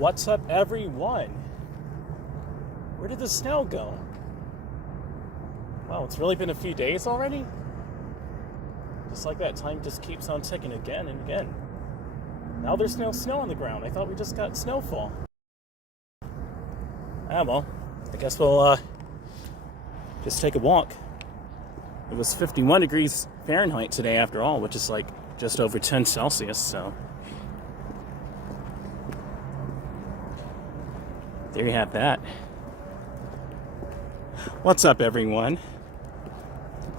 What's up, everyone? Where did the snow go? Wow, it's really been a few days already? Just like that, time just keeps on ticking again and again. Now there's no snow on the ground. I thought we just got snowfall. Ah, well, I guess we'll just take a walk. It was 51 degrees Fahrenheit today after all, which is like just over 10 Celsius, so. There you have that. What's up, everyone?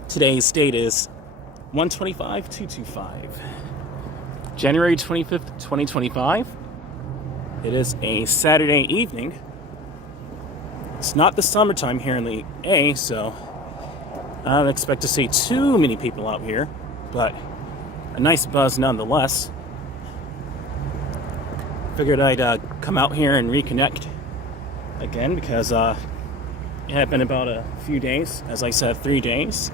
Today's date is 1/25/225. January 25th, 2025. It is a Saturday evening. It's not the summertime here in the A, so I don't expect to see too many people out here, but a nice buzz nonetheless. Figured I'd come out here and reconnect again because it had been about a few days, as I said, 3 days.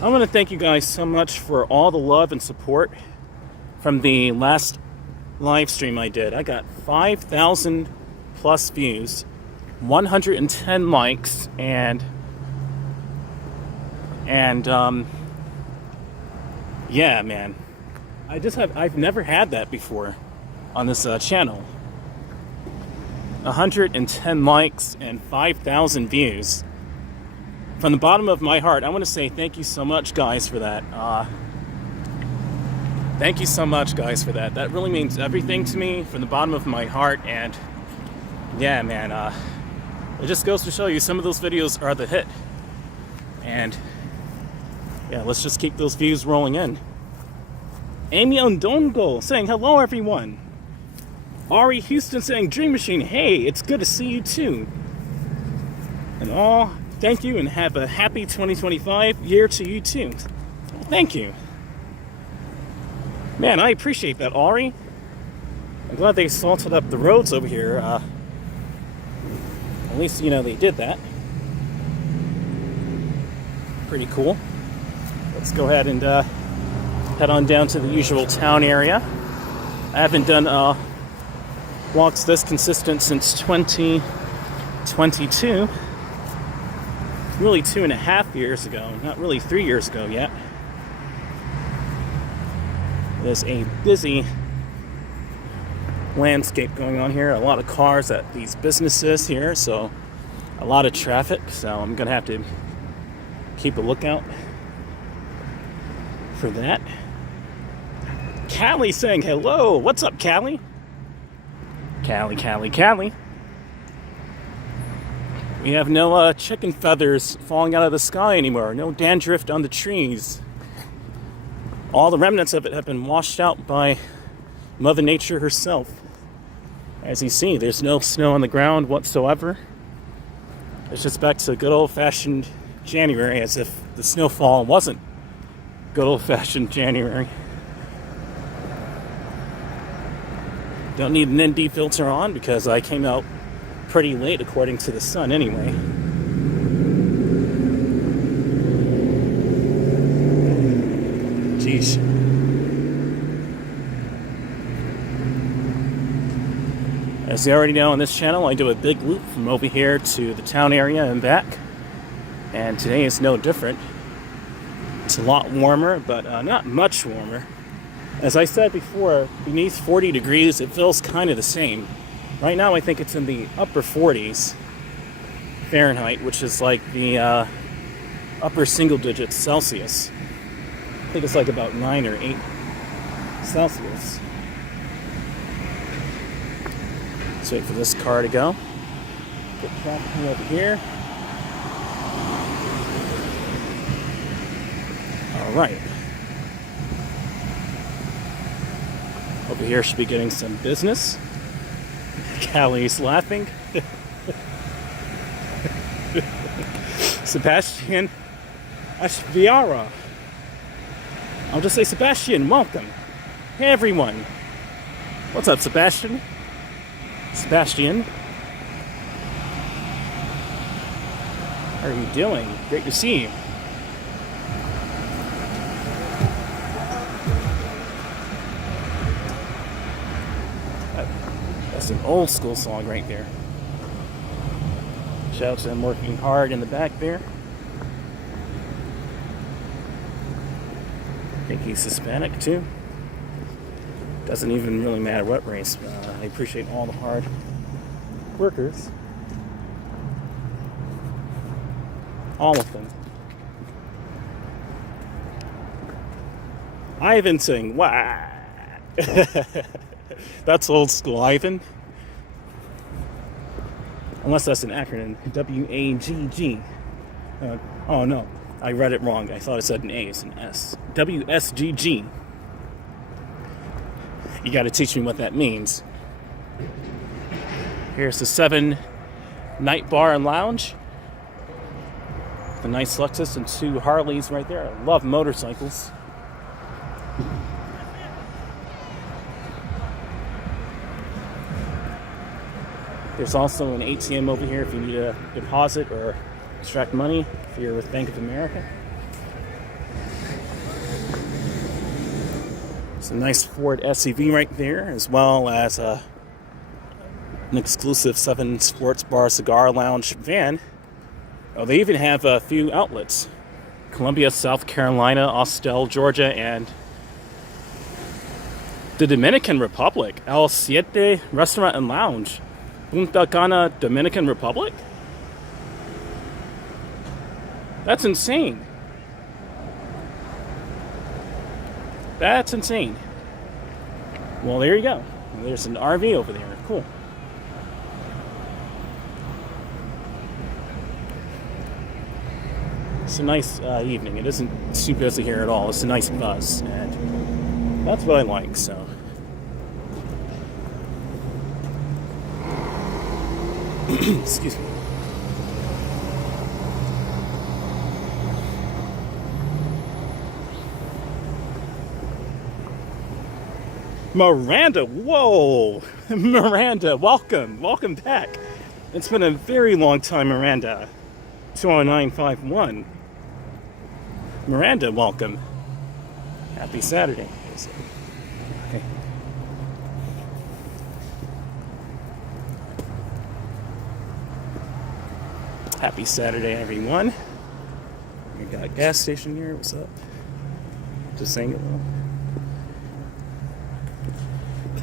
I want to thank you guys so much for all the love and support from the last live stream I did. I got 5,000 plus views, 110 likes, and yeah, man, I've never had that before on this channel. 110 likes and 5,000 views. From the bottom of my heart, I want to say thank you so much, guys, for that. Thank you so much, guys, for that. That really means everything to me from the bottom of my heart. And yeah, man, it just goes to show you some of those videos are the hit. And yeah, let's just keep those views rolling in. Amy Ondongo saying hello, everyone. Ari Houston saying DreamMachine, hey, it's good to see you too. And all. Thank you, and have a happy 2025 year to you too. Thank you. Man, I appreciate that, Ari. I'm glad they salted up the roads over here. At least, you know, they did that. Pretty cool. Let's go ahead and head on down to the usual town area. I haven't done walks this consistent since 2022. Really 2.5 years ago, not really 3 years ago yet. There's a busy landscape going on here. A lot of cars at these businesses here, so a lot of traffic. So I'm gonna have to keep a lookout for that. Callie saying hello. What's up, Callie? Callie. We have no chicken feathers falling out of the sky anymore. No dandruff on the trees. All the remnants of it have been washed out by Mother Nature herself. As you see, there's no snow on the ground whatsoever. It's just back to good old-fashioned January, as if the snowfall wasn't good old-fashioned January. Don't need an ND filter on because I came out pretty late according to the sun anyway. Jeez. As you already know on this channel, I do a big loop from over here to the town area and back. And today is no different. It's a lot warmer, but not much warmer. As I said before, beneath 40 degrees, it feels kind of the same. Right now, I think it's in the upper 40s Fahrenheit, which is like the upper single digits Celsius. I think it's like about 9 or 8 Celsius. Let's wait for this car to go. Get traffic over here. All right. Over here should be getting some business. Callie's laughing. Sebastian Ashviara. I'll just say Sebastian, welcome. Hey everyone. What's up, Sebastian? Sebastian. How are you doing? Great to see you. It's an old school song right there. Shout out to them working hard in the back there. I think he's Hispanic too. Doesn't even really matter what race. I appreciate all the hard workers. All of them. Ivan saying, "Wah." That's old school, Ivan. Unless that's an acronym. WAGG. Oh no, I read it wrong. I thought it said an A. It's an S. WSGG. You got to teach me what that means. Here's the 7 Night Bar and Lounge. The nice Lexus and 2 Harleys right there. I love motorcycles. There's also an ATM over here if you need a deposit or extract money if you're with Bank of America. It's a nice Ford SUV right there, as well as an exclusive 7 Sports Bar Cigar Lounge van. Oh, they even have a few outlets. Columbia, South Carolina, Austell, Georgia, and the Dominican Republic. El Siete Restaurant and Lounge. Punta Cana, Dominican Republic? That's insane. That's insane. Well, there you go. There's an RV over there. Cool. It's a nice evening. It isn't too busy here at all. It's a nice buzz, and that's what I like, so. Excuse me. Miranda, whoa! Miranda, welcome back. It's been a very long time, Miranda. 20951. Miranda, welcome. Happy Saturday. Okay. Happy Saturday, everyone. We got a gas station here. What's up? Just saying hello.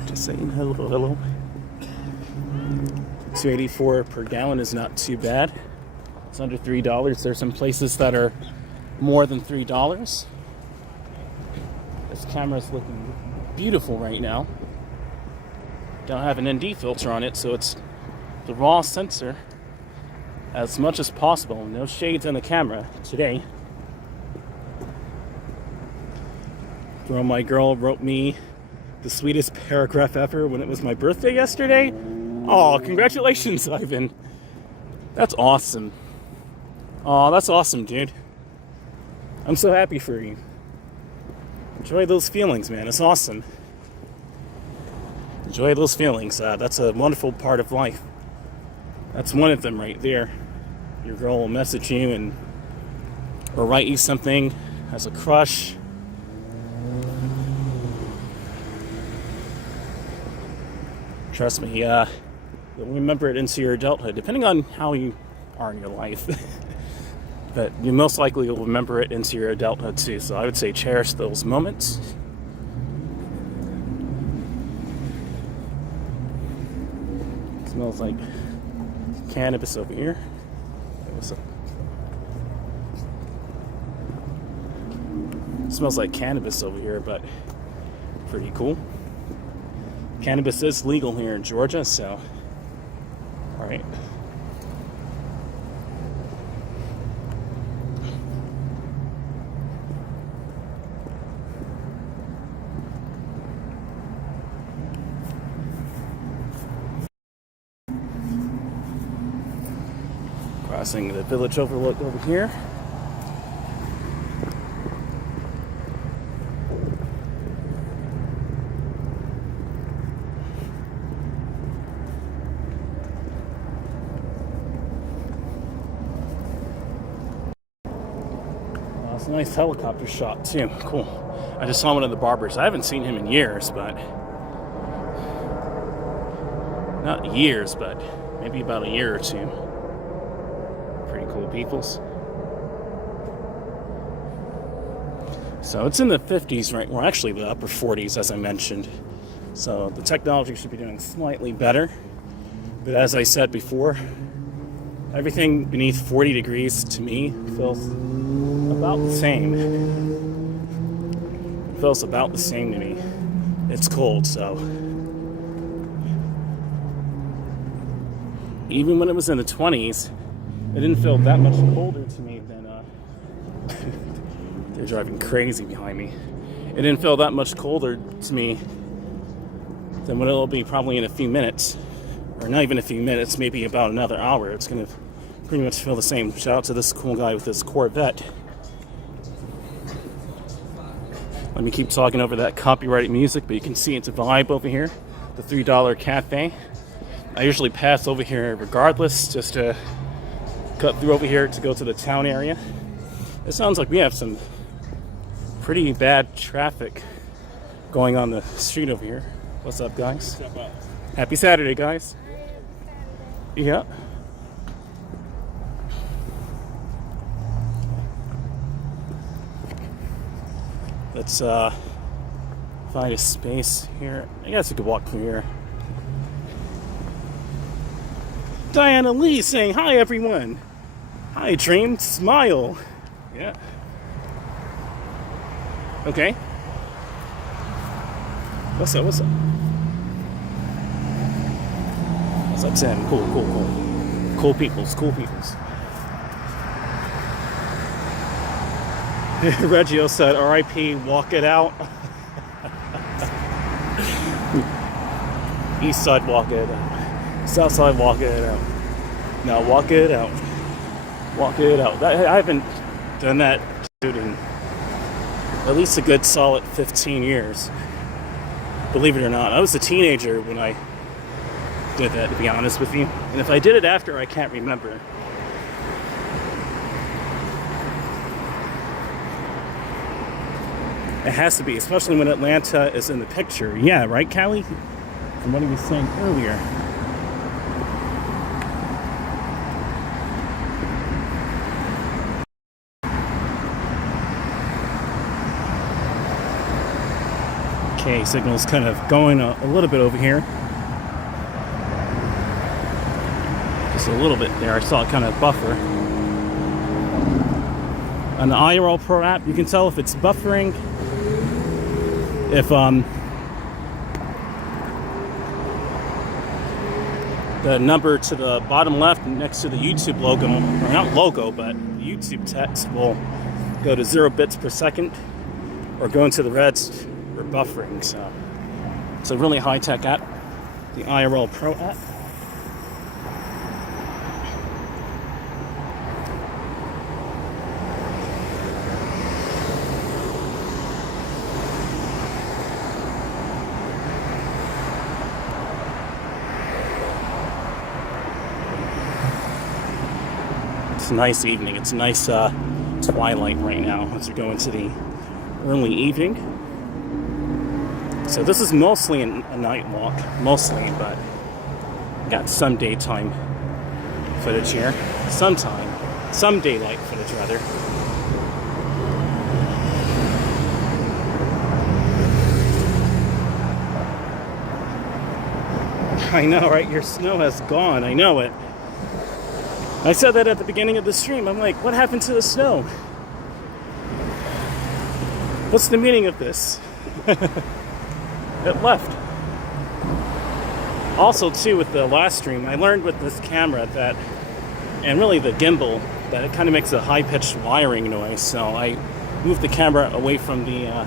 Just saying hello. $2.84 per gallon is not too bad. It's under $3. There's some places that are more than $3. This camera's looking beautiful right now. Don't have an ND filter on it, so it's the raw sensor as much as possible. No shades on the camera today. Girl, my girl wrote me the sweetest paragraph ever when it was my birthday yesterday. Oh, congratulations, Ivan. That's awesome. Oh, that's awesome, dude. I'm so happy for you. Enjoy those feelings, man. It's awesome. Enjoy those feelings. That's a wonderful part of life. That's one of them right there. Your girl will message you or write you something as a crush. Trust me, you'll remember it into your adulthood, depending on how you are in your life. But you most likely will remember it into your adulthood too. So I would say cherish those moments. It smells like cannabis over here. What's up? It smells like cannabis over here, but pretty cool. Cannabis is legal here in Georgia, so all right. Crossing the village overlook over here. It's a nice helicopter shot too. Cool. I just saw one of the barbers. I haven't seen him in years, but Not years, but maybe about a year or two. Pretty cool peoples. So it's in the 50s right, well actually the upper 40s as I mentioned. So the technology should be doing slightly better. But as I said before, everything beneath 40 degrees to me feels about the same. It feels about the same to me. It's cold, so. Even when it was in the 20s, it didn't feel that much colder to me than, they're driving crazy behind me. It didn't feel that much colder to me than what it'll be probably in a few minutes. Or not even a few minutes, maybe about another hour. It's gonna pretty much feel the same. Shout out to this cool guy with his Corvette. Let me keep talking over that copyrighted music, but you can see it's a vibe over here. The $3 cafe. I usually pass over here regardless, just to cut through over here to go to the town area. It sounds like we have some pretty bad traffic going on the street over here. What's up, guys? What's up? Happy Saturday, guys. Yeah. Let's find a space here. I guess we could walk through here. Diana Lee saying hi, everyone. Hi, Dream. Smile. Yeah. Okay. What's up? What's up? What's up, Tim? Cool, cool, cool. Cool peoples, cool peoples. Reggio said, R.I.P. Walk it out. East side, walk it out. South side, walk it out. Now walk it out. Walk it out. I haven't done that in at least a good solid 15 years. Believe it or not. I was a teenager when I did that, to be honest with you. And if I did it after, I can't remember. It has to be, especially when Atlanta is in the picture. Yeah, right, Callie? From what he was saying earlier. Okay, signal's kind of going a little bit over here. Just a little bit there. I saw it kind of buffer. On the IRL Pro app, you can tell if it's buffering. If the number to the bottom left next to the YouTube logo, or not logo, but the YouTube text will go to 0 bits per second, or go into the reds for buffering. So it's a really high-tech app, the IRL Pro app. It's a nice evening. It's a nice twilight right now as we go into the early evening. So this is mostly a night walk, mostly, but got some daytime footage here. Some daylight footage rather. I know, right? Your snow has gone. I know it. I said that at the beginning of the stream. I'm like, what happened to the snow? What's the meaning of this? It left. Also, too, with the last stream, I learned with this camera that, and really the gimbal, that it kind of makes a high-pitched wiring noise. So I moved the camera away from the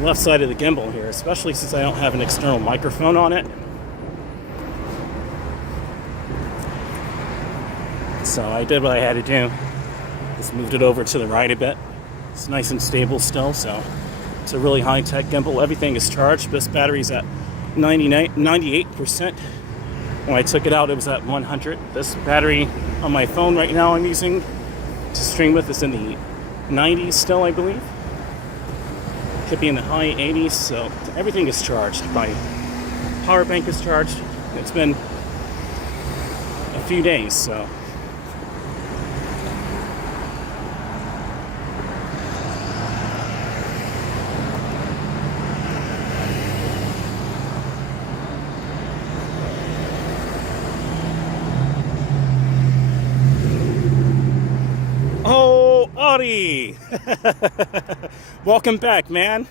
left side of the gimbal here, especially since I don't have an external microphone on it. So I did what I had to do. Just moved it over to the right a bit. It's nice and stable still, so it's a really high-tech gimbal. Everything is charged. This battery's at 98%. When I took it out, it was at 100. This battery on my phone right now I'm using to stream with is in the 90s still, I believe. Could be in the high 80s, so everything is charged. My power bank is charged. It's been a few days, so. Oh, Audie! Welcome back, man.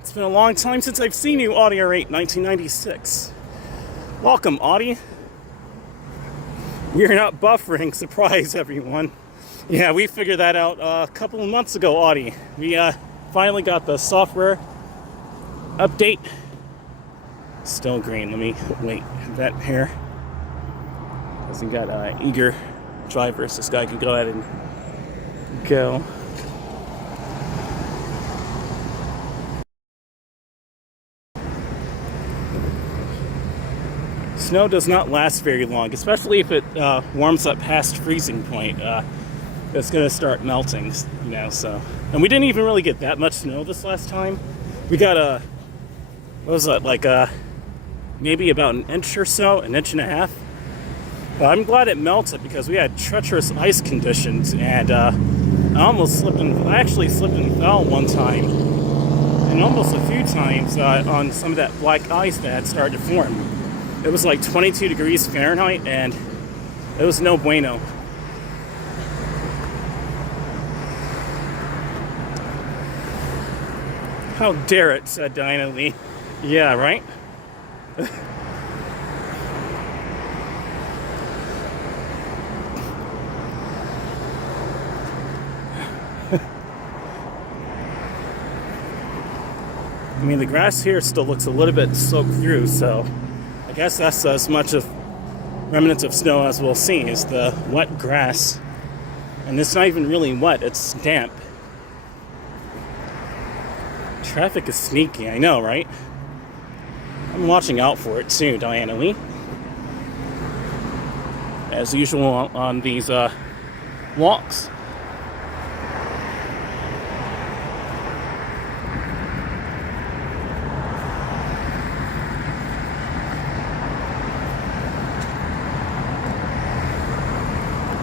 It's been a long time since I've seen you, Audie R8 1996. Welcome, Audie. We're not buffering, surprise everyone. Yeah, we figured that out a couple of months ago, Audie. We finally got the software update. Still green, let me wait, that here. Hasn't got eager drivers, this guy can go ahead and go. Snow does not last very long, especially if it warms up past freezing point. It's going to start melting, you know, so. And we didn't even really get that much snow this last time. We got what was that, like maybe about an inch or so, an inch and a half. But I'm glad it melted because we had treacherous ice conditions, and I actually slipped and fell one time, and almost a few times on some of that black ice that had started to form. It was like 22 degrees Fahrenheit, and it was no bueno. How dare it, said Diana Lee. Yeah, right? I mean, the grass here still looks a little bit soaked through, so I guess that's as much of remnants of snow as we'll see, is the wet grass. And it's not even really wet, it's damp. Traffic is sneaky, I know, right? I'm watching out for it too, Diana Lee. As usual on these walks.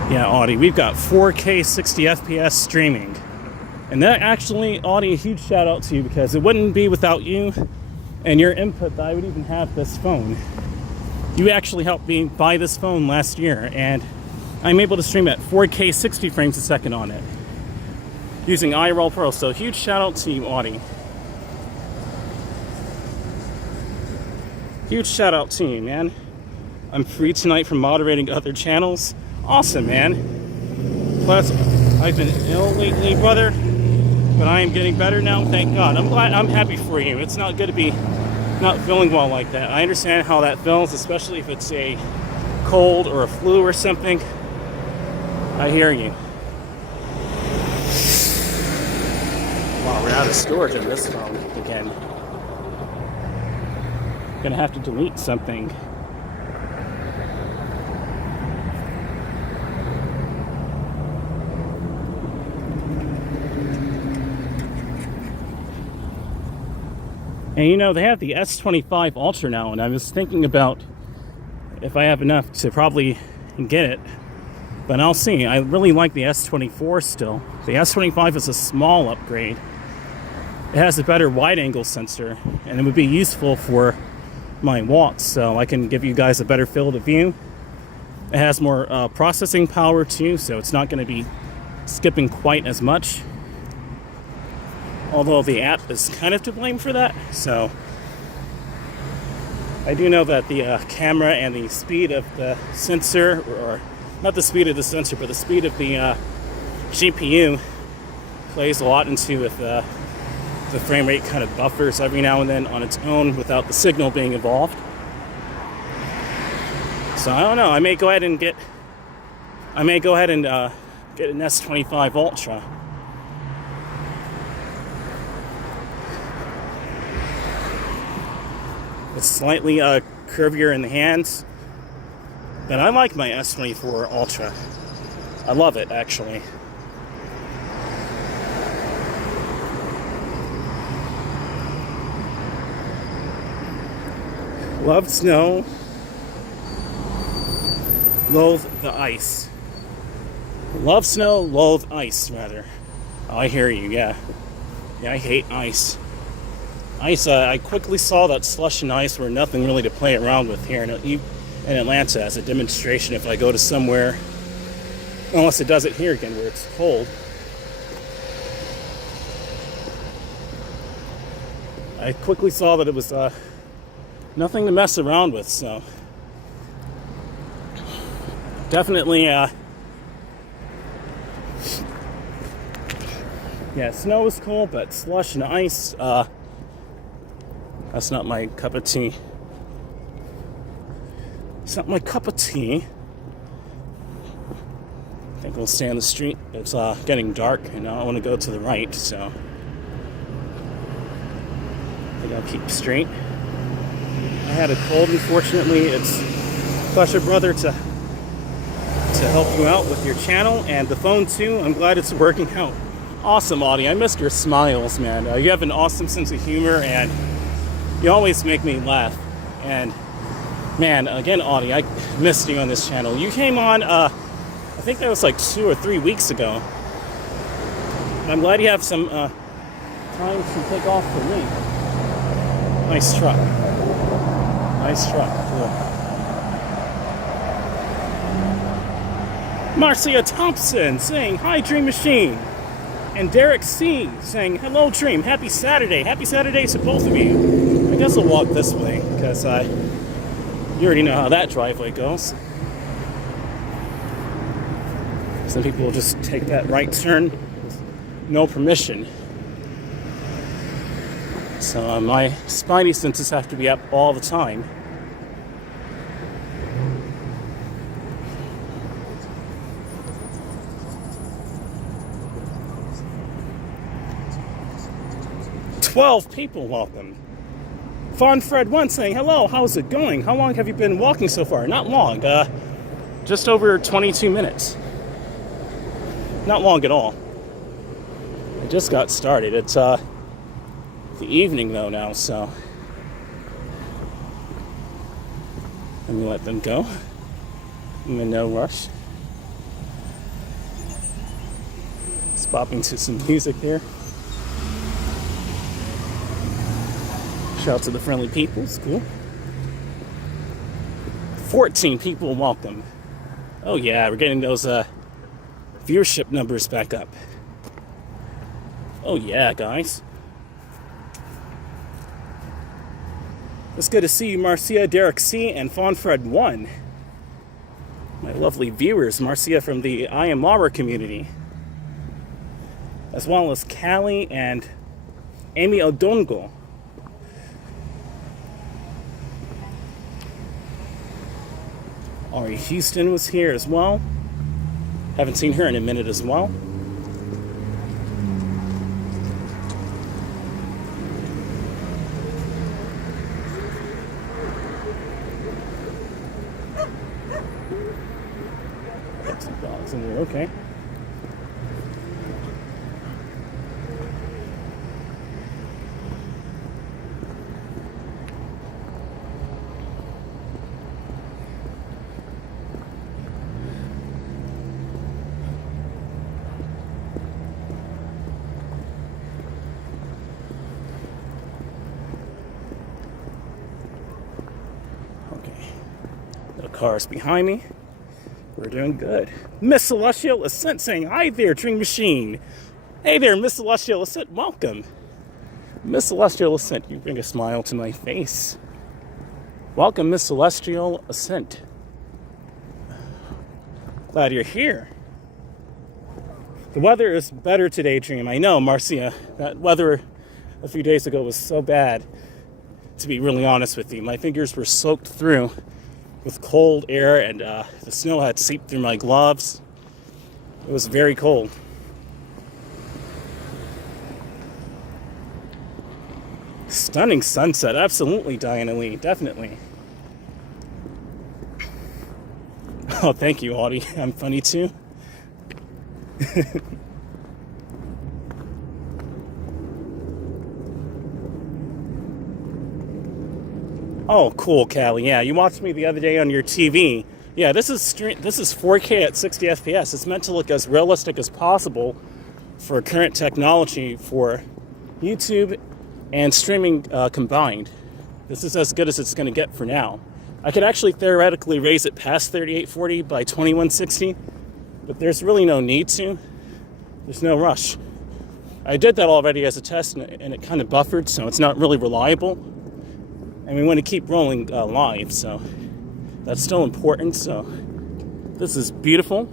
Yeah, Audie, we've got 4K 60 FPS streaming. And that actually, Audie, a huge shout out to you, because it wouldn't be without you and your input that I would even have this phone. You actually helped me buy this phone last year, and I'm able to stream at 4K 60 frames a second on it using iRoll Pro, so huge shout out to you, Audie. Huge shout out to you, man. I'm free tonight from moderating other channels. Awesome, man. Plus, I've been ill lately, brother, but I am getting better now, thank God. I'm happy for you. It's not good to be not feeling well like that. I understand how that feels, especially if it's a cold or a flu or something. I hear you. Wow, we're out of storage on this phone again. Gonna have to delete something. And you know, they have the S25 Ultra now, and I was thinking about if I have enough to probably get it, but I'll see. I really like the S24 still. The S25 is a small upgrade. It has a better wide-angle sensor, and it would be useful for my walks, so I can give you guys a better field of view. It has more processing power too, so it's not going to be skipping quite as much. Although the app is kind of to blame for that, so I do know that the camera and the speed of the sensor, or not the speed of the sensor, but the speed of the GPU plays a lot into if the frame rate kind of buffers every now and then on its own without the signal being involved. So I don't know. I may go ahead and get an S25 Ultra. It's slightly curvier in the hands, but I like my S24 Ultra. I love it, actually. Love snow. Loathe the ice. Love snow, loathe ice, rather. Oh, I hear you, yeah. Yeah, I hate ice. Ice, I quickly saw that slush and ice were nothing really to play around with here in Atlanta as a demonstration if I go to somewhere. Unless it does it here again where it's cold. I quickly saw that it was nothing to mess around with, so definitely, yeah, snow is cool, but slush and ice, that's not my cup of tea. It's not my cup of tea. I think we'll stay on the street. It's getting dark, and I want to go to the right, so I think I'll keep straight. I had a cold, unfortunately. It's a pleasure, brother, to help you out with your channel and the phone too. I'm glad it's working out. Awesome, Audie. I missed your smiles, man. You have an awesome sense of humor, and you always make me laugh. And man, again, Audie, I missed you on this channel. You came on, I think that was like 2 or 3 weeks ago. I'm glad you have some time to take off for me. Nice truck. Nice truck. Cool. Marcia Thompson saying, "Hi, DreamMachine." And Derek C saying, "Hello, Dream. Happy Saturday." Happy Saturday to both of you. I guess I'll walk this way because you already know how that driveway goes. Some people will just take that right turn with no permission. So my spidey senses have to be up all the time. "12 people welcome." Fawn Fred 1 saying, "Hello, how's it going? How long have you been walking so far?" Not long, just over 22 minutes. Not long at all. I just got started. It's the evening though now, so let me let them go. I'm in no rush. Just bopping to some music here. Shout out to the friendly people. It's cool. 14 people welcome. Oh yeah, we're getting those viewership numbers back up. Oh yeah, guys. It's good to see you, Marcia, Derek C, and Fawn Fred 1. My lovely viewers, Marcia from the I Am Mara community. As well as Callie and Amy Odongo. Ari Houston was here as well. Haven't seen her in a minute as well. Got some dogs in there, okay. Cars behind me. We're doing good. Miss Celestial Ascent saying, "Hi there, DreamMachine." Hey there, Miss Celestial Ascent. Welcome. Miss Celestial Ascent, you bring a smile to my face. Welcome, Miss Celestial Ascent. Glad you're here. The weather is better today, Dream. I know, Marcia. That weather a few days ago was so bad, to be really honest with you. My fingers were soaked through with cold air, and the snow had seeped through my gloves. It was very cold. Stunning sunset, absolutely, Diana Lee, definitely. Oh, thank you, Audie. I'm funny too. Oh, cool, Callie. Yeah, you watched me the other day on your TV Yeah, this is 4K at 60 FPS. It's meant to look as realistic as possible for current technology for YouTube and streaming combined. This is as good as it's going to get for now. I could actually theoretically raise it past 3840 by 2160, but there's really no need to. There's no rush. I did that already as a test, and it kind of buffered, so it's not really reliable. And we want to keep rolling live, so that's still important. So this is beautiful.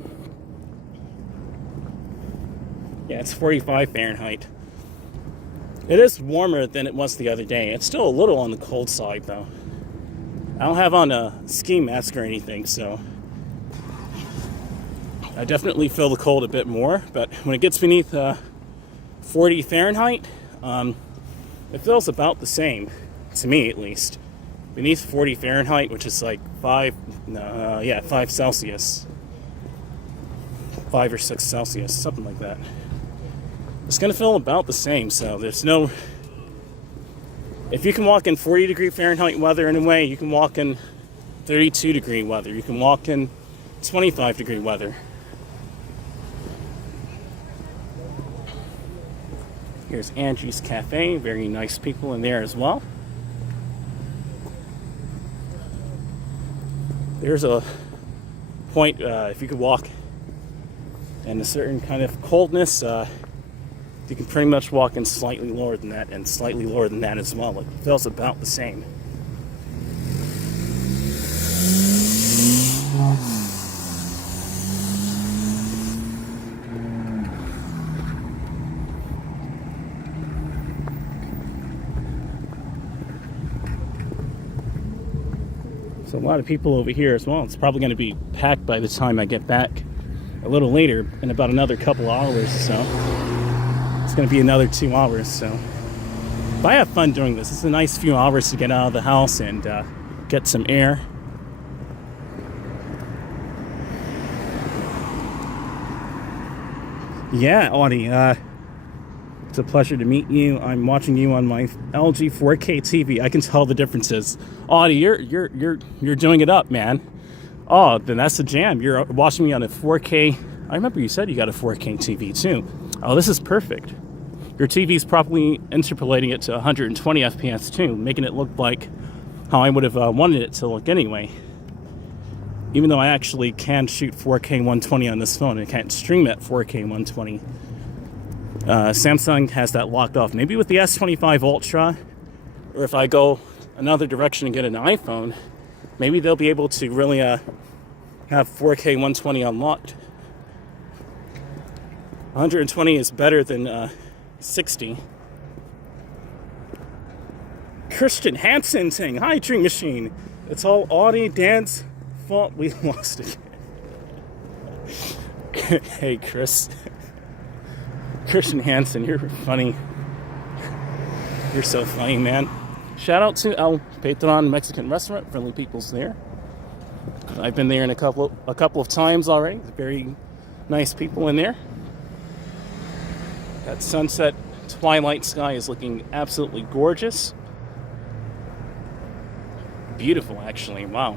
Yeah, it's 45 Fahrenheit. It is warmer than it was the other day. It's still a little on the cold side, though. I don't have on a ski mask or anything, so I definitely feel the cold a bit more. But when it gets beneath 40 Fahrenheit, it feels about the same, to me at least. Beneath 40 Fahrenheit, which is like 5 Celsius. 5 or 6 Celsius, something like that. It's going to feel about the same, so there's no... If you can walk in 40 degree Fahrenheit weather in a way, you can walk in 32 degree weather. You can walk in 25 degree weather. Here's Angie's Cafe. Very nice people in there as well. There's a point, if you could walk in a certain kind of coldness, you can pretty much walk in slightly lower than that, and slightly lower than that as well. It feels about the same. So a lot of people over here as well. It's probably going to be packed by the time I get back a little later, in about another couple hours or so. It's going to be another 2 hours, so. But I have fun doing this. It's a nice few hours to get out of the house and get some air. Yeah, Audie, it's a pleasure to meet you. I'm watching you on my LG 4K TV. I can tell the differences. Audie, you're doing it up, man. Oh, then that's a jam. You're watching me on a 4K. I remember you said you got a 4K TV too. Oh, this is perfect. Your TV's probably interpolating it to 120 FPS too, making it look like how I would have wanted it to look anyway. Even though I actually can shoot 4K 120 on this phone, I can't stream at 4K 120. Samsung has that locked off. Maybe with the S25 Ultra, or if I go another direction and get an iPhone, maybe they'll be able to really have 4K 120 unlocked. 120 is better than 60. Christian Hansen saying, "Hi, DreamMachine. It's all Audie, Dan's fault we lost it." Hey, Chris. Christian Hansen, you're funny. You're so funny, man. Shout out to El Patron Mexican restaurant. Friendly people's there. I've been there in a couple of times already. Very nice people in there. That sunset twilight sky is looking absolutely gorgeous. Beautiful, actually. Wow.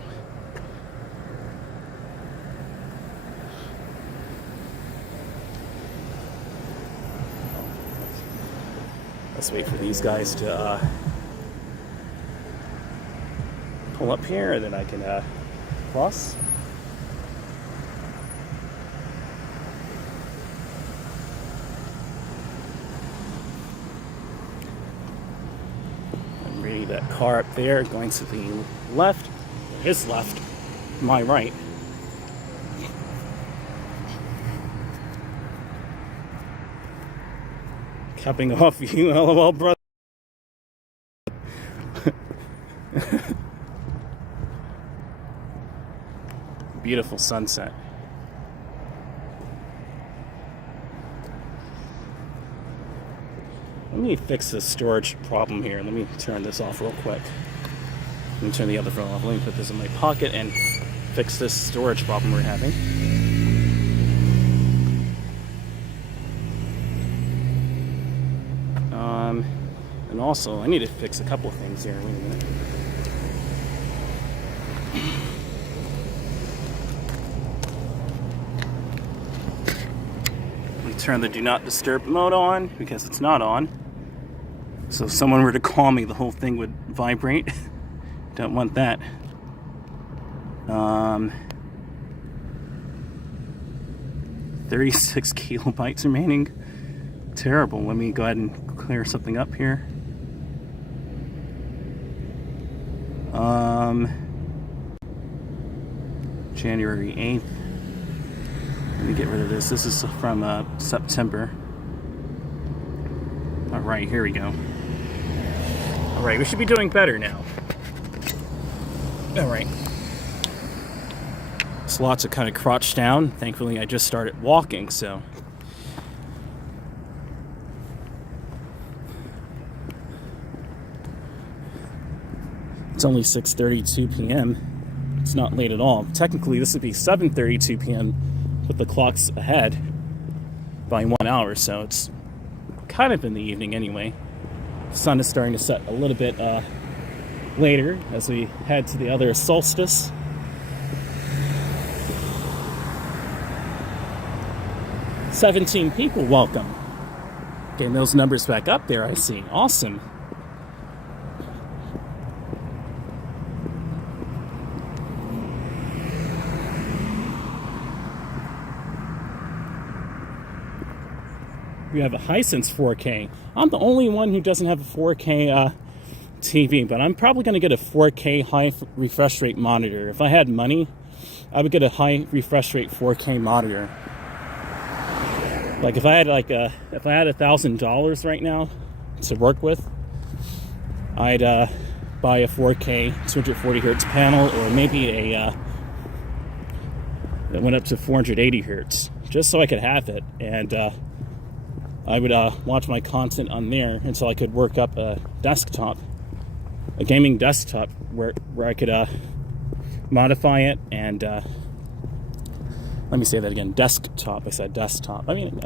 Let's wait for these guys to pull up here, and then I can cross. I'm reading that car up there, going to the left, his left, my right. Capping off you, LOL, brother. Beautiful sunset. Let me fix this storage problem here. Let me turn this off real quick. Let me turn the other phone off. Let me put this in my pocket and fix this storage problem we're having. And also, I need to fix a couple of things here. Wait a minute. turn the do not disturb mode on because it's not on. So if someone were to call me, the whole thing would vibrate. Don't want that. 36 kilobytes remaining. Terrible. Let me go ahead and clear something up here. January 8th. Let me get rid of this. This is from September. Alright, here we go. Alright, we should be doing better now. Alright. Slots are kind of crouched down. Thankfully, I just started walking, so. It's only 6:32 p.m. It's not late at all. Technically, this would be 7:32 p.m. with the clocks ahead by 1 hour, so it's kind of in the evening anyway. The sun is starting to set a little bit later as we head to the other solstice. "17 people, welcome." Getting those numbers back up there, I see. Awesome. We have a Hisense 4K. I'm the only one who doesn't have a 4K TV, but I'm probably going to get a 4K high refresh rate monitor. If I had money, I would get a high refresh rate 4K monitor. Like if I had $1,000 right now to work with, I'd buy a 4K 240 hertz panel, or maybe a that went up to 480 hertz, just so I could have it, and I would watch my content on there until I could work up a desktop, a gaming desktop, where I could modify it and let me say that again, desktop. I said desktop. I mean,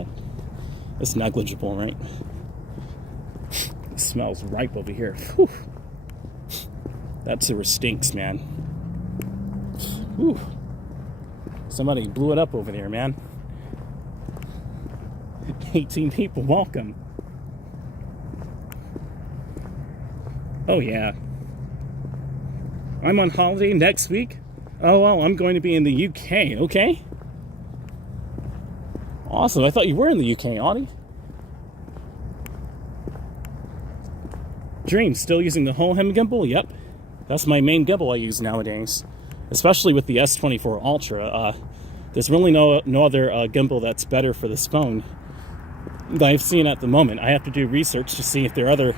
it's negligible, right? It smells ripe over here. Whew. That sewer stinks, man. Whew. Somebody blew it up over there, man. 18 people, welcome. Oh yeah. I'm on holiday next week? Oh well, I'm going to be in the UK, okay? Awesome, I thought you were in the UK, Audie. Dream, still using the whole hem gimbal? Yep. That's my main gimbal I use nowadays. Especially with the S24 Ultra. There's really no other gimbal that's better for this phone that I've seen at the moment. I have to do research to see if there are other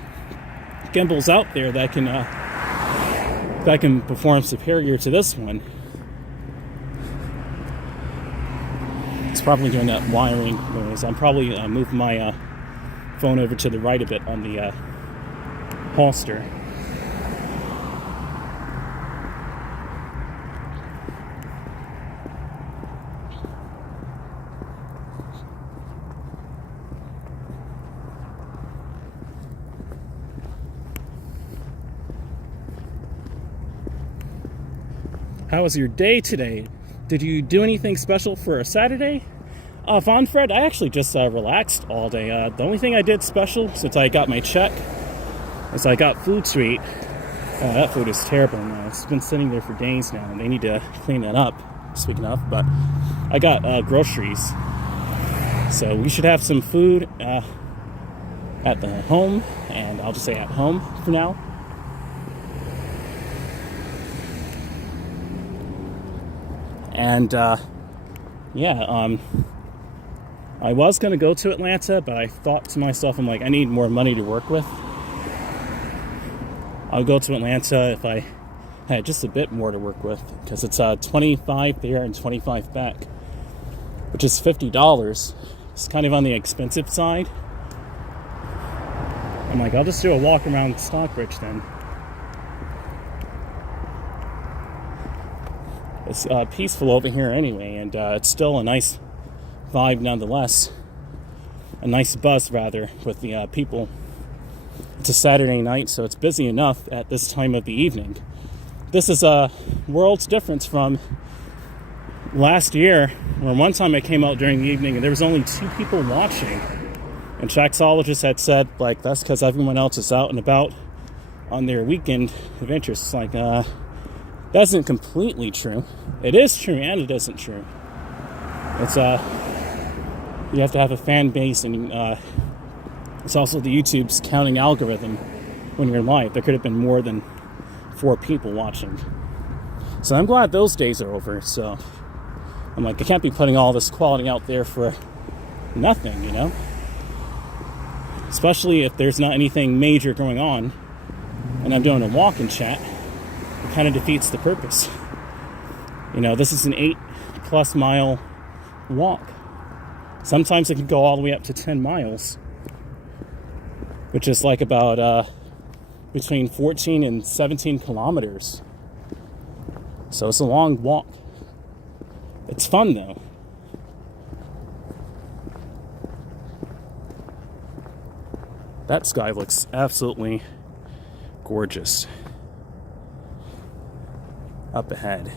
gimbals out there that can perform superior to this one. It's probably doing that wiring noise. I'm probably move my phone over to the right a bit on the holster. How was your day today? Did you do anything special for a Saturday? Von Fred, I actually just relaxed all day. The only thing I did special since I got my check is I got food treat. That food is terrible now. It's been sitting there for days now, and they need to clean that up, speaking of. But I got groceries. So we should have some food at the home, and I'll just say at home for now. And, I was going to go to Atlanta, but I thought to myself, I'm like, I need more money to work with. I'll go to Atlanta if I had just a bit more to work with, because it's 25 there and 25 back, which is $50. It's kind of on the expensive side. I'm like, I'll just do a walk around Stockbridge then. It's peaceful over here anyway, and it's still a nice vibe nonetheless. A nice buzz, rather, with the people. It's a Saturday night, so it's busy enough at this time of the evening. This is a world's difference from last year, or one time I came out during the evening and there was only 2 people watching. And Traxologists had said, like, that's because everyone else is out and about on their weekend adventures. It's like, that isn't completely true. It is true and it isn't true. It's, you have to have a fan base, and it's also the YouTube's counting algorithm when you're live. There could have been more than 4 people watching. So I'm glad those days are over. So I'm like, I can't be putting all this quality out there for nothing, you know? Especially if there's not anything major going on and I'm doing a walk and chat. It kind of defeats the purpose. You know, this is an 8+ mile walk. Sometimes it can go all the way up to 10 miles, which is like about between 14 and 17 kilometers. So it's a long walk. It's fun though. That sky looks absolutely gorgeous up ahead.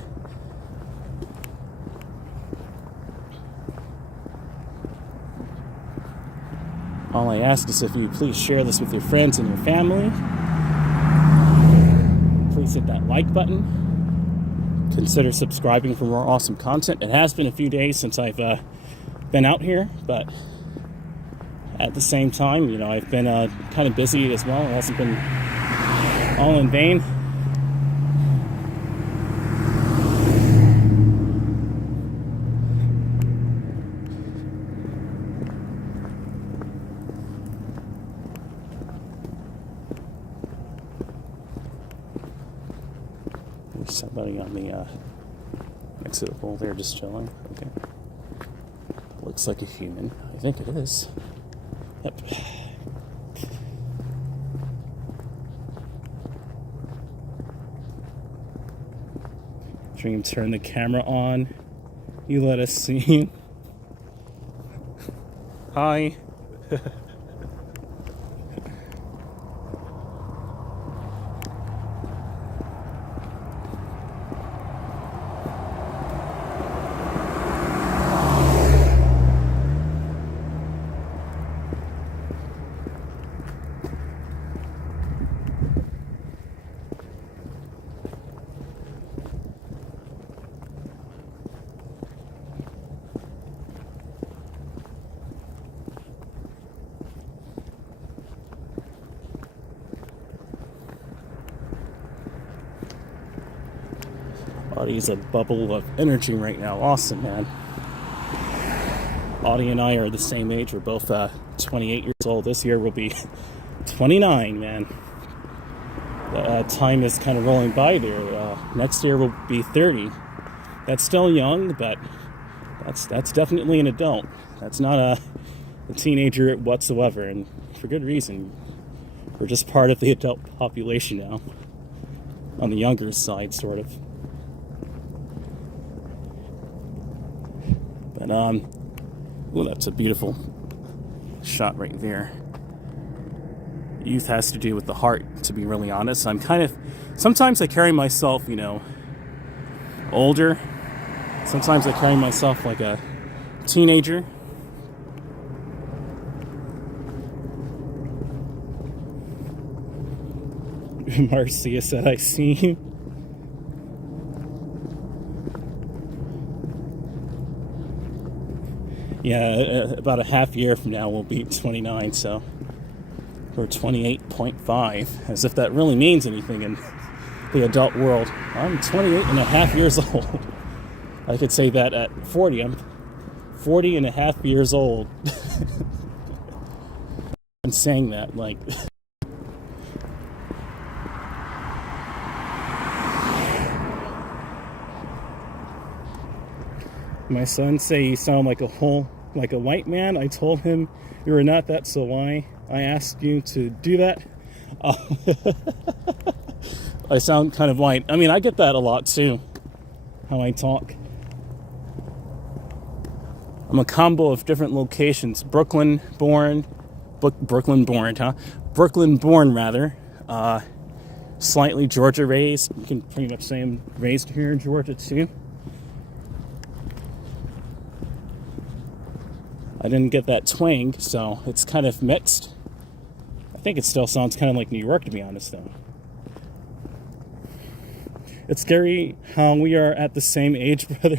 All I ask is if you please share this with your friends and your family. Please hit that like button. Consider subscribing for more awesome content. It has been a few days since I've been out here, but at the same time, you know, I've been kind of busy as well. It hasn't been all in vain. There's somebody on the exit pole there just chilling. Okay. Looks like a human. I think it is. Yep. Dream, turn the camera on. You let us see. Hi. Body's a bubble of energy right now. Awesome, man. Audie and I are the same age. We're both 28 years old. This year we'll be 29, man. Time is kind of rolling by there. Next year we'll be 30. That's still young, but that's definitely an adult. That's not a teenager whatsoever, and for good reason. We're just part of the adult population now. On the younger side, sort of. But, oh, that's a beautiful shot right there. Youth has to do with the heart, to be really honest. I'm kind of, sometimes I carry myself, you know, older. Sometimes I carry myself like a teenager. Marcia said, I see you. Yeah, about a half year from now we'll be 29, so we're 28.5, as if that really means anything in the adult world. I'm 28 and a half years old. I could say that at 40. I'm 40 and a half years old. I'm saying that, like... My son say you sound like a white man. I told him you were not that, so why I asked you to do that. I sound kind of white. I mean, I get that a lot too, how I talk. I'm a combo of different locations. Brooklyn born, rather. Slightly Georgia raised. You can pretty much say I'm raised here in Georgia too. I didn't get that twang, so it's kind of mixed. I think it still sounds kind of like New York, to be honest, though. It's scary how we are at the same age, brother.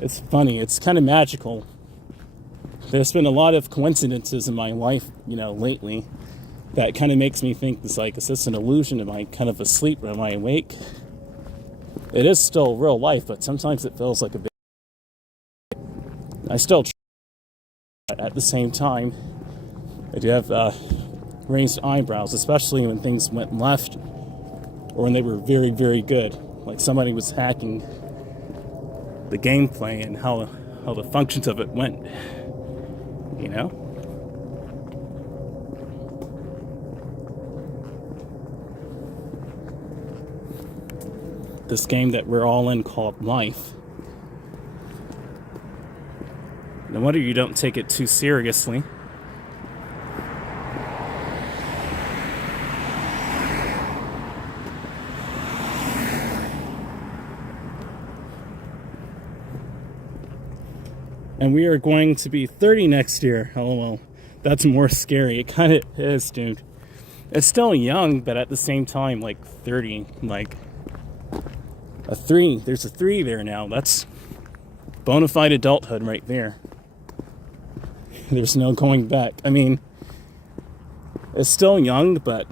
It's funny. It's kind of magical. There's been a lot of coincidences in my life, lately, that kind of makes me think, it's like, is this an illusion? Am I kind of asleep or am I awake? It is still real life, but sometimes it feels like a bit. I still try at the same time. I do have raised eyebrows, especially when things went left or when they were very, very good. Like somebody was hacking the gameplay and how the functions of it went, This game that we're all in called life. No wonder you don't take it too seriously. And we are going to be 30 next year. LOL. That's more scary. It kind of is, dude. It's still young, but at the same time, like 30, like a 3. There's a 3 there now. That's bona fide adulthood right there. There's no going back. I mean, it's still young, but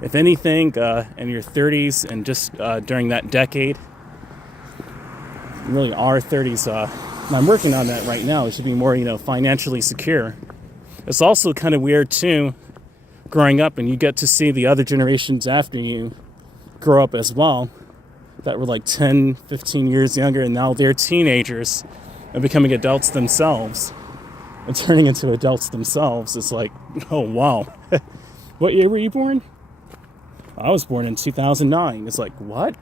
if anything, in your 30s and just during that decade, really our 30s, and I'm working on that right now. It should be more, financially secure. It's also kind of weird, too, growing up, and you get to see the other generations after you grow up as well, that were like 10, 15 years younger, and now they're teenagers and becoming adults themselves and turning into adults themselves. It's like, oh, wow. What year were you born? I was born in 2009. It's like, what?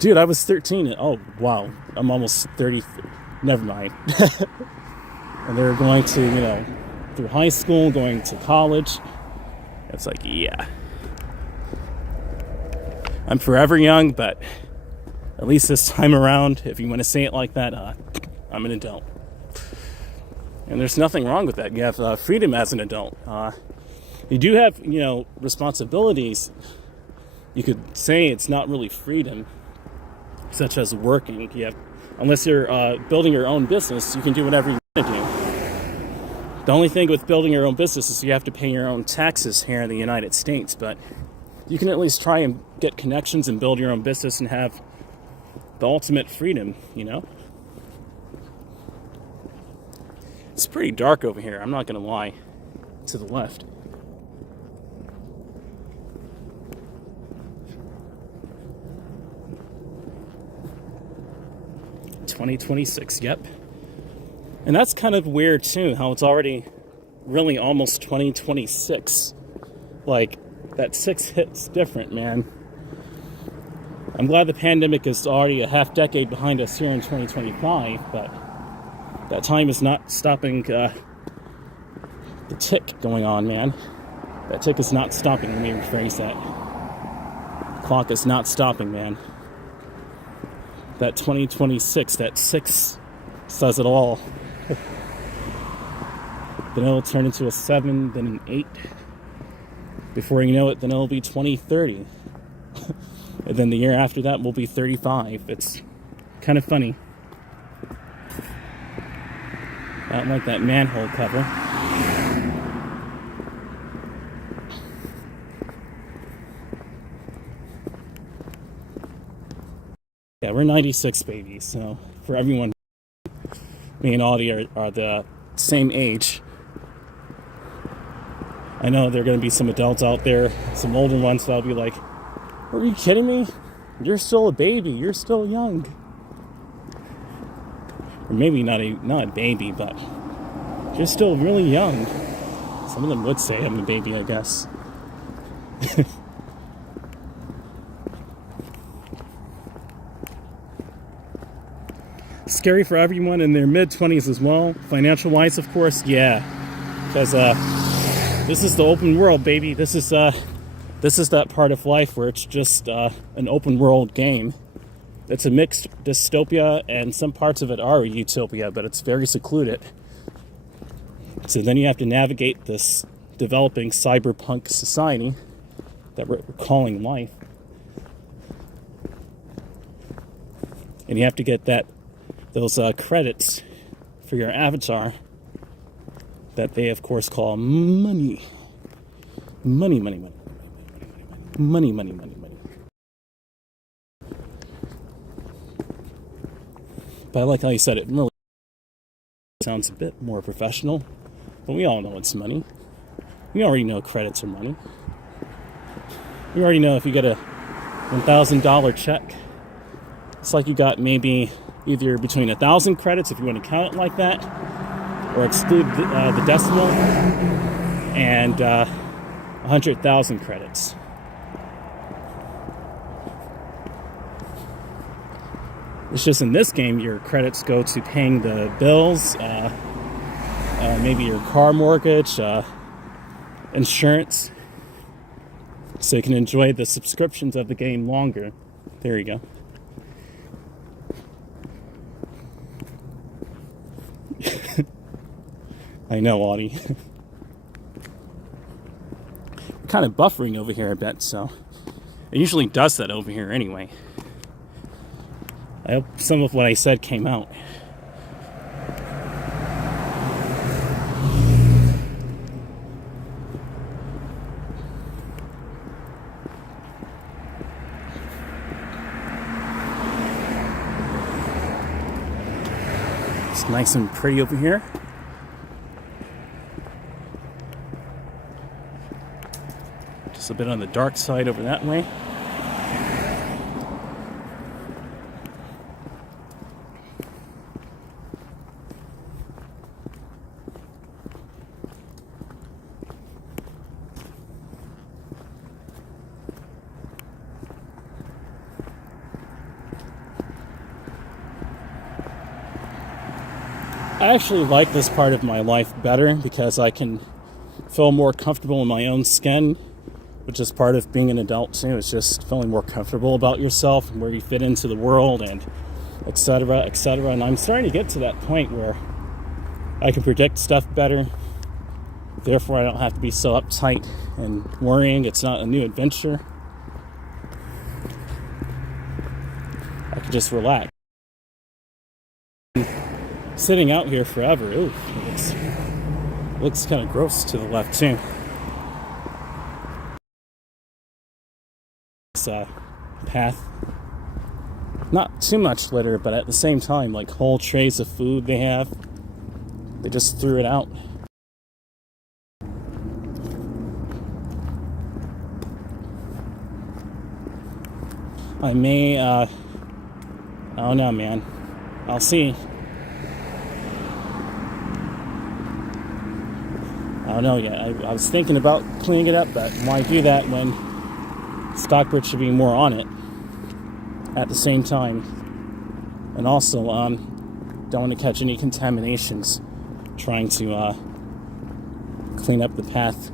Dude, I was 13. Oh, wow. I'm almost 30. Never mind. And they were going to, through high school, going to college. It's like, yeah. I'm forever young, but at least this time around, if you want to say it like that, I'm an adult. And there's nothing wrong with that. You have freedom as an adult. You do have, responsibilities. You could say it's not really freedom, such as working. You have, unless you're building your own business, you can do whatever you want to do. The only thing with building your own business is you have to pay your own taxes here in the United States, but you can at least try and get connections and build your own business and have the ultimate freedom, It's pretty dark over here, I'm not going to lie, to the left. $2026, yep. And that's kind of weird too, how it's already really almost 2026. Like, that 6 hits different, man. I'm glad the pandemic is already a half decade behind us here in 2025, but that time is not stopping the tick going on, man. That tick is not stopping. Let me rephrase that. The clock is not stopping, man. That 2026, that 6 says it all. Then it'll turn into a 7, then an 8. Before you know it, then it'll be 2030. And then the year after that will be 35. It's kind of funny. I don't like that manhole cover. Yeah, we're 96 babies, so for everyone, me and Audie are the same age. I know there are going to be some adults out there, some older ones that'll be like, are you kidding me? You're still a baby. You're still young. Or maybe not a baby, but you're still really young. Some of them would say I'm a baby, I guess. Scary for everyone in their mid-20s as well. Financial-wise, of course, yeah. Because this is the open world, baby. This is that part of life where it's just an open world game. it's a mixed dystopia, and some parts of it are a utopia, but it's very secluded. So then you have to navigate this developing cyberpunk society that we're calling life. And you have to get those credits for your avatar that they, of course, call money. Money, money, money. Money, money, money, money. But I like how you said it. Really sounds a bit more professional. But we all know it's money. We already know credits are money. We already know if you get a $1,000 check, it's like you got maybe either between 1,000 credits, if you want to count it like that, or exclude the decimal, and 100,000 credits. It's just in this game, your credits go to paying the bills, maybe your car mortgage, insurance, so you can enjoy the subscriptions of the game longer. There you go. I know, Audie. Kind of buffering over here a bit, so it usually does that over here anyway. I hope some of what I said came out. It's nice and pretty over here. Just a bit on the dark side over that way. I actually like this part of my life better because I can feel more comfortable in my own skin, which is part of being an adult too. It's just feeling more comfortable about yourself and where you fit into the world, and etc., etc. And I'm starting to get to that point where I can predict stuff better. Therefore, I don't have to be so uptight and worrying. It's not a new adventure. I can just relax. Sitting out here forever, ooh, it looks kind of gross to the left too. This path, not too much litter, but at the same time, like whole trays of food they have, they just threw it out. I may, I don't know, man. I'll see. I don't know yet. I was thinking about cleaning it up, but why do that when Stockbridge should be more on it at the same time? And also, don't want to catch any contaminations trying to clean up the path.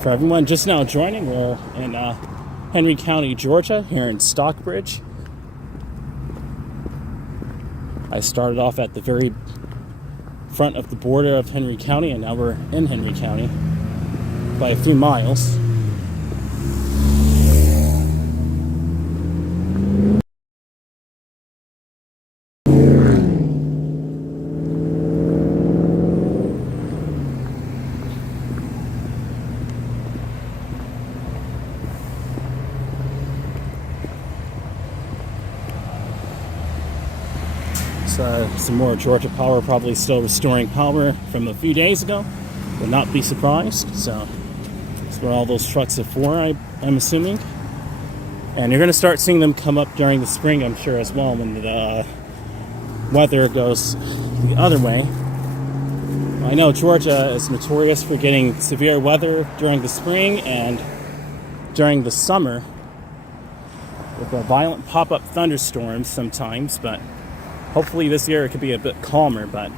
For everyone just now joining, we're in Henry County, Georgia, here in Stockbridge. I started off at the very front of the border of Henry County, and now we're in Henry County by a few miles. some more Georgia Power probably still restoring power from a few days ago. Would not be surprised. So that's where all those trucks are for, I'm assuming. And you're going to start seeing them come up during the spring, I'm sure, as well, when the weather goes the other way. I know Georgia is notorious for getting severe weather during the spring and during the summer with violent pop-up thunderstorms sometimes, but hopefully this year it could be a bit calmer. But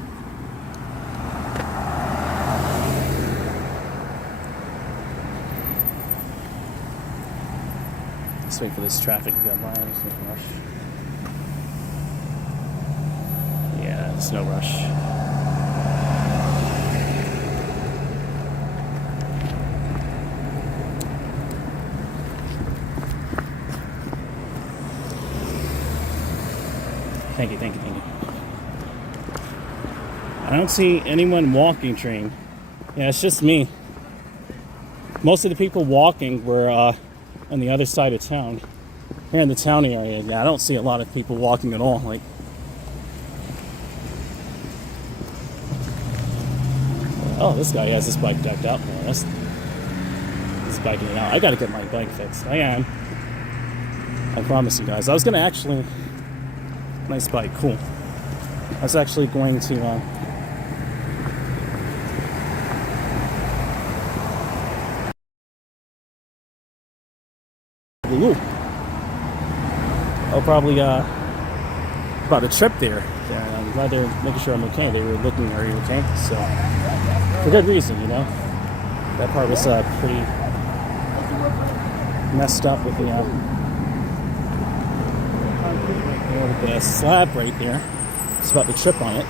let's wait for this traffic to go by. There's no rush. Yeah, there's no rush. Thank you. I don't see anyone walking, Dream. Yeah, it's just me. Most of the people walking were on the other side of town. Here in the town area, yeah, I don't see a lot of people walking at all. Like, oh, this guy has his bike decked out. Yeah, he's biking it out. I gotta get my bike fixed. I am. I promise you guys. I was gonna actually... Nice bike, cool. I was actually going to I'll probably about a trip there. And I'm glad they're making sure I'm okay. They were looking, are you okay? So for good reason, you know. That part was pretty messed up with the slab right there. It's about to trip on it.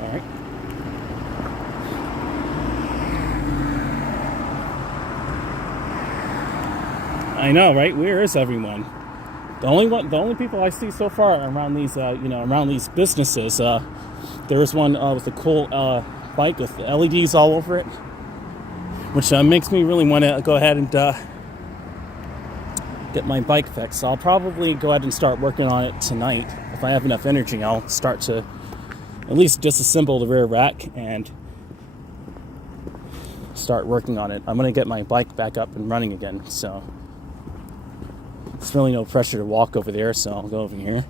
All right. I know, right? Where is everyone? The only people I see so far around these, around these businesses. There was one with a cool bike with LEDs all over it, which makes me really want to go ahead and get my bike fixed. So I'll probably go ahead and start working on it tonight. If I have enough energy, I'll start to at least disassemble the rear rack and start working on it. I'm going to get my bike back up and running again, so there's really no pressure to walk over there, so I'll go over here.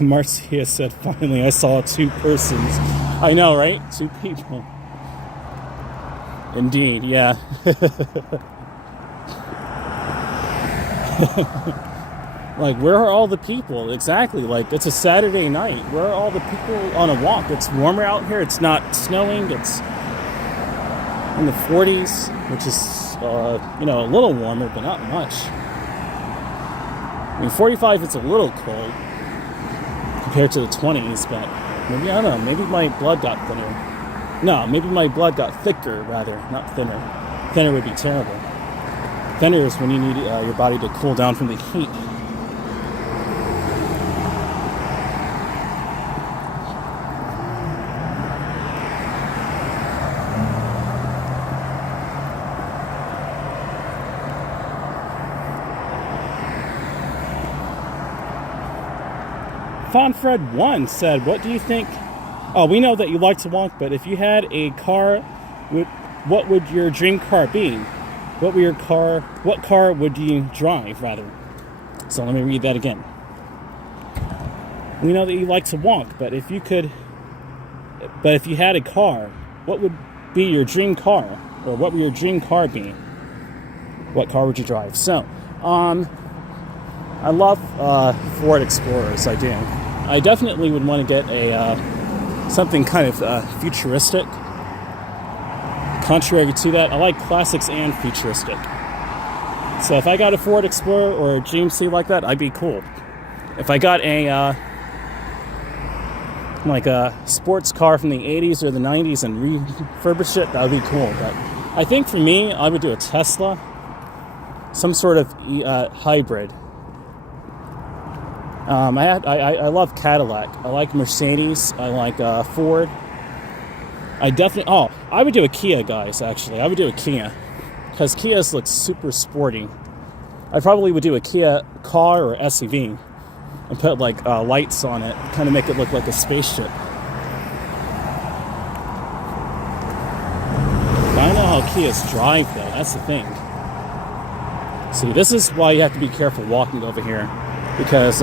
Marcia said, finally, I saw two persons. I know, right? Two people. Indeed, yeah. Like, where are all the people? Exactly, like, it's a Saturday night. Where are all the people on a walk? It's warmer out here. It's not snowing. It's in the 40s, which is, a little warmer, but not much. I mean, 45, it's a little cold compared to the 20s, but maybe, I don't know, maybe my blood got thinner. No, maybe my blood got thicker, rather, not thinner. Thinner would be terrible. Thinner is when you need your body to cool down from the heat. Fonfred1 said, what do you think? Oh, we know that you like to walk, but if you had a car, what would your dream car be? What car would you drive, rather? So let me read that again. We know that you like to walk, but if you had a car, what would be your dream car? Or what would your dream car be? What car would you drive? So, I love Ford Explorers, I do. I definitely would want to get a something kind of futuristic. Contrary to that, I like classics and futuristic. So if I got a Ford Explorer or a GMC like that, I'd be cool. If I got a sports car from the 80s or the 90s and refurbish it, that would be cool. But I think for me, I would do a Tesla. some sort of hybrid. I love Cadillac. I like Mercedes. I like Ford. I would do a Kia, guys, actually. I would do a Kia. Because Kias look super sporty. I probably would do a Kia car or SUV. And put, like, lights on it. Kind of make it look like a spaceship. But I don't know how Kias drive, though. That's the thing. See, this is why you have to be careful walking over here. Because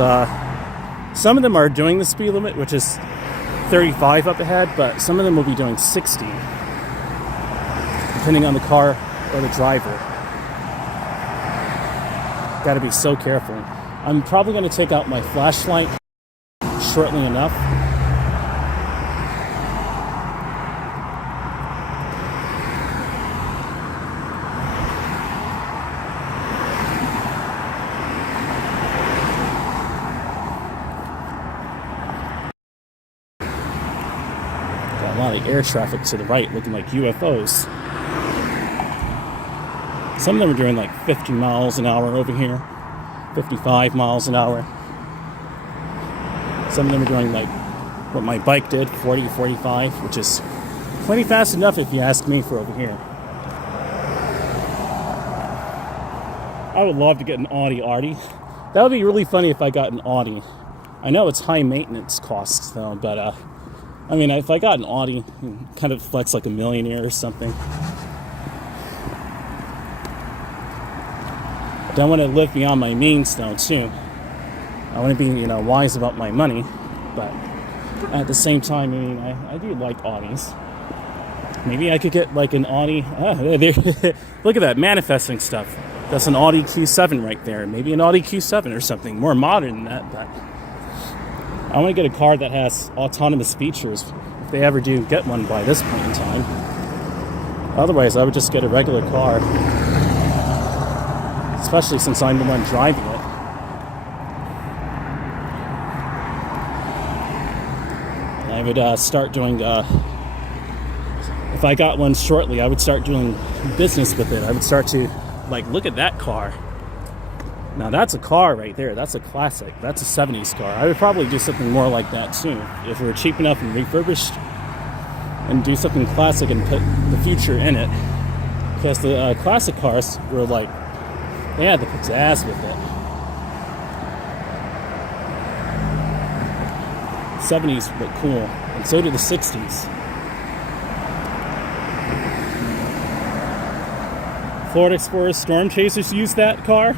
some of them are doing the speed limit, which is 35 up ahead, but some of them will be doing 60, depending on the car or the driver. Got to be so careful. I'm probably going to take out my flashlight shortly enough. Got a lot of air traffic to the right looking like UFOs. Some of them are doing like 50 miles an hour over here, 55 miles an hour. Some of them are doing like what my bike did, 40, 45, which is plenty fast enough if you ask me for over here. I would love to get an Audi Artie. That would be really funny if I got an Audi. I know it's high maintenance costs though, but I mean, if I got an Audi, kind of flex like a millionaire or something. Don't want to live beyond my means though too. I want to be, wise about my money, but at the same time, I mean, I do like Audis. Maybe I could get like an Audi. Look at that, manifesting stuff. That's an Audi Q7 right there. Maybe an Audi Q7 or something more modern than that. But I want to get a car that has autonomous features if they ever do get one by this point in time. Otherwise, I would just get a regular car. Especially since I'm the one driving it. And I would start doing, if I got one shortly, I would start doing business with it. I would start to, like, look at that car. Now that's a car right there. That's a classic. That's a 70s car. I would probably do something more like that too. If we were cheap enough and refurbished and do something classic and put the future in it. Because the classic cars were like, they had the pizzazz with it. 70s look cool, and so did the 60s. Florida Explorer Storm Chasers use that car?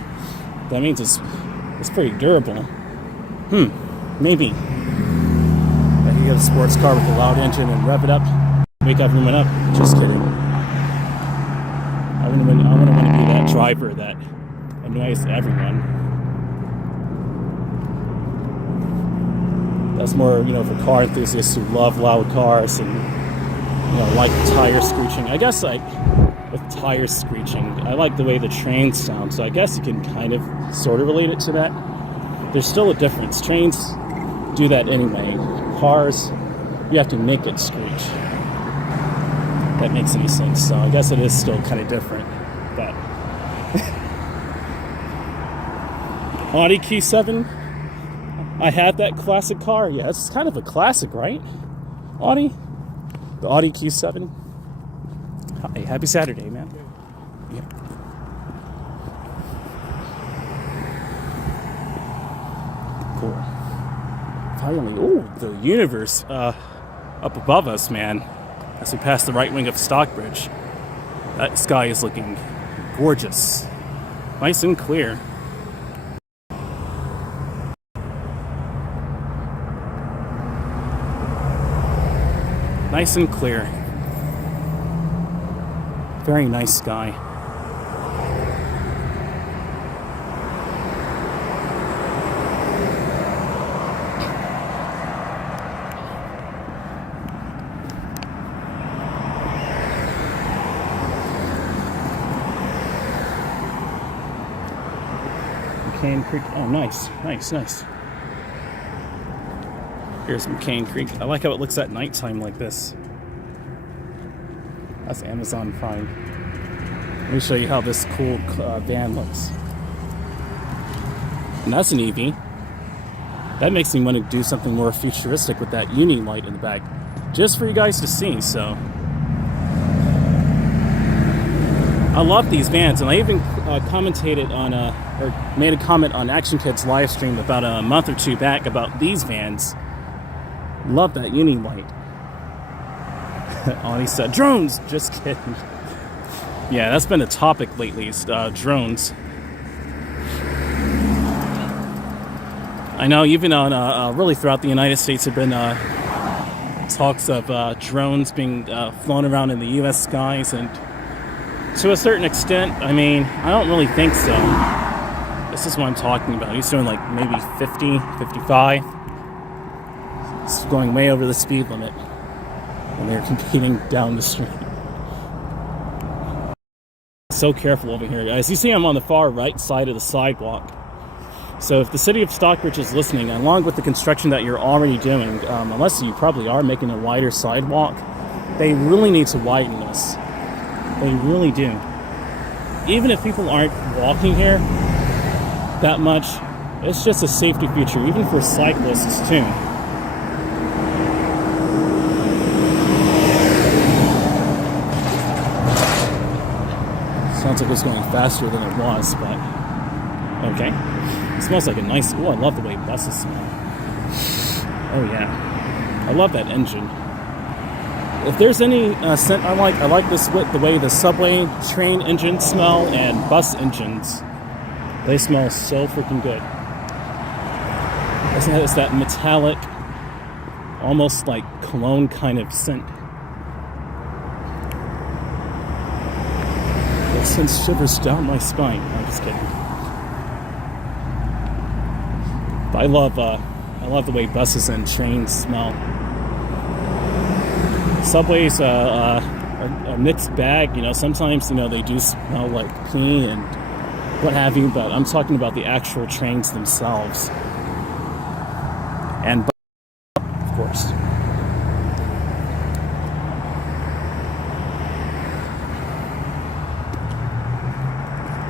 That means it's pretty durable. Maybe. I could get a sports car with a loud engine and rev it up, wake everyone up. Just kidding. I want to be that driver that annoys everyone. That's more, for car enthusiasts who love loud cars and, like tire screeching. I guess, like, with tire screeching, I like the way the trains sound, so I guess you can kind of, sort of relate it to that. There's still a difference. Trains do that anyway. Cars, you have to make it screech. If that makes any sense. So I guess it is still kind of different, but... Audi Q7. I had that classic car. Yeah, it's kind of a classic, right? Audi? The Audi Q7. Hi, happy Saturday, man. Yeah. Cool. Finally, the universe up above us, man. As we pass the right wing of Stockbridge. That sky is looking gorgeous. Nice and clear. Nice and clear. Very nice sky. McCain Creek. Oh, nice. Here's McCain Creek. I like how it looks at nighttime like this. That's Amazon Prime. Let me show you how this cool van looks. And that's an EV. That makes me want to do something more futuristic with that uni light in the back, just for you guys to see. So I love these vans, and I even commentated on or made a comment on Action Kid's live stream about a month or two back about these vans. Love that uni light. Oh, he said drones. Just kidding. Yeah, that's been a topic lately. Is drones. I know even on really throughout the United States have been talks of drones being flown around in the U.S. skies, and to a certain extent, I mean, I don't really think so. This is what I'm talking about. He's doing like maybe 50, 55. It's going way over the speed limit when they're competing down the street. So careful over here, guys. You see I'm on the far right side of the sidewalk. So if the city of Stockbridge is listening, along with the construction that you're already doing, unless you probably are making a wider sidewalk, they really need to widen this. They really do. Even if people aren't walking here that much, it's just a safety feature, even for cyclists too. Sounds like it was going faster than it was, but okay. It smells like a nice... Oh, I love the way buses smell. Oh yeah, I love that engine. If there's any scent I like this with the way the subway train engines smell and bus engines. They smell so freaking good. It's that metallic, almost like cologne kind of scent. It sends shivers down my spine. I'm just kidding. But I love the way buses and trains smell. Subways are a mixed bag, you know. Sometimes, you know, they do smell like pee and what have you, but I'm talking about the actual trains themselves. And of course.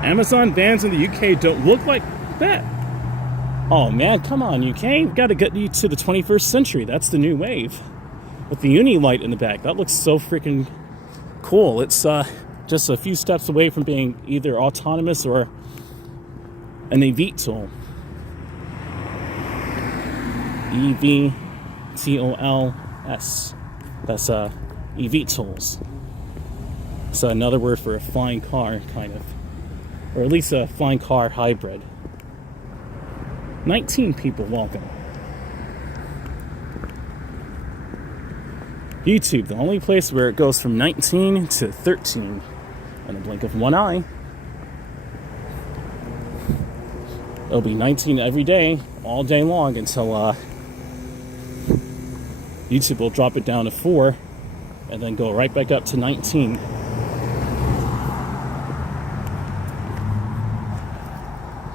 Amazon vans in the UK don't look like that. Oh man, come on, UK. We've got to get you to the 21st century. That's the new wave. With the uni light in the back. That looks so freaking cool. It's just a few steps away from being either autonomous or an eVTOL. EVTOLS. That's eVTOLs. It's another word for a flying car, kind of. Or at least a flying car hybrid. 19 people, welcome. YouTube, the only place where it goes from 19 to 13 in a blink of one eye. It'll be 19 every day, all day long, until YouTube will drop it down to 4 and then go right back up to 19.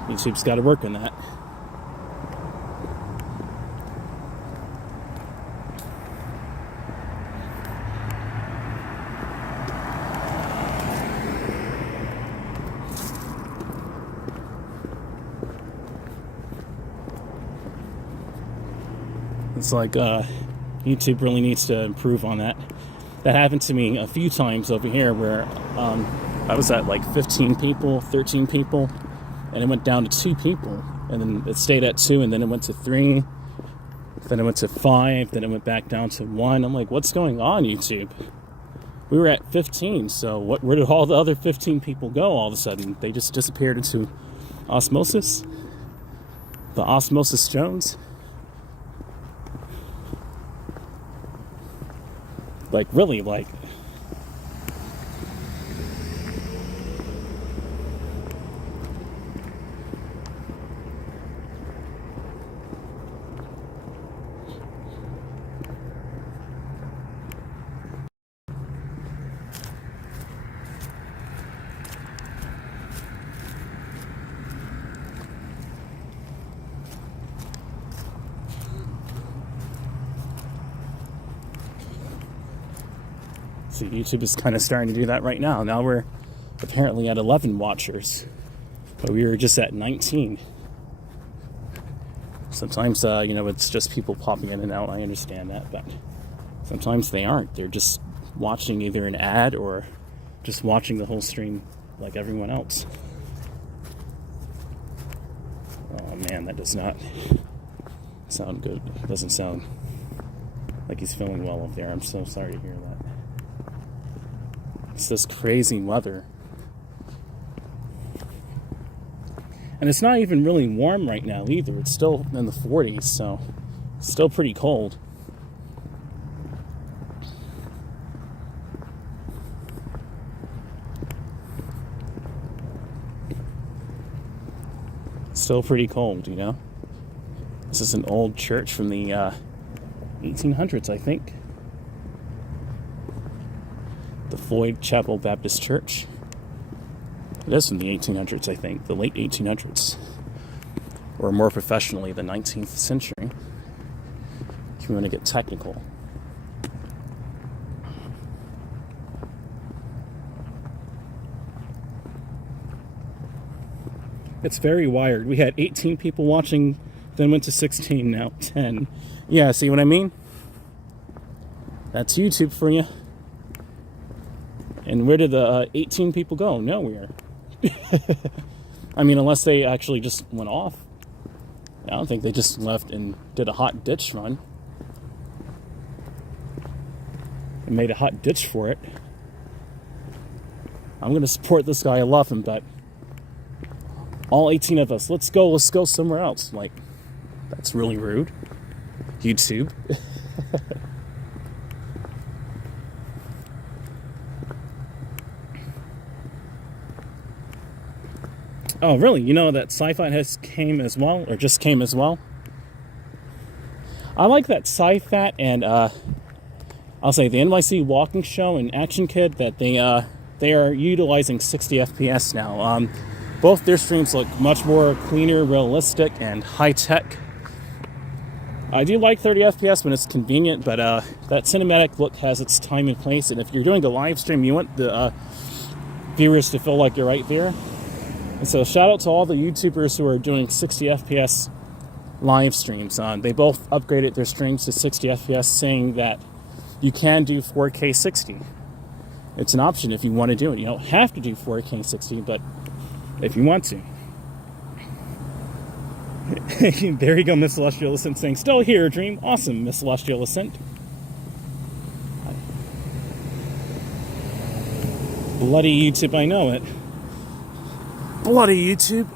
YouTube's got to work on that. It's like YouTube really needs to improve on that. That happened to me a few times over here where I was at like 15 people, 13 people, and it went down to 2 people, and then it stayed at 2, and then it went to 3, then it went to 5, then it went back down to 1. I'm like, what's going on, YouTube? We were at 15, so where did all the other 15 people go all of a sudden? They just disappeared into osmosis? The Osmosis Jones? Like, really, like... See, YouTube is kind of starting to do that right now. Now we're apparently at 11 watchers, but we were just at 19. Sometimes, you know, it's just people popping in and out. I understand that, but sometimes they aren't. They're just watching either an ad or just watching the whole stream like everyone else. Oh man, that does not sound good. It doesn't sound like he's feeling well up there. I'm so sorry to hear that. It's this crazy weather. And it's not even really warm right now either. It's still in the 40s, so it's still pretty cold. Still pretty cold, you know? This is an old church from the 1800s, I think. The Floyd Chapel Baptist Church. It is from the 1800s, I think, the late 1800s. Or more professionally, the 19th century, if you want to get technical. It's very wired. We had 18 people watching, then went to 16, now 10. Yeah, see what I mean? That's YouTube for you. And where did the 18 people go? Nowhere. I mean, unless they actually just went off. I don't think they just left and did a hot ditch run. And made a hot ditch for it. I'm going to support this guy. I love him, but all 18 of us, let's go somewhere else. Like, that's really rude. YouTube. Oh, really? You know that Sci-Fi has came as well, or just came as well? I like that Sci-Fi and I'll say the NYC Walking Show and Action Kid that they are utilizing 60 FPS now. Both their streams look much more cleaner, realistic, and high-tech. I do like 30 FPS when it's convenient, but that cinematic look has its time and place, and if you're doing a live stream, you want the viewers to feel like you're right there. And so shout out to all the YouTubers who are doing 60 FPS live streams. They both upgraded their streams to 60 FPS, saying that you can do 4K 60. It's an option if you want to do it. You don't have to do 4K 60, but if you want to. There you go, Miss Celestial Ascent saying, still here, Dream. Awesome, Miss Celestial Ascent. Bloody YouTube, I know it. Bloody YouTube.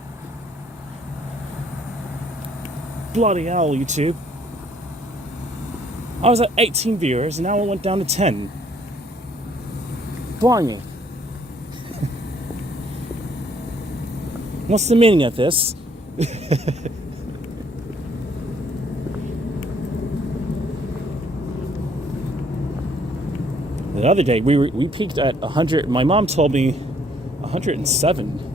Bloody hell, YouTube. I was at 18 viewers, and now it went down to 10. Blimey. What's the meaning of this? The other day, we peaked at 100. My mom told me 107.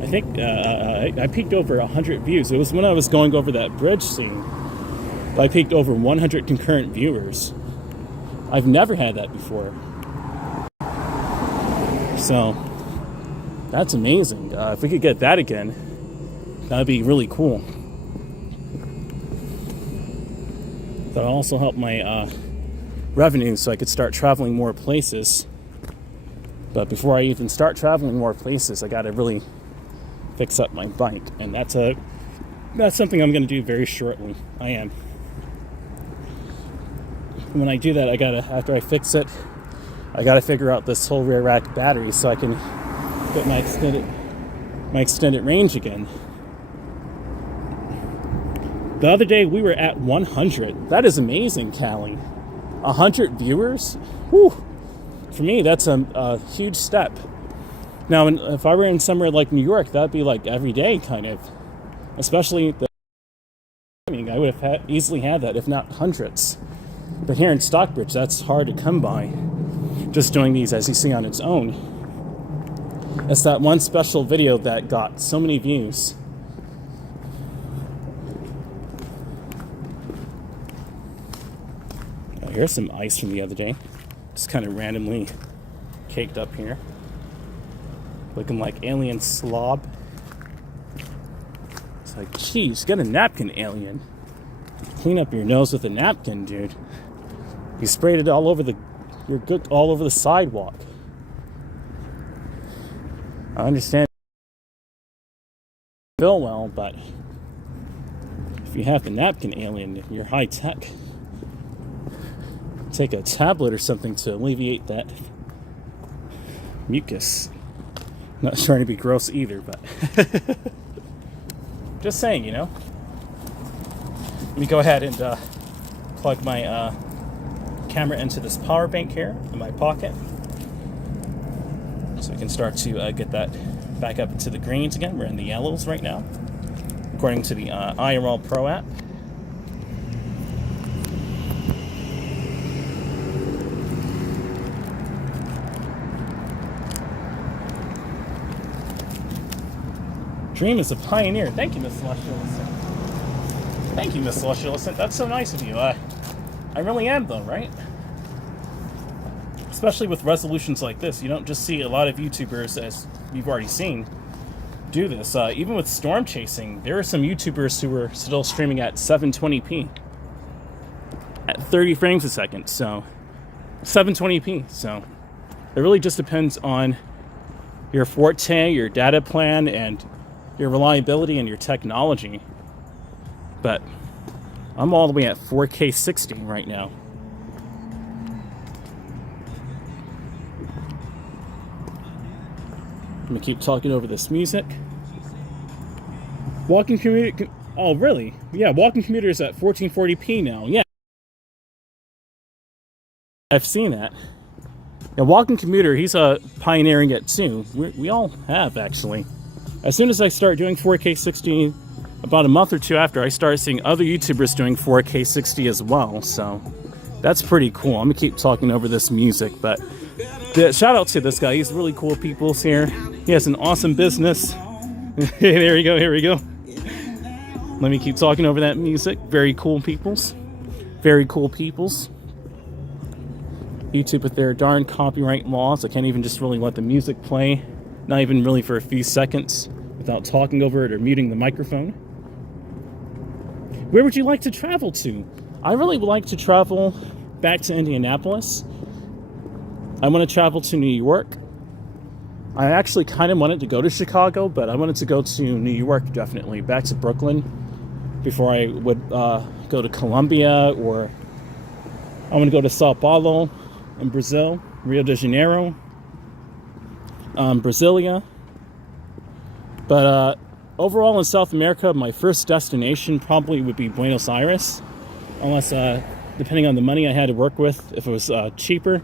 I think I peaked over 100 views. It was when I was going over that bridge scene. I peaked over 100 concurrent viewers. I've never had that before. So, that's amazing. If we could get that again, that'd be really cool. That'll also help my revenue so I could start traveling more places. But before I even start traveling more places, I gotta really fix up my bike, and that's something I'm going to do very shortly. I am. When I do that, after I fix it, I got to figure out this whole rear rack battery so I can get my extended range again. The other day we were at 100. That is amazing, Callie. 100 viewers? Whew. For me, that's a huge step. Now, if I were in somewhere like New York, that'd be like every day, kind of. Especially I would have easily had that, if not hundreds. But here in Stockbridge, that's hard to come by. Just doing these as you see on its own. It's that one special video that got so many views. Oh, here's some ice from the other day. Just kind of randomly caked up here. Looking like alien slob. It's like, geez, get a napkin, alien. Clean up your nose with a napkin, dude. You sprayed it all over all over the sidewalk. I understand you feel well, but if you have the napkin, alien, you're high tech. Take a tablet or something to alleviate that mucus. Not trying to be gross either, but just saying, you know. Let me go ahead and plug my camera into this power bank here in my pocket, so we can start to get that back up into the greens again. We're in the yellows right now, according to the IRL Pro app. Dream is a pioneer. Thank you, Miss Celestialicent. Thank you, Miss Celestialicent. That's so nice of you. I really am, though, right? Especially with resolutions like this. You don't just see a lot of YouTubers, as you've already seen, do this. Even with storm chasing, there are some YouTubers who are still streaming at 720p. At 30 frames a second, so 720p. So it really just depends on your forte, your data plan, and your reliability and your technology. But I'm all the way at 4K 60 right now. I'm gonna keep talking over this music. Walking commuter. Oh, really? Yeah, walking commuter is at 1440p now. Yeah, I've seen that. Yeah, walking commuter, he's pioneering it too. We all have, actually. As soon as I start doing 4K 60, about a month or two after, I started seeing other YouTubers doing 4K 60 as well. So that's pretty cool. I'm gonna keep talking over this music, but shout out to this guy. He's really cool peoples here. He has an awesome business. There we go, here we go. Let me keep talking over that music. Very cool peoples. Very cool peoples. YouTube with their darn copyright laws. I can't even just really let the music play. Not even really for a few seconds without talking over it or muting the microphone. Where would you like to travel to? I really would like to travel back to Indianapolis. I want to travel to New York. I actually kind of wanted to go to Chicago, but I wanted to go to New York, definitely. Back to Brooklyn before I would go to Colombia, or I want to go to Sao Paulo in Brazil, Rio de Janeiro, Brasilia. But overall in South America, my first destination probably would be Buenos Aires, unless, depending on the money I had to work with, if it was cheaper,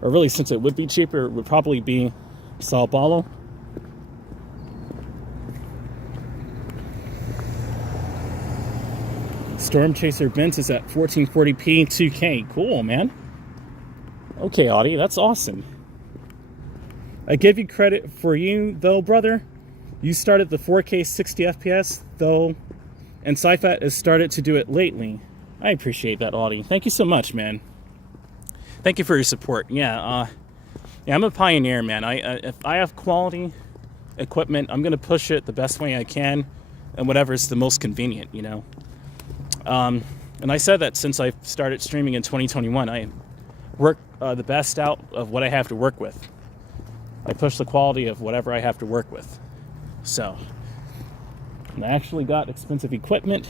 or really since it would be cheaper, it would probably be Sao Paulo. Storm Chaser Bent is at 1440p 2K. Cool, man. Okay, Audie, that's awesome. I give you credit for you, though, brother. You started the 4K 60 FPS, though, and Sci-Fi has started to do it lately. I appreciate that, Audie. Thank you so much, man. Thank you for your support. Yeah, I'm a pioneer, man. If I have quality equipment, I'm gonna push it the best way I can, and whatever is the most convenient, you know. And I said that since I started streaming in 2021, I work the best out of what I have to work with. I push the quality of whatever I have to work with. So, and I actually got expensive equipment.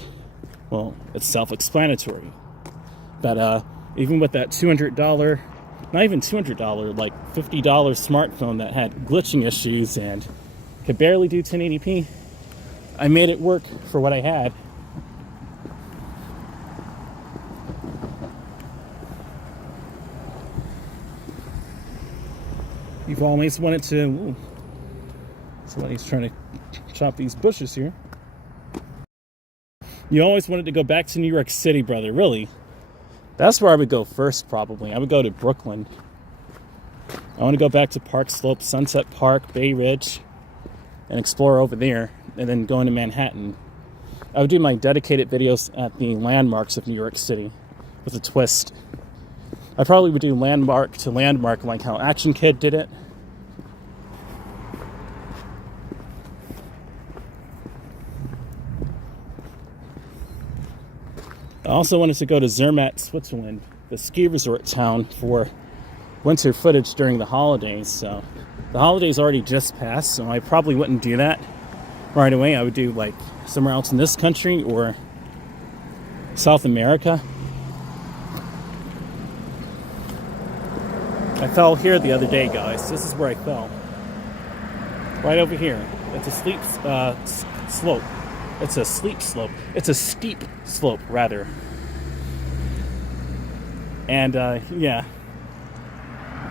Well, it's self-explanatory. But even with that $200, not even $200, like $50 smartphone that had glitching issues and could barely do 1080p, I made it work for what I had. You've always wanted to... Ooh, somebody's trying to chop these bushes here. You always wanted to go back to New York City, brother, really? That's where I would go first, probably. I would go to Brooklyn. I want to go back to Park Slope, Sunset Park, Bay Ridge, and explore over there, and then go into Manhattan. I would do my dedicated videos at the landmarks of New York City with a twist. I probably would do landmark to landmark like how Action Kid did it. I also wanted to go to Zermatt, Switzerland, the ski resort town, for winter footage during the holidays. So the holidays already just passed, so I probably wouldn't do that right away. I would do like somewhere else in this country or South America. I fell here the other day, guys. This is where I fell. Right over here. It's a steep slope. It's a steep slope. It's a steep slope, rather. And yeah,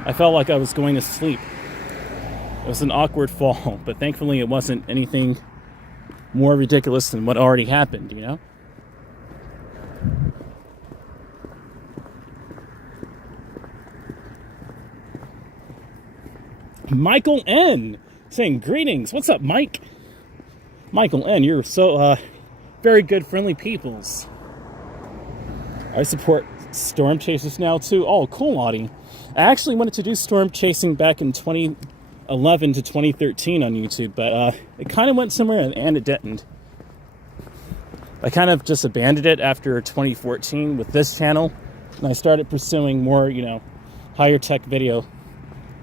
I felt like I was going to sleep. It was an awkward fall, but thankfully it wasn't anything more ridiculous than what already happened, you know? Michael N. saying greetings. What's up, Mike? Michael N., you're so very good, friendly peoples. I support storm chasers now too. Oh, cool, Audie. I actually wanted to do storm chasing back in 2011 to 2013 on YouTube, but it kind of went somewhere and it didn't. I kind of just abandoned it after 2014 with this channel, and I started pursuing more, you know, higher tech video,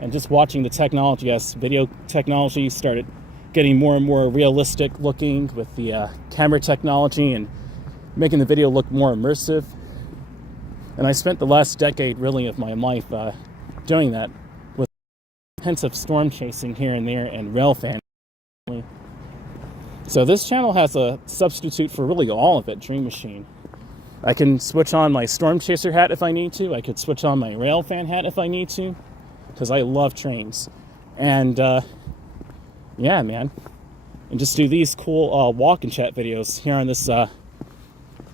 and just watching the technology as video technology started getting more and more realistic looking with the camera technology and making the video look more immersive. And I spent the last decade really of my life doing that with hints of storm chasing here and there and rail fan. So this channel has a substitute for really all of it, DreamMachine. I can switch on my storm chaser hat if I need to. I could switch on my rail fan hat if I need to, because I love trains. And yeah, man. And just do these cool walk and chat videos here on this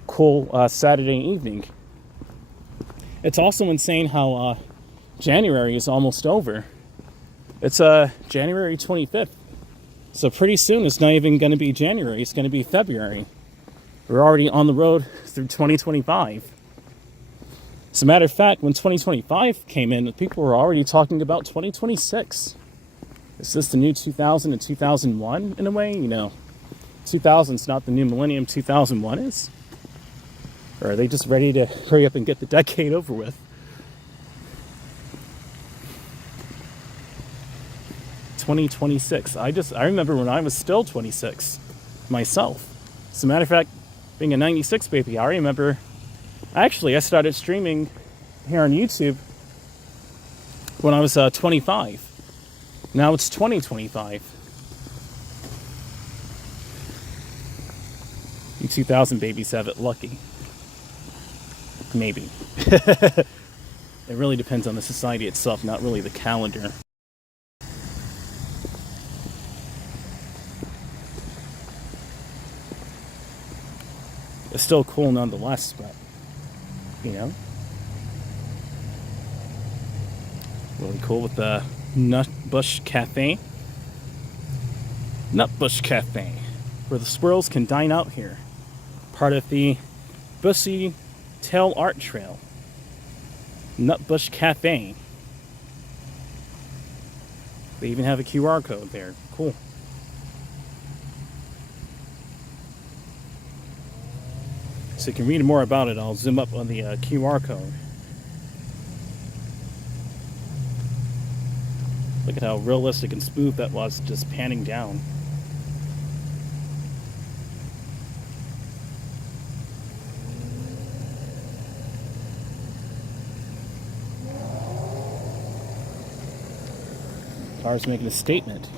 cool Saturday evening. It's also insane how January is almost over. It's January 25th. So pretty soon it's not even going to be January. It's going to be February. We're already on the road through 2025. As a matter of fact, when 2025 came in, people were already talking about 2026. Is this the new 2000 and 2001 in a way? You know, 2000's not the new millennium, 2001 is? Or are they just ready to hurry up and get the decade over with? 2026. I remember when I was still 26 myself. As a matter of fact, being a 96 baby, I remember, actually I started streaming here on YouTube when I was 25. Now it's 2025. You 2000 babies have it lucky. Maybe. It really depends on the society itself, not really the calendar. It's still cool nonetheless, but, you know. Really cool with the Nutbush Cafe. Nutbush Cafe, where the squirrels can dine out here. Part of the Bushy Tail Art Trail. Nutbush Cafe. They even have a QR code there. Cool. So you can read more about it. I'll zoom up on the QR code. Look at how realistic and smooth that was, just panning down. Car's making a statement.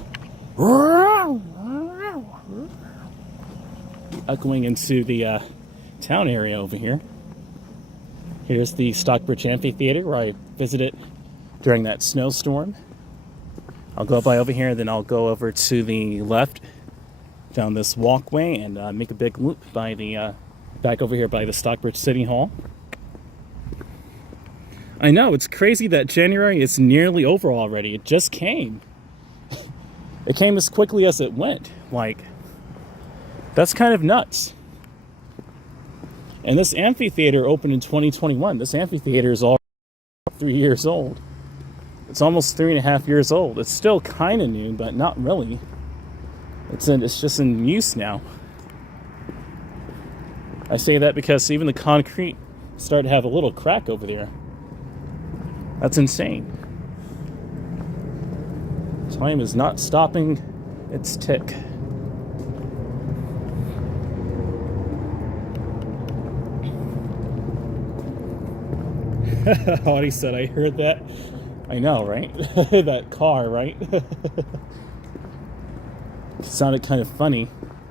Echoing into the town area over here. Here's the Stockbridge Amphitheater where I visited during that snowstorm. I'll go by over here, then I'll go over to the left down this walkway and make a big loop by the back over here by the Stockbridge City Hall. I know, it's crazy that January is nearly over already. It just came. It came as quickly as it went. Like, that's kind of nuts. And this amphitheater opened in 2021. This amphitheater is already 3 years old. It's almost 3.5 years old. It's still kind of new, but not really. It's just in use now. I say that because even the concrete started to have a little crack over there. That's insane. Time is not stopping its tick. Audie said, I heard that. I know, right? That car, right? It sounded kind of funny.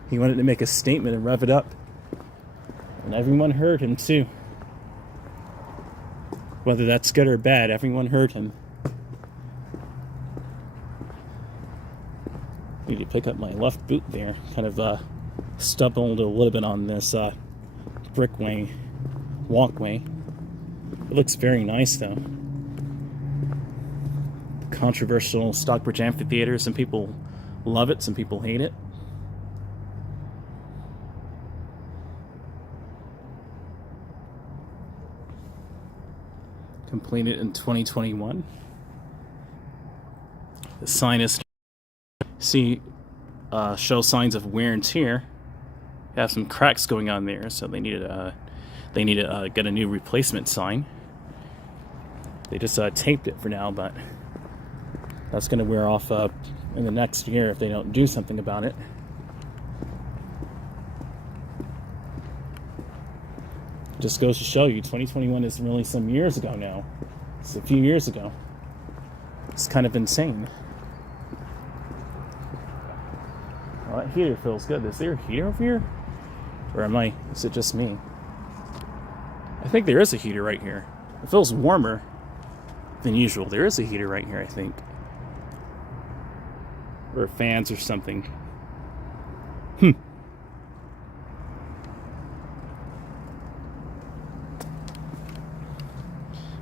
He wanted to make a statement and rev it up. And everyone heard him too. Whether that's good or bad, everyone heard him. Need to pick up my left boot there. Kind of stumbled a little bit on this brickway walkway. It looks very nice though. Controversial Stockbridge Amphitheater. Some people love it, some people hate it. Completed in 2021. The sign is show signs of wear and tear. Have some cracks going on there, so they need to get a new replacement sign. They just taped it for now, but that's going to wear off in the next year if they don't do something about it. Just goes to show you, 2021 is really some years ago now. It's a few years ago. It's kind of insane. Well, that heater feels good. Is there a heater over here? Or is it just me? I think there is a heater right here. It feels warmer than usual. There is a heater right here, I think. Or fans or something.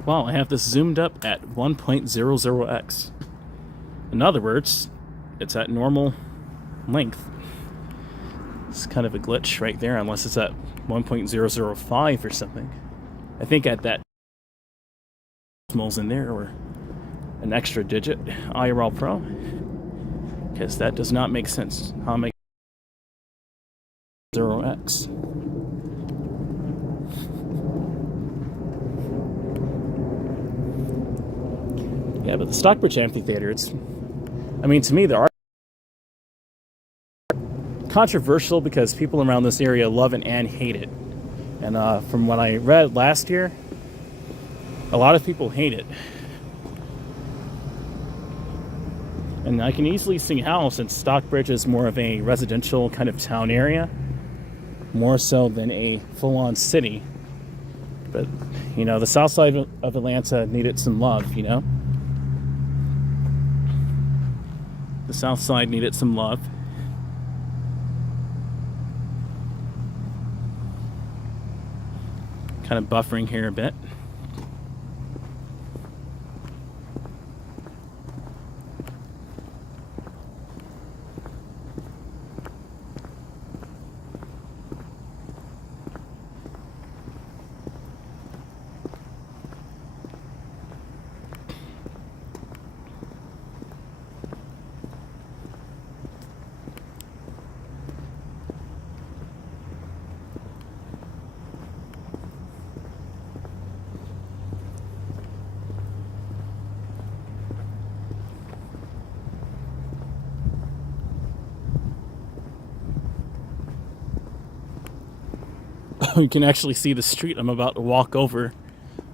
Wow, I have this zoomed up at 1.00x. In other words, it's at normal length. It's kind of a glitch right there, unless it's at 1.005 or something. I think at that decimals in there, or an extra digit, IRL Pro, because that does not make sense. I'll make 0x. Yeah, but the Stockbridge Amphitheater, to me, there are controversial because people around this area love it and hate it. And from what I read last year, a lot of people hate it. And I can easily see how, since Stockbridge is more of a residential kind of town area, more so than a full-on city. But, the south side of Atlanta needed some love, The south side needed some love. Kind of buffering here a bit. You can actually see the street I'm about to walk over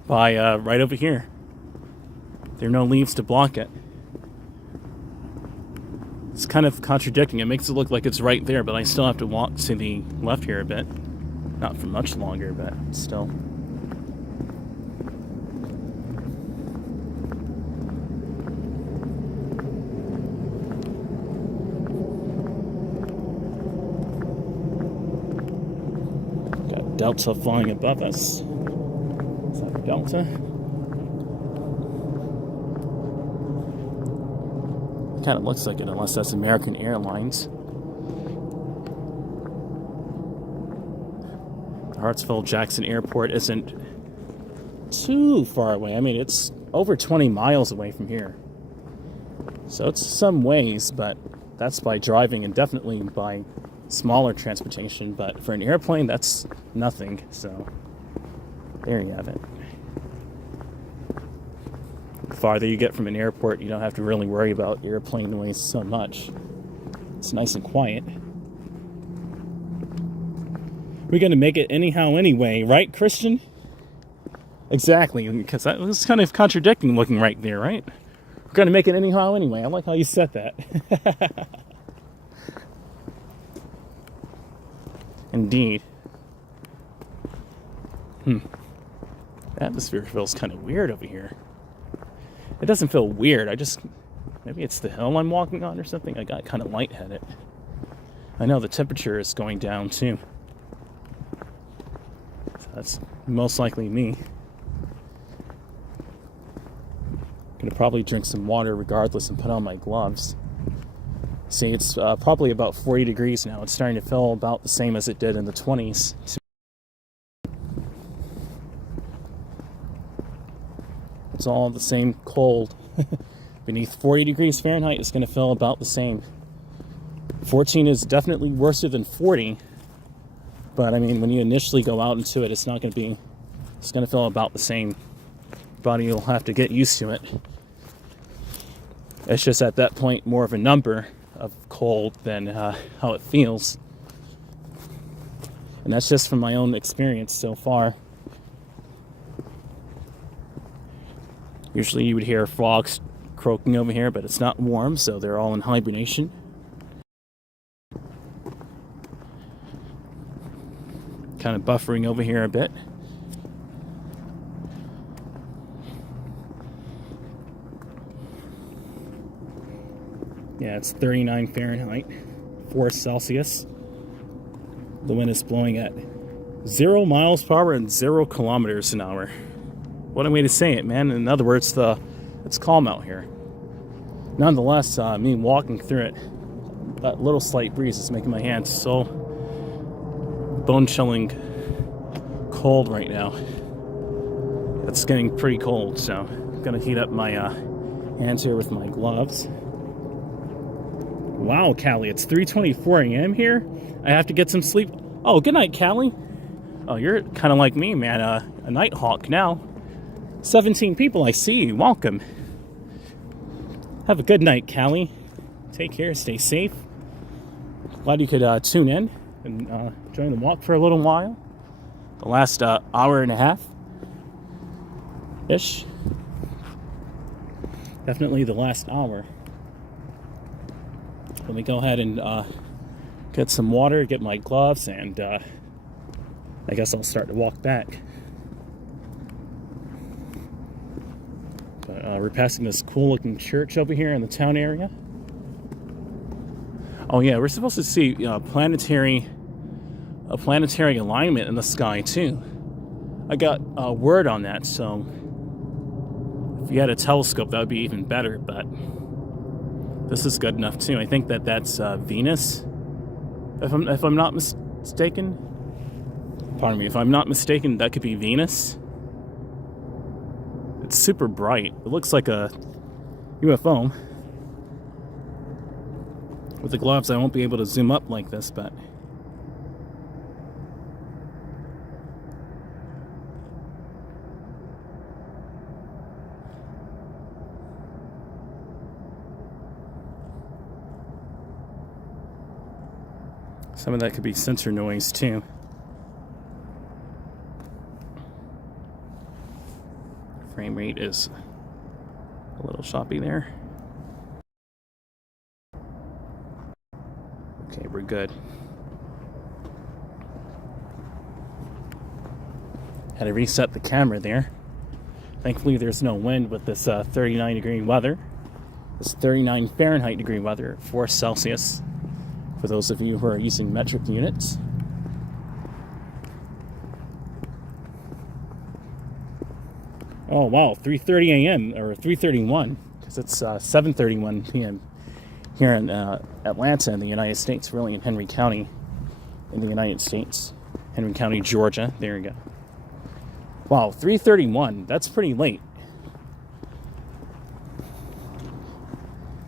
by right over here. There are no leaves to block it. It's kind of contradicting. It makes it look like it's right there, but I still have to walk to the left here a bit. Not for much longer, but still. Delta flying above us. Is that Delta? It kind of looks like it, unless that's American Airlines. Hartsfield-Jackson Airport isn't too far away. It's over 20 miles away from here. So it's some ways, but that's by driving and definitely by smaller transportation, but for an airplane, that's nothing. So there you have it. The farther you get from an airport, you don't have to really worry about airplane noise so much. It's nice and quiet. We're going to make it anyhow anyway, right, Christian? Exactly, because that was kind of contradicting looking right there, right? We're going to make it anyhow anyway. I like how you said that. Indeed. The atmosphere feels kind of weird over here. It doesn't feel weird. Maybe it's the hill I'm walking on or something. I got kind of lightheaded. I know the temperature is going down too. So that's most likely me. Gonna probably drink some water regardless and put on my gloves. See, it's probably about 40 degrees now. It's starting to feel about the same as it did in the 20s. It's all the same cold. Beneath 40 degrees Fahrenheit, it's going to feel about the same. 14 is definitely worse than 40. But I mean, when you initially go out into it, it's going to feel about the same. Body will have to get used to it. It's just at that point more of a number of cold than how it feels. And that's just from my own experience so far. Usually you would hear frogs croaking over here, but it's not warm, so they're all in hibernation. Kind of buffering over here a bit. Yeah, it's 39 Fahrenheit, 4 Celsius. The wind is blowing at 0 miles per hour and 0 kilometers an hour. What a way to say it, man. In other words, it's calm out here. Nonetheless, me walking through it, that little slight breeze is making my hands so bone-chilling cold right now. It's getting pretty cold, so I'm gonna heat up my hands here with my gloves. Wow, Callie, it's 3:24 a.m. here. I have to get some sleep. Oh, good night, Callie. Oh, you're kind of like me, man. A night hawk now. 17 people, I see you. Welcome. Have a good night, Callie. Take care, stay safe. Glad you could tune in and join the walk for a little while. The last hour and a half ish. Definitely the last hour. Let me go ahead and get some water, get my gloves, and I guess I'll start to walk back. We're passing this cool looking church over here in the town area. Oh yeah, we're supposed to see a planetary alignment in the sky too. I got word on that, so if you had a telescope that would be even better, but this is good enough too. I think that's Venus, if I'm not mistaken. Pardon me, if I'm not mistaken, that could be Venus. It's super bright. It looks like a UFO. With the gloves, I won't be able to zoom up like this, but some of that could be sensor noise too. Frame rate is a little choppy there. Okay, we're good. Had to reset the camera there. Thankfully there's no wind with this 39 degree weather. It's 39 Fahrenheit degree weather, 4 Celsius. For those of you who are using metric units. Oh wow, 3:30 a.m. or 3:31, because it's 7:31 p.m. here in Atlanta in the United States, really in Henry County in the United States. Henry County, Georgia. There you go. Wow, 3:31. That's pretty late.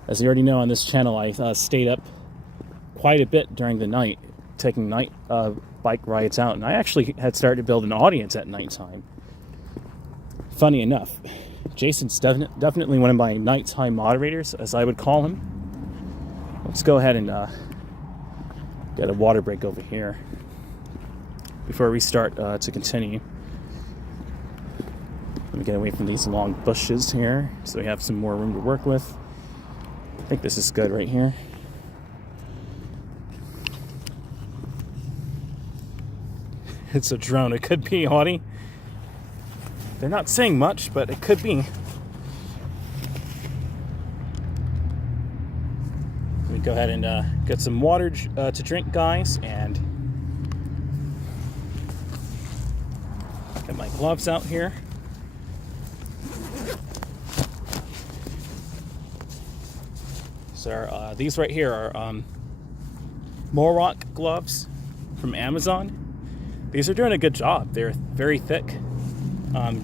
As you already know on this channel, I stayed up quite a bit during the night, taking night bike rides out, and I actually had started to build an audience at nighttime. Funny enough, Jason's definitely one of my nighttime moderators, as I would call him. Let's go ahead and get a water break over here before we start to continue. Let me get away from these long bushes here so we have some more room to work with. I think this is good right here. It's a drone. It could be Audi. They're not saying much, but it could be. Let me go ahead and get some water to drink, guys, and get my gloves out here. So these right here are Morocco gloves from Amazon. These are doing a good job. They're very thick.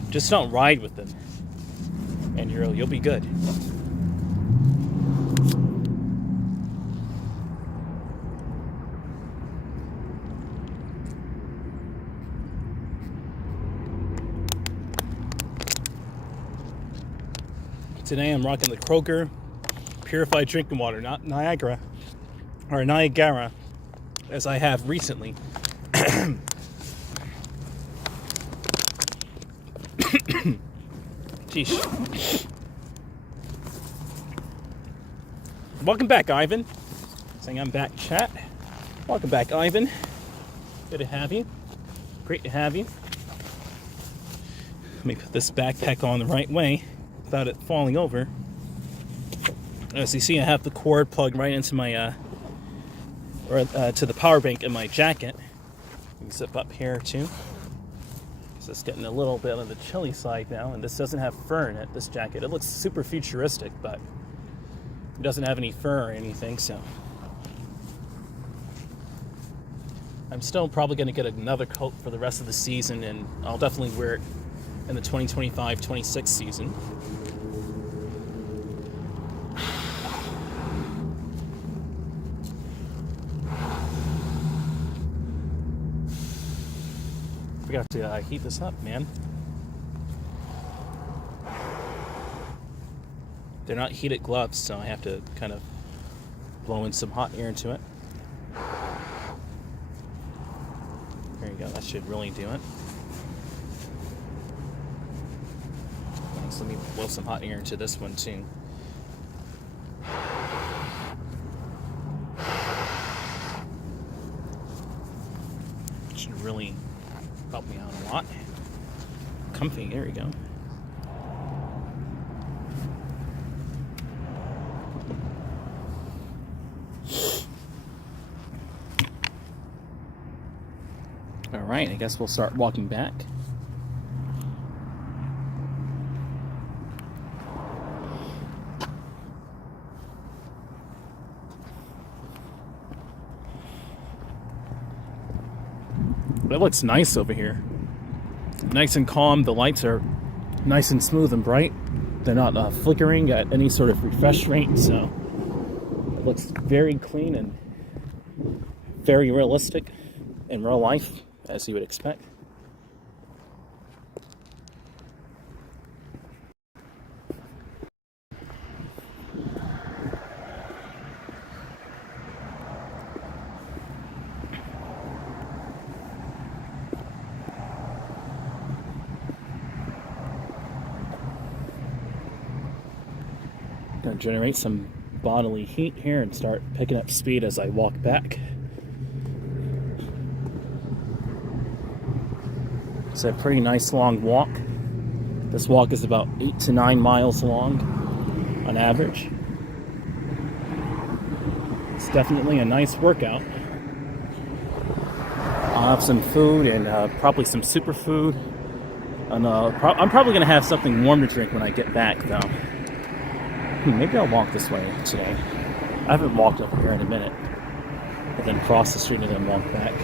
Just don't ride with them, and you'll be good. Today I'm rocking the Kroger purified drinking water, not Niagara, as I have recently. Sheesh. Welcome back, Ivan. Saying I'm back, chat. Welcome back, Ivan. Good to have you. Great to have you. Let me put this backpack on the right way without it falling over. As you see, I have the cord plugged right into my to the power bank in my jacket. You can zip up here too. It's getting a little bit on the chilly side now, and this doesn't have fur in it, this jacket. It looks super futuristic, but it doesn't have any fur or anything, so I'm still probably going to get another coat for the rest of the season, and I'll definitely wear it in the 2025-26 season. Forgot to heat this up, man. They're not heated gloves, so I have to kind of blow in some hot air into it. There you go, that should really do it. Nice, let me blow some hot air into this one too. Should really help me out a lot. Comfy, there we go. Alright, I guess we'll start walking back. It looks nice over here. Nice and calm. The lights are nice and smooth and bright. They're not flickering at any sort of refresh rate, so it looks very clean and very realistic in real life, as you would expect. Gonna generate some bodily heat here and start picking up speed as I walk back. It's a pretty nice long walk. This walk is about 8 to 9 miles long on average. It's definitely a nice workout. I'll have some food and probably some superfood. And I'm probably gonna have something warm to drink when I get back, though. Maybe I'll walk this way today. I haven't walked up here in a minute. And then cross the street and then walk back.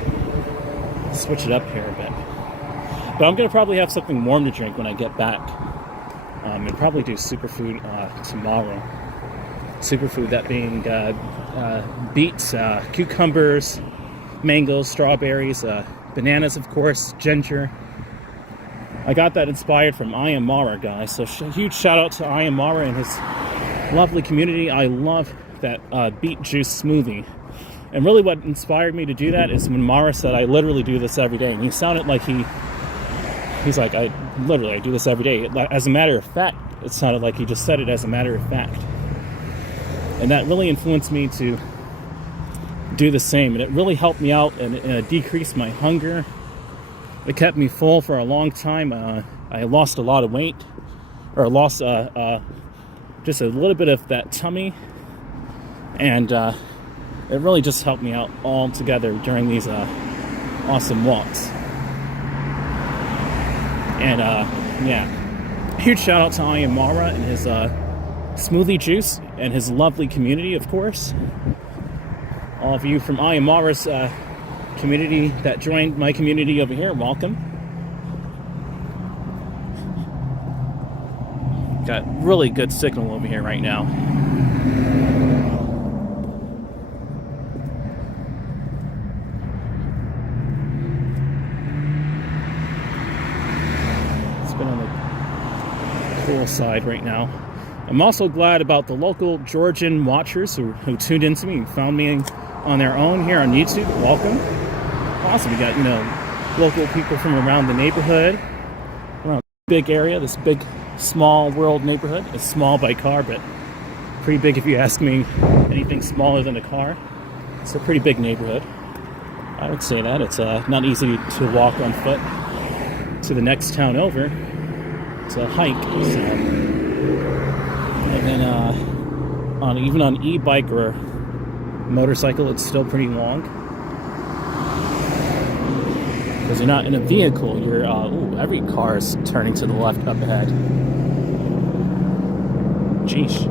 Switch it up here a bit. But I'm going to probably have something warm to drink when I get back. And probably do superfood tomorrow. Superfood, that being beets, cucumbers, mangoes, strawberries, bananas, of course, ginger. I got that inspired from I Am Mara, guys. So huge shout out to I Am Mara and his lovely community. I love that beet juice smoothie. And really what inspired me to do that is when Mara said, I literally do this every day. And he sounded like he's like, I do this every day. As a matter of fact, it sounded like he just said it as a matter of fact. And that really influenced me to do the same. And it really helped me out and decreased my hunger. It kept me full for a long time. I lost a lot of weight, or lost just a little bit of that tummy. And it really just helped me out all together during these awesome walks. And yeah, huge shout out to I Am Mara and his smoothie juice and his lovely community, of course. All of you from I Am Mara's community that joined my community over here, welcome. Got really good signal over here right now. It's been on the cool side right now. I'm also glad about the local Georgian watchers who tuned into me and found me on their own here on YouTube. Welcome. Awesome. We got, local people from around the neighborhood, around the big area, this big, small world neighborhood. It's small by car, but pretty big if you ask me. Anything smaller than a car. It's a pretty big neighborhood. I would say that. It's not easy to walk on foot to the next town over. It's a hike. So. And then even on e-bike or motorcycle, it's still pretty long. Because you're not in a vehicle, you're, every car is turning to the left up ahead. Jeesh.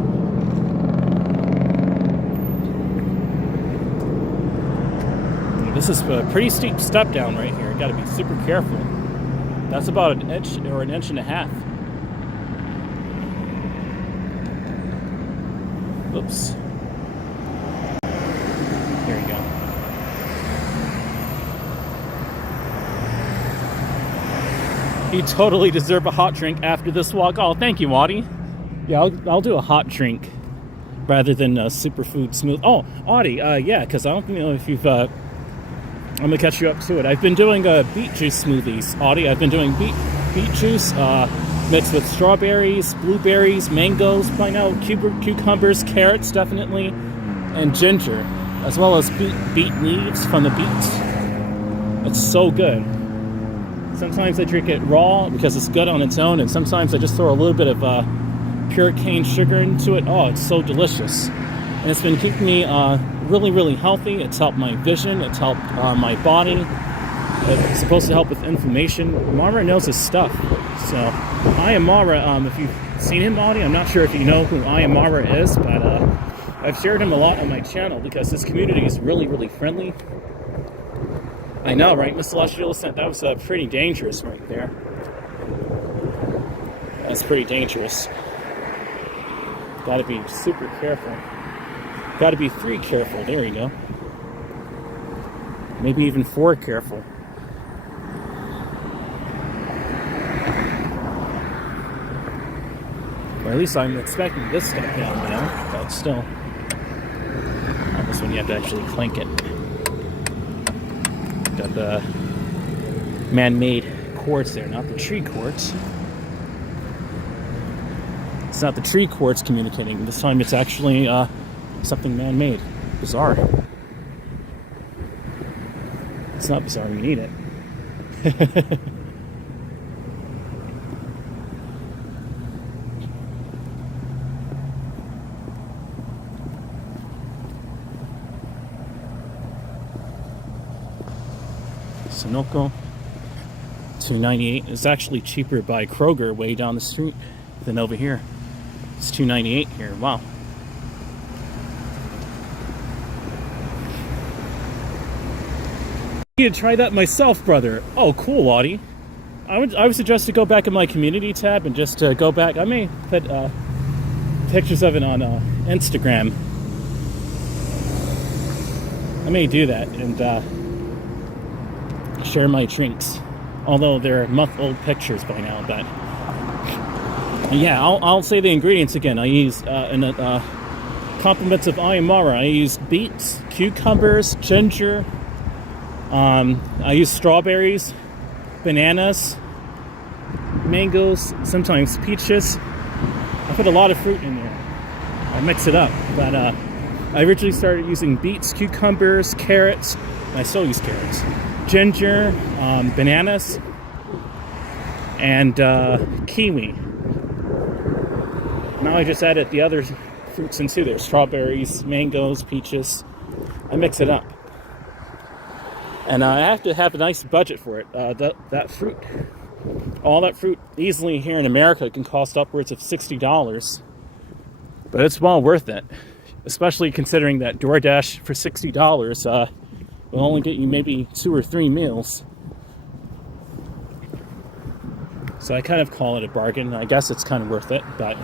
This is a pretty steep step down right here. You gotta be super careful. That's about an inch or an inch and a half. Oops. Here you go. You totally deserve a hot drink after this walk. Oh, thank you, Audie. Yeah, I'll do a hot drink rather than a superfood smooth. Oh, Audie, yeah, because I don't know if you've... I'm going to catch you up to it. I've been doing beet juice smoothies, Audie. I've been doing beet juice mixed with strawberries, blueberries, mangoes, cucumbers, carrots, definitely, and ginger, as well as beet leaves from the beets. It's so good. Sometimes I drink it raw because it's good on its own, and sometimes I just throw a little bit of pure cane sugar into it. Oh, it's so delicious. And it's been keeping me really, really healthy. It's helped my vision. It's helped my body. It's supposed to help with inflammation. Mara knows his stuff. So, I Am Mara, if you've seen him, Audie, I'm not sure if you know who I Am Mara is, but I've shared him a lot on my channel because this community is really, really friendly. I know, right, Miss Celestial? That was pretty dangerous right there. That's pretty dangerous. Gotta be super careful. Gotta be 3 careful. There you go. Maybe even 4 careful. Or at least I'm expecting this stuff down, but still. This one you have to actually clank it. Got the man-made quartz there, not the tree quartz. It's not the tree quartz communicating. This time it's actually something man-made. Bizarre. It's not bizarre, you need it. Sunoco, $2.98. It's actually cheaper by Kroger way down the street than over here. It's $2.98 here. Wow. I need to try that myself, brother. Oh, cool, Audie. I would suggest to go back in my community tab and just go back. I may put pictures of it on Instagram. I may do that and share my drinks. Although they're month-old pictures by now, but yeah, I'll say the ingredients again. I use compliments of Ayamara. I use beets, cucumbers, ginger. I use strawberries, bananas, mangoes, sometimes peaches. I put a lot of fruit in there. I mix it up, but I originally started using beets, cucumbers, carrots, and I still use carrots, ginger, bananas, and kiwi. Now I just added the other fruits into there, strawberries, mangoes, peaches. I mix it up. And I have to have a nice budget for it. That fruit, all that fruit easily here in America can cost upwards of $60. But it's well worth it. Especially considering that DoorDash for $60 will only get you maybe 2 or 3 meals. So I kind of call it a bargain. I guess it's kind of worth it, but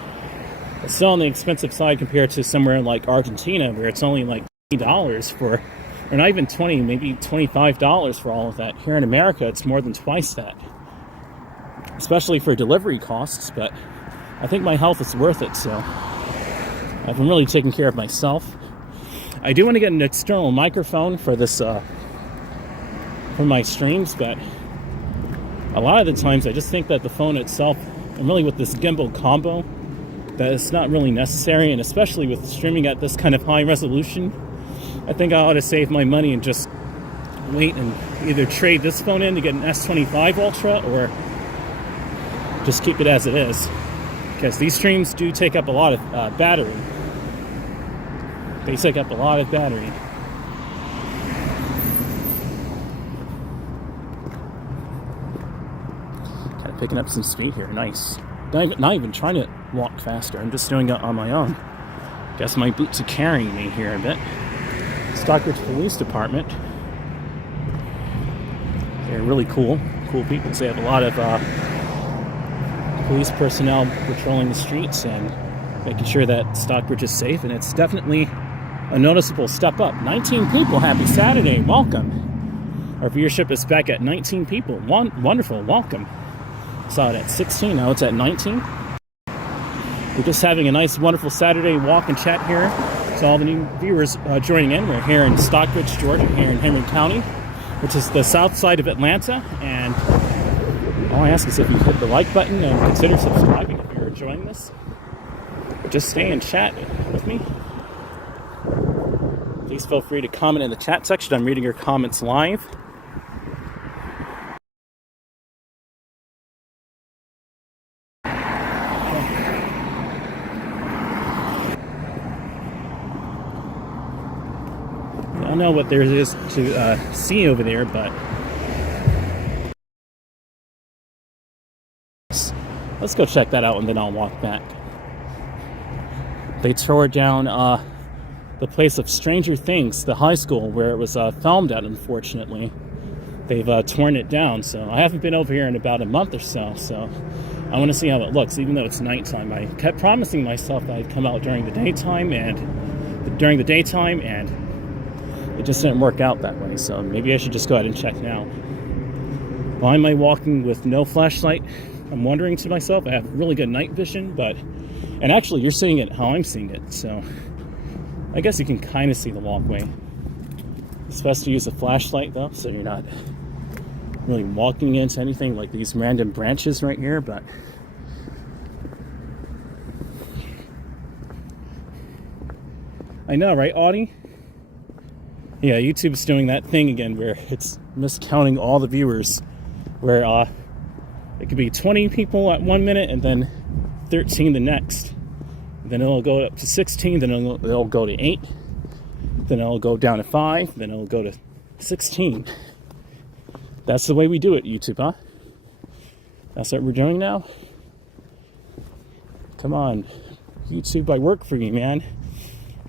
it's still on the expensive side compared to somewhere like Argentina, where it's only like $20 for, or not even 20, maybe $25 for all of that. Here in America, it's more than twice that. Especially for delivery costs, but I think my health is worth it, so I've been really taking care of myself. I do want to get an external microphone for this, for my streams, but a lot of the times I just think that the phone itself, and really with this gimbal combo, that it's not really necessary, and especially with streaming at this kind of high resolution, I think I ought to save my money and just wait and either trade this phone in to get an S25 Ultra, or just keep it as it is. Because these streams do take up a lot of battery. They take up a lot of battery. Kind of picking up some speed here, nice. Not even trying to walk faster, I'm just doing it on my own. Guess my boots are carrying me here a bit. Stockbridge Police Department. They're really cool people. They have a lot of police personnel patrolling the streets and making sure that Stockbridge is safe, and it's definitely a noticeable step up. 19 people, happy Saturday, welcome. Our viewership is back at 19 people. Wonderful, welcome. Saw it at 16, now it's at 19. We're just having a nice, wonderful Saturday walk and chat here. So all the new viewers joining in, we're here in Stockbridge, Georgia, here in Henry County, which is the south side of Atlanta, and all I ask is if you hit the like button and consider subscribing if you're enjoying this. Just stay and chat with me. Please feel free to comment in the chat section. I'm reading your comments live. I don't know what there is to see over there, but let's go check that out and then I'll walk back. They tore down the place of Stranger Things, the high school where it was filmed at, unfortunately. They've torn it down, so I haven't been over here in about a month or so, so I want to see how it looks, even though it's nighttime. I kept promising myself that I'd come out during the daytime, and it just didn't work out that way, so maybe I should just go ahead and check now. Why am I walking with no flashlight? I'm wondering to myself. I have really good night vision, and actually you're seeing it how I'm seeing it, so I guess you can kind of see the walkway. It's best to use a flashlight though, so you're not really walking into anything like these random branches right here, but I know, right, Audie? Yeah, YouTube's doing that thing again where it's miscounting all the viewers, where it could be 20 people at 1 minute and then 13 the next. Then it'll go up to 16, then it'll go to 8, then it'll go down to 5, then it'll go to 16. That's the way we do it, YouTube, huh? That's what we're doing now? Come on, YouTube, I work for you, man.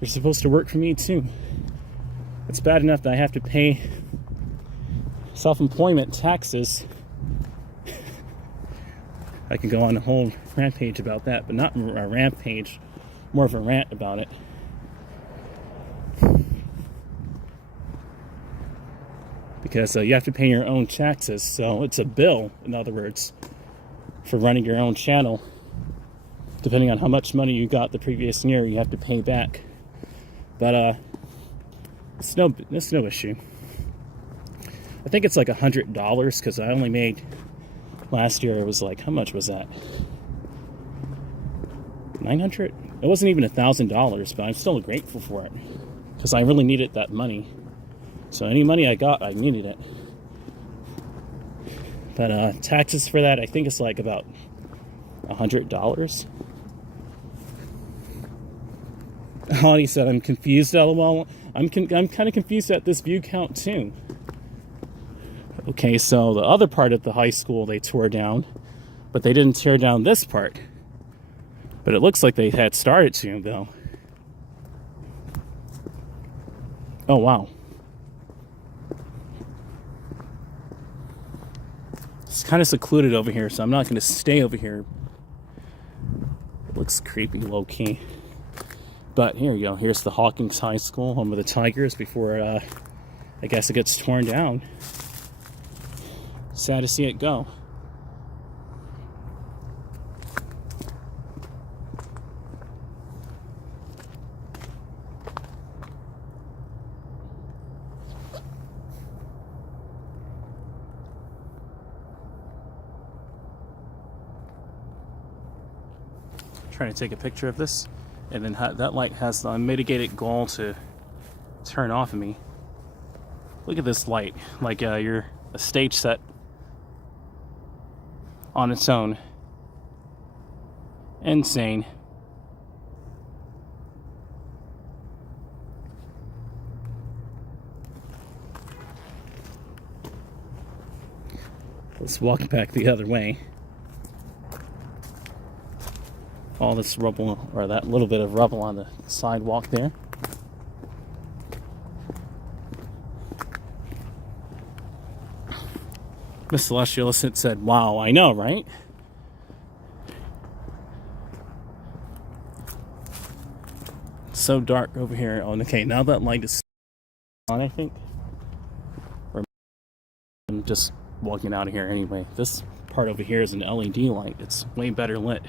You're supposed to work for me too. It's bad enough that I have to pay self-employment taxes. I could go on a whole rampage about that, but not a rampage, more of a rant about it. because you have to pay your own taxes. So it's a bill, in other words, for running your own channel. Depending on how much money you got the previous year, you have to pay back. But it's no issue. I think it's like $100 because I only made last year. It was like, how much was that? $900? It wasn't even $1,000, but I'm still grateful for it because I really needed that money. So any money I got, I needed it. But taxes for that, I think it's like about $100. Holly said, I'm confused, LOL. I'm kind of confused at this view count too. Okay, so the other part of the high school they tore down, but they didn't tear down this part. But it looks like they had started to, though. Oh, wow. It's kind of secluded over here, so I'm not going to stay over here. It looks creepy, low-key. But here you go. Here's the Hawkins High School, home of the Tigers, before I guess it gets torn down. Sad to see it go. Trying to take a picture of this, and then that light has the unmitigated goal to turn off of me. Look at this light, like you're a stage set on its own. Insane. Let's walk back the other way. All this rubble, or that little bit of rubble on the sidewalk there. Miss Celestial said, wow, I know, right? It's so dark over here. Oh, okay, now that light is on, I think. Or I'm just walking out of here anyway. This part over here is an LED light. It's way better lit.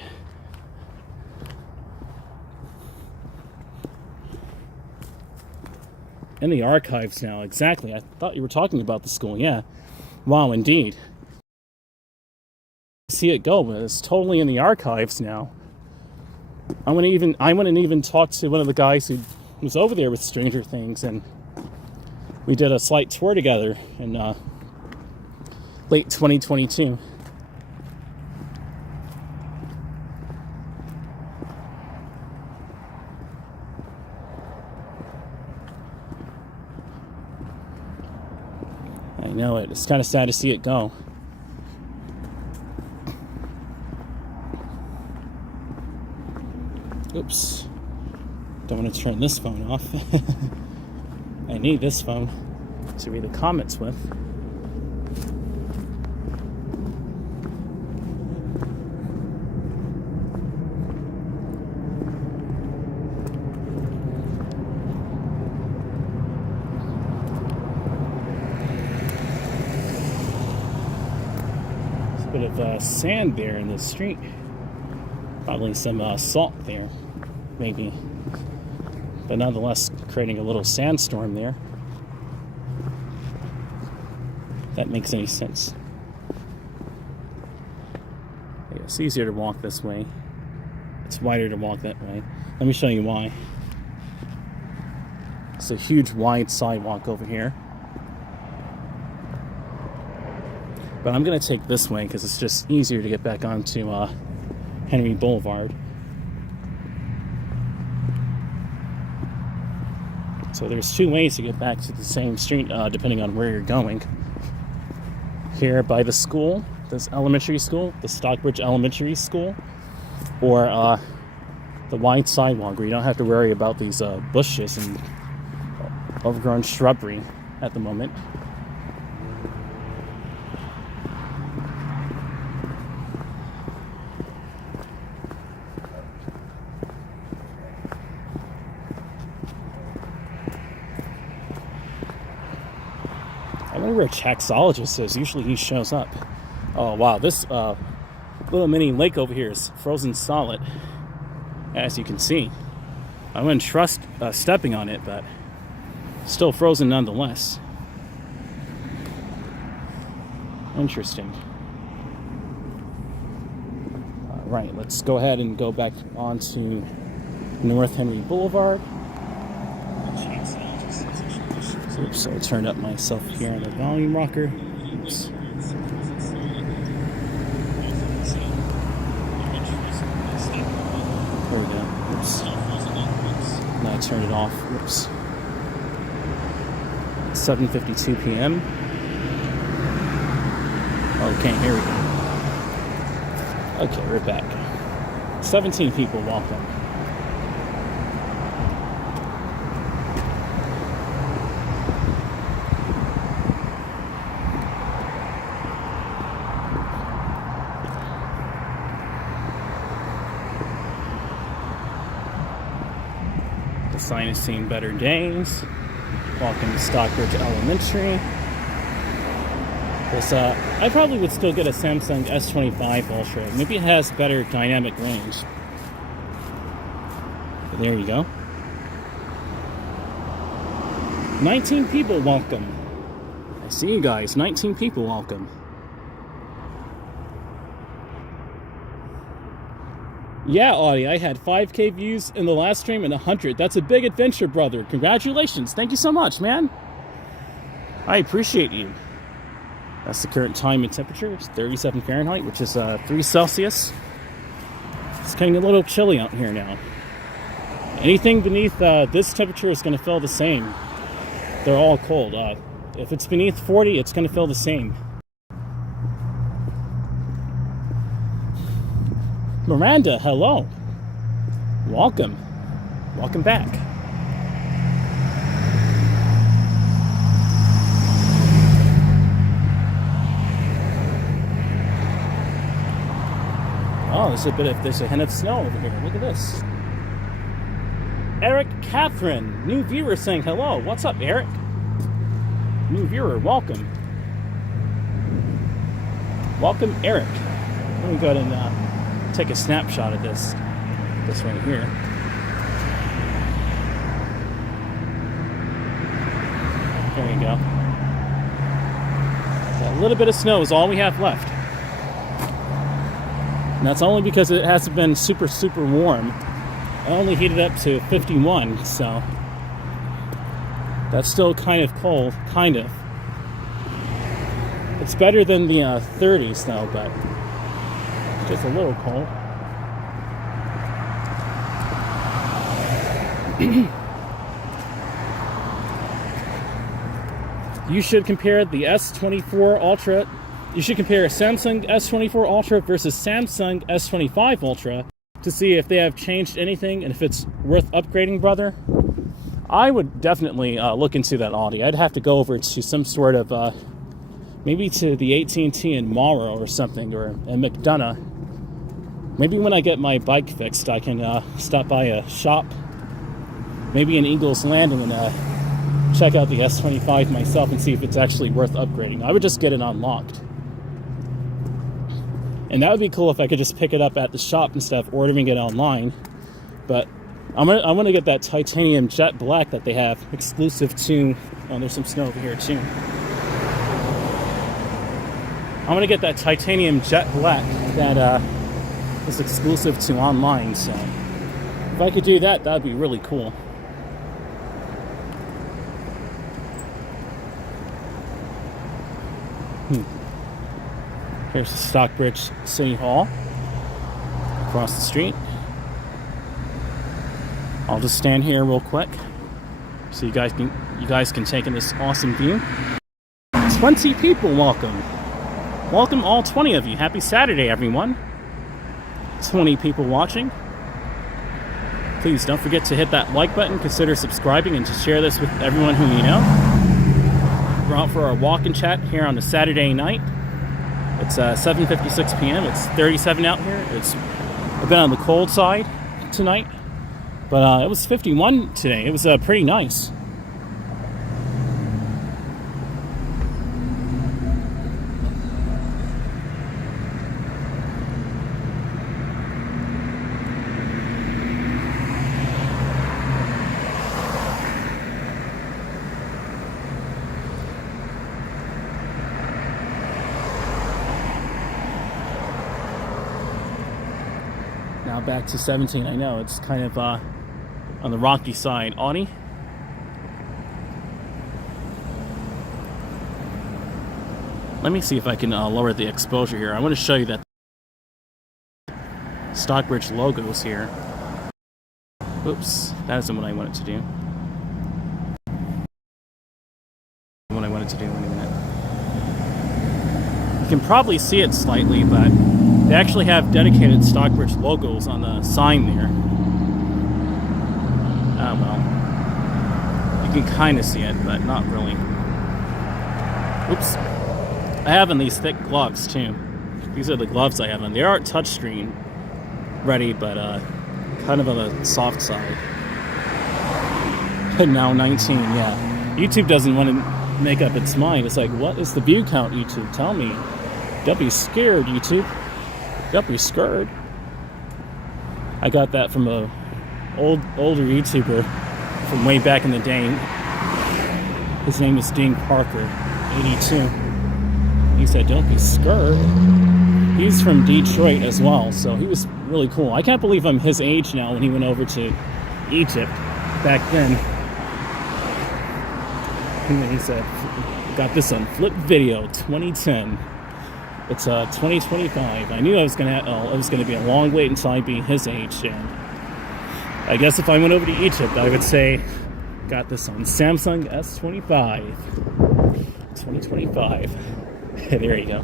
In the archives now, exactly. I thought you were talking about the school, yeah. Wow, indeed. See it go, but it's totally in the archives now. I went and even talked to one of the guys who was over there with Stranger Things, and we did a slight tour together in late 2022. I know it. It's kind of sad to see it go. Oops. Don't want to turn this phone off. I need this phone to read the comments with. Bit of sand there in the street. Probably some salt there, maybe. But nonetheless, creating a little sandstorm there. If that makes any sense. It's easier to walk this way. It's wider to walk that way. Let me show you why. It's a huge wide sidewalk over here. But I'm going to take this way because it's just easier to get back onto Henry Boulevard. So there's two ways to get back to the same street depending on where you're going. Here by the school, this elementary school, the Stockbridge Elementary School, or the wide sidewalk where you don't have to worry about these bushes and overgrown shrubbery at the moment. wonder where Chaxologist is. Usually he shows up. Oh wow, this little mini lake over here is frozen solid, as you can see. I wouldn't trust stepping on it, but still frozen nonetheless. Interesting. Right, let's go ahead and go back onto North Henry Boulevard. Oops, so I turned up myself here on the volume rocker. Oops. There we go. Oops. Now I turned it off. Oops. 7:52 p.m. Okay, here we go. Okay, we're back. 17 people welcome. The sign has seen better days. Welcome to Stockbridge Elementary. This, I probably would still get a Samsung S25 Ultra. Maybe it has better dynamic range. But there you go. 19 people welcome. I see you guys. 19 people welcome. Yeah, Audie, I had 5K views in the last stream and 100. That's a big adventure, brother. Congratulations. Thank you so much, man. I appreciate you. That's the current time and temperature. It's 37 Fahrenheit, which is 3 Celsius. It's getting a little chilly out here now. Anything beneath this temperature is going to feel the same. They're all cold. If it's beneath 40, it's going to feel the same. Miranda, hello. Welcome. Welcome back. Oh, there's a hint of snow over here. Look at this. Eric Catherine, new viewer saying hello. What's up, Eric? New viewer, welcome. Welcome, Eric. Let me go ahead and take a snapshot of this right here. There you go. A little bit of snow is all we have left. And that's only because it hasn't been super, super warm. I only heated up to 51, so that's still kind of cold, kind of. It's better than the 30s though, but it's just a little cold. You should compare the S24 Ultra. You should compare a Samsung S24 Ultra versus Samsung S25 Ultra to see if they have changed anything and if it's worth upgrading, brother. I would definitely look into that, Audi. I'd have to go over to some sort of, maybe to the AT&T in Morrow or something, or in McDonough. Maybe when I get my bike fixed, I can stop by a shop, maybe in Eagles Landing, and check out the S25 myself and see if it's actually worth upgrading. I would just get it unlocked. And that would be cool if I could just pick it up at the shop instead of ordering it online. But I'm gonna get that titanium jet black that they have exclusive to. Oh, there's some snow over here too. I'm gonna get that titanium jet black that is exclusive to online. So if I could do that, that'd be really cool. Here's the Stockbridge City Hall across the street. I'll just stand here real quick so you guys can take in this awesome view. 20 people welcome. Welcome all 20 of you. Happy Saturday, everyone. 20 people watching. Please don't forget to hit that like button, consider subscribing, and to share this with everyone who you know. We're out for our walk and chat here on a Saturday night. It's 7:56 p.m. It's 37 out here. It's a bit on the cold side tonight, but it was 51 today. It was pretty nice. Now back to 17. I know it's kind of on the rocky side. Audi. Let me see if I can lower the exposure here. I want to show you that Stockbridge logos here. Oops, that isn't what I wanted to do. What I wanted to do, wait a minute. You can probably see it slightly, but they actually have dedicated Stockbridge logos on the sign there. Oh well. You can kind of see it, but not really. Oops. I have on these thick gloves too. These are the gloves I have on. They aren't touchscreen ready, but kind of on the soft side. And now 19, yeah. YouTube doesn't want to make up its mind. It's like, what is the view count, YouTube? Tell me. Don't be scared, YouTube. Don't be scared. I got that from a older YouTuber from way back in the day. His name is Dean Parker, 82. He said, don't be scared. He's from Detroit as well, so he was really cool. I can't believe I'm his age now when he went over to Egypt back then. And he said, got this on Flip Video 2010. It's 2025. I knew it was gonna be a long wait until I'd be his age, and I guess if I went over to Egypt, I would say, got this on Samsung S25 2025. There you go.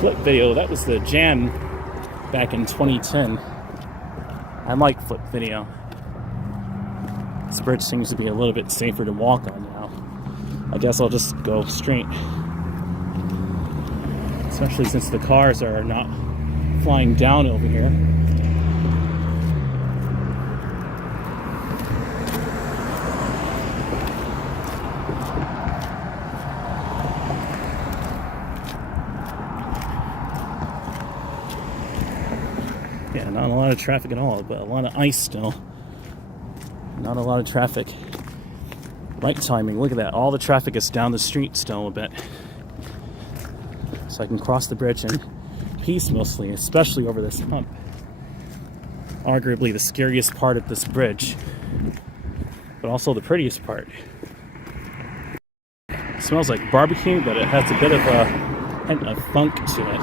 Flip Video, that was the jam back in 2010. I like Flip Video. This bridge seems to be a little bit safer to walk on now. I guess I'll just go straight. Especially since the cars are not flying down over here. Yeah, not a lot of traffic at all, but a lot of ice still. Not a lot of traffic. Right timing, look at that. All the traffic is down the street still a bit. So I can cross the bridge in peace mostly, especially over this hump. Arguably the scariest part of this bridge, but also the prettiest part. It smells like barbecue, but it has a bit of a hint of funk to it.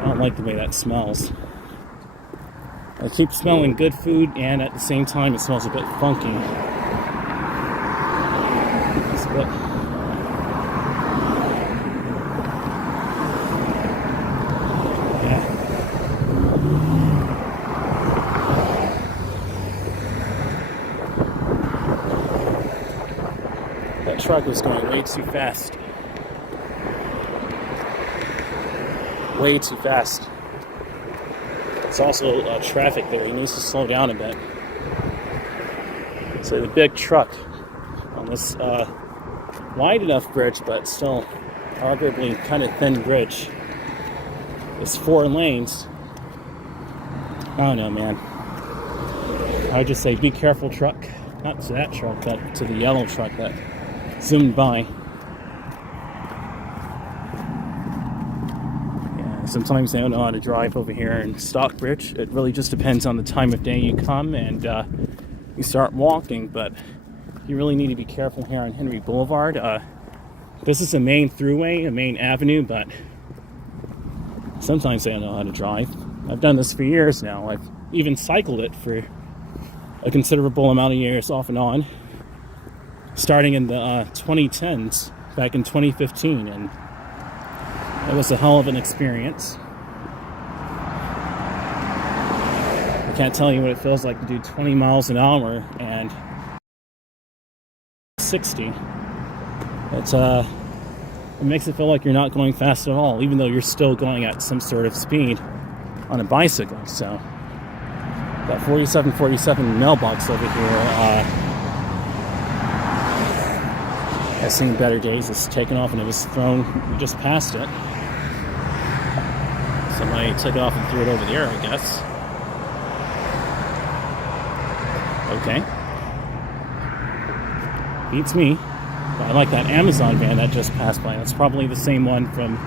I don't like the way that smells. I keep smelling good food, and at the same time it smells a bit funky. It's a bit... Yeah. That truck was going way too fast. Way too fast. It's also traffic there. He needs to slow down a bit. So the big truck on this wide enough bridge, but still arguably kind of thin bridge. It's 4 lanes. I don't know, man. I would just say be careful, truck. Not to that truck, but to the yellow truck that zoomed by. Sometimes I don't know how to drive over here in Stockbridge. It really just depends on the time of day you come and you start walking, but you really need to be careful here on Henry Boulevard. This is a main throughway, a main avenue, but sometimes I don't know how to drive. I've done this for years now. I've even cycled it for a considerable amount of years off and on, starting in the 2010s, back in 2015, and it was a hell of an experience. I can't tell you what it feels like to do 20 miles an hour and 60. It makes it feel like you're not going fast at all, even though you're still going at some sort of speed on a bicycle. So that 4747 mailbox over here has seen better days. It's taken off and it was thrown just past it. Somebody took it off and threw it over there, I guess. Okay. Beats me. But I like that Amazon van that just passed by. That's probably the same one from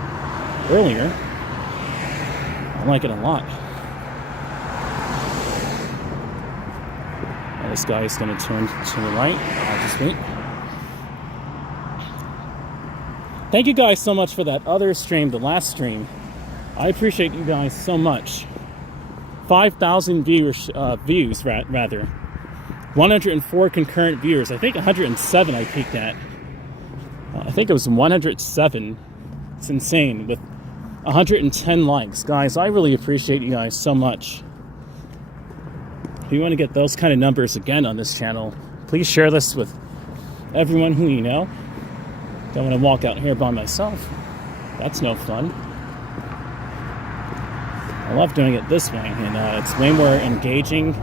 earlier. I like it a lot. Now this guy is going to turn to the right. I'll just wait. Thank you guys so much for that other stream, the last stream. I appreciate you guys so much. 5,000 views, rather. 104 concurrent viewers. I think 107 I peaked at. I think it was 107. It's insane. With 110 likes. Guys, I really appreciate you guys so much. If you want to get those kind of numbers again on this channel, please share this with everyone who you know. Don't want to walk out here by myself. That's no fun. I love doing it this way, and it's way more engaging.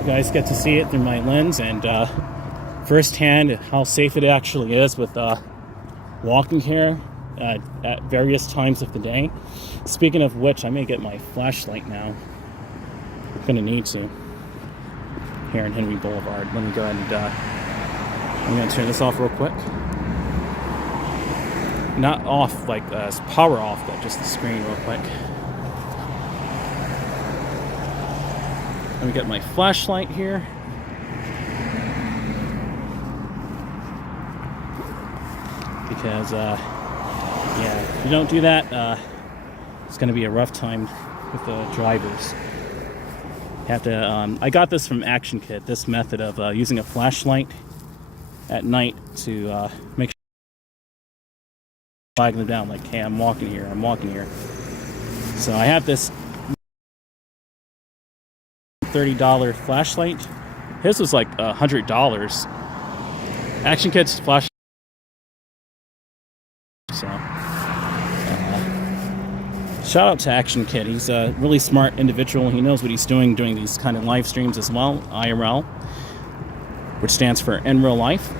You guys get to see it through my lens and firsthand how safe it actually is with walking here at various times of the day. Speaking of which, I may get my flashlight now. I'm gonna need to. Here in Henry Boulevard. Let me go ahead and I'm gonna turn this off real quick. Not off like power off, but just the screen real quick. Let me get my flashlight here. Because, yeah, if you don't do that, it's going to be a rough time with the drivers. You have to, I got this from Action Kit, this method of using a flashlight at night to make sure flag them down, like, hey, I'm walking here, I'm walking here. So I have this $30 flashlight. His was like $100. Action Kit's flashlight. So, shout out to Action Kit. He's a really smart individual. He knows what he's doing these kind of live streams as well. IRL, which stands for in real life.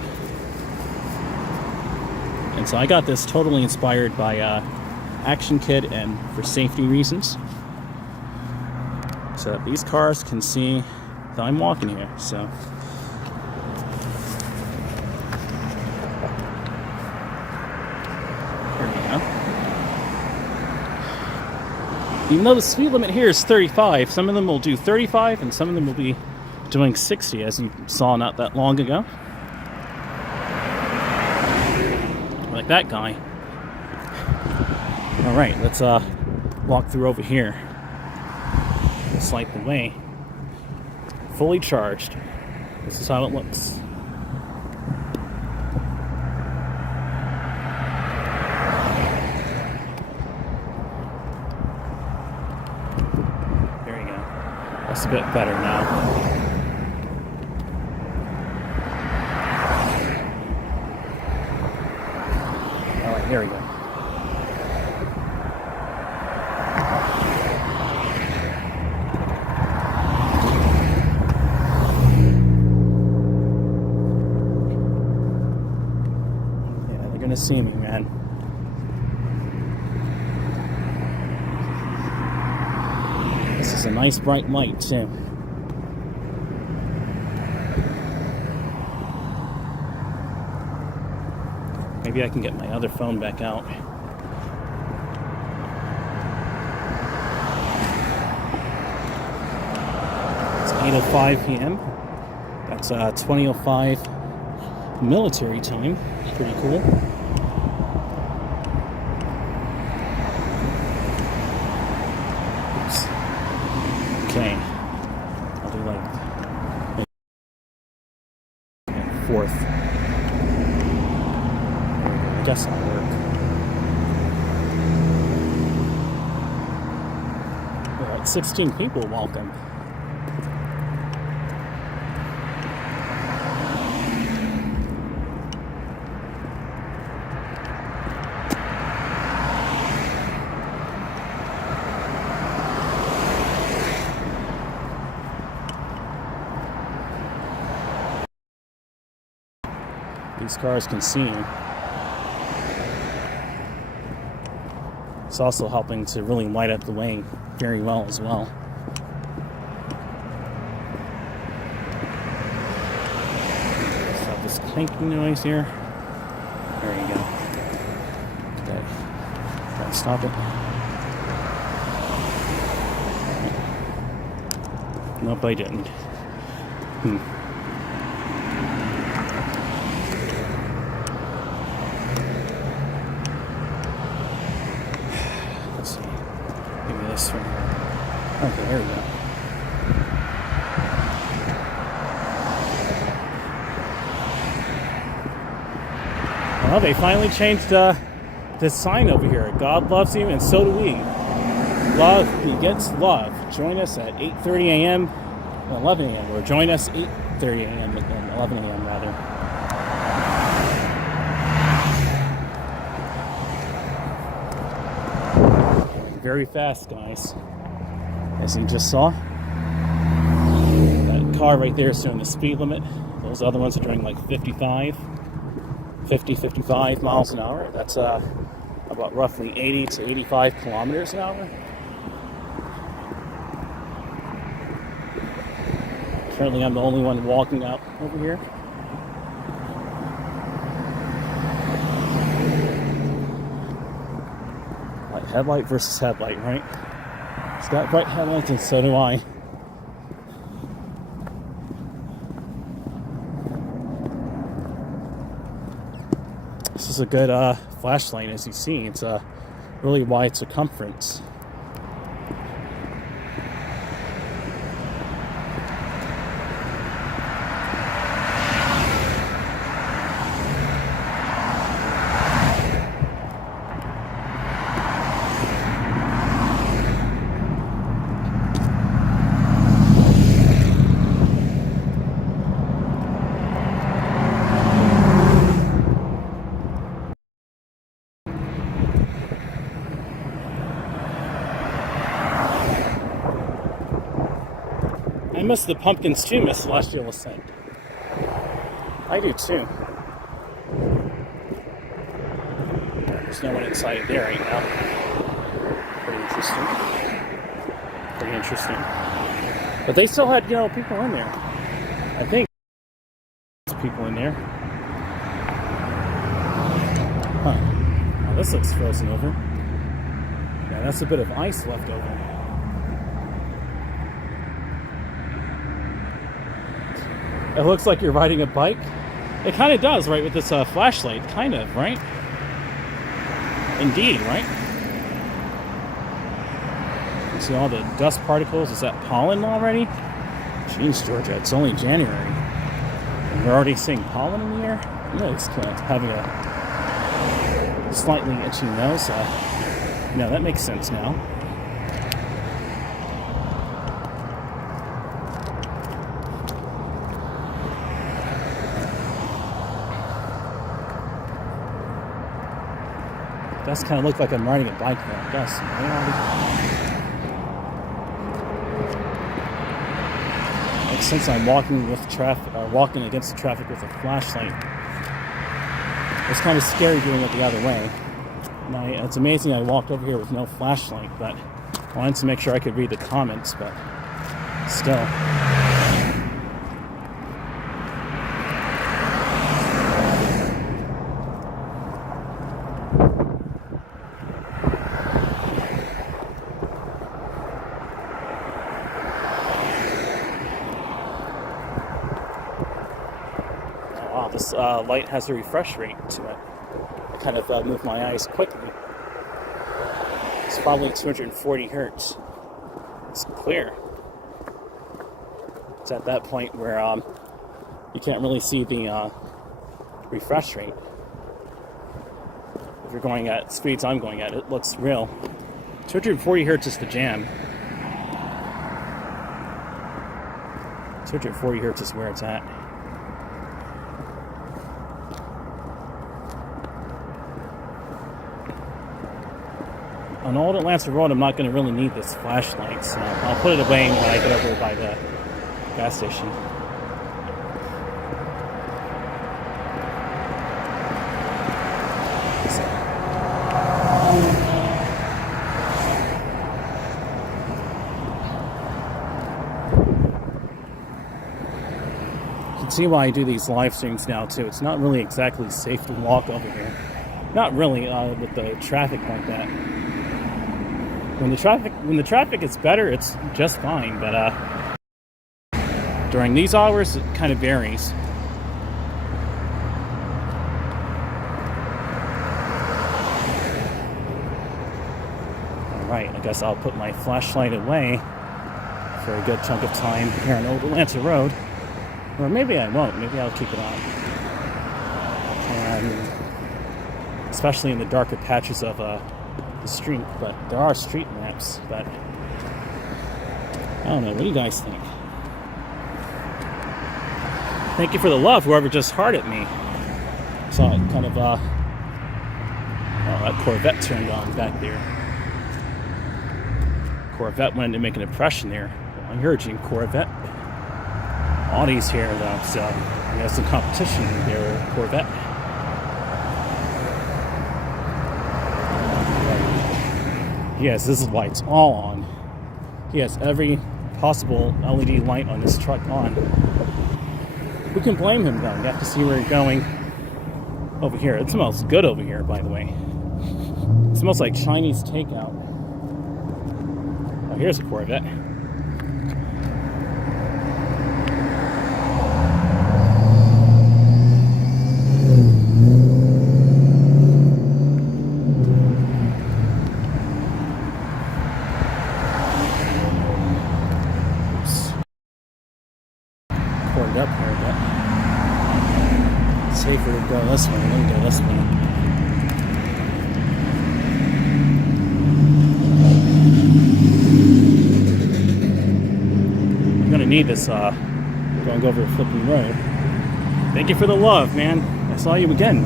And so I got this totally inspired by Action Kit and for safety reasons. So that these cars can see that I'm walking here. So here we go. Even though the speed limit here is 35, some of them will do 35 and some of them will be doing 60, as you saw not that long ago. Like that guy. Alright, let's walk through over here. Swipe away. Fully charged. This is how it looks. There you go. That's a bit better now. Alright, here we go. To see me, man. This is a nice bright light too. Maybe I can get my other phone back out. It's 8:05 p.m. That's 20:05 military time. Pretty cool. Okay, I'll do like fourth. I guess that'll work. We're at 16 people. Welcome. These cars can see you. It's also helping to really light up the way very well as well. Stop this clanking noise here. There you go. Okay. Try to stop it. Nope, I didn't. Let's see. Maybe this one. Okay, there we go. Well, they finally changed this sign over here. God loves you, and so do we. Love begets love. Join us at 8:30 a.m. and 11 a.m. Or join us 8:30 a.m. and 11 a.m. rather. Very fast, guys. As you just saw. That car right there is doing the speed limit. Those other ones are doing like 55 miles an hour. That's about roughly 80 to 85 kilometers an hour. Currently, I'm the only one walking out over here. Like headlight versus headlight, right? It's got bright headlights, and so do I. This is a good flashlight, as you see. It's a really wide circumference. I miss the pumpkins too, Miss Celestial Ascent. I do too. There's no one inside there right now. Pretty interesting. But they still had, people in there. I think there's people in there. Huh. Oh, this looks frozen over. Yeah, that's a bit of ice left over. It looks like you're riding a bike. It kind of does, right, with this flashlight. Kind of, right? Indeed, right? You see all the dust particles? Is that pollen already? Jeez, Georgia, it's only January. And we're already seeing pollen in the air? It's kind of having a slightly itchy nose. No, that makes sense now. It does kind of look like I'm riding a bike now. It does. Like, since I'm walking with traffic, or walking against the traffic with a flashlight, it's kind of scary doing it the other way. It's amazing I walked over here with no flashlight, but I wanted to make sure I could read the comments, but still. Wow, this light has a refresh rate to it. I kind of move my eyes quickly. It's probably 240 hertz. It's clear. It's at that point where you can't really see the refresh rate. If you're going at speeds I'm going at, it looks real. 240 hertz is the jam. 240 hertz is where it's at. On Old Atlanta Road, I'm not going to really need this flashlight, so I'll put it away when I get over by the gas station. You can see why I do these live streams now, too. It's not really exactly safe to walk over here. Not really with the traffic like that. When the traffic is better, it's just fine, but During these hours, it kind of varies. Alright, I guess I'll put my flashlight away for a good chunk of time here on Old Atlanta Road. Or maybe I won't. Maybe I'll keep it on. And especially in the darker patches of the street. But there are street lamps. But I don't know. What do you guys think? Thank you for the love, whoever just hearted me. Saw it kind of, oh, that Corvette turned on back there. Corvette wanted to make an impression there. Well, I heard you, Corvette. Audi's here, though, so we have some competition there, Corvette. He has his lights all on. He has every possible LED light on his truck on. Who can blame him, though? You have to see where you're going over here. It smells good over here, by the way. It smells like Chinese takeout. Oh, here's a Corvette. Up here, but it's safer to go this way than go this way. I'm gonna need this going over a flipping road. Thank you for the love, man. I saw you again.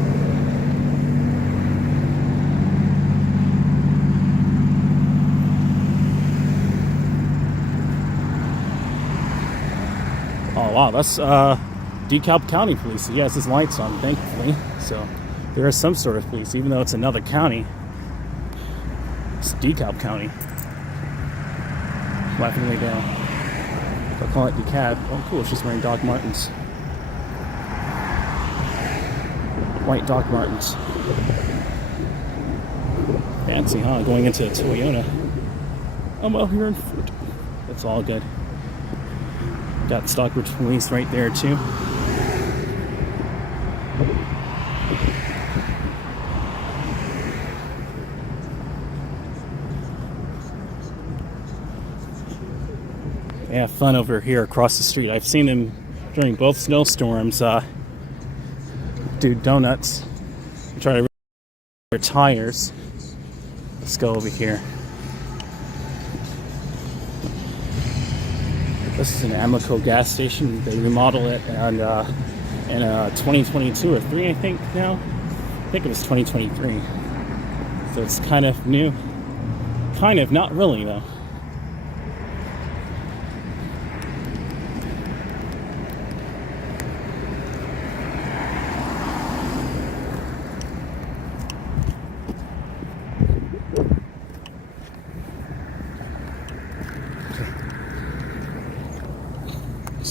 Oh wow, that's DeKalb County Police. He has his lights on, thankfully. So there is some sort of police, even though it's another county. It's DeKalb County. Laughingly down. I'll call it DeKalb. Oh cool, she's wearing Doc Martens. White Doc Martens. Fancy, huh? Going into a Toyota. Oh well, you're in foot. That's all good. Got Stockbridge Police right there too. They have fun over here across the street. I've seen them during both snowstorms do donuts, try to their tires. Let's go over here. This is an Amoco gas station. They remodeled it and in 2022 or 3, I think now. I think it was 2023. So it's kind of new. Kind of, not really though.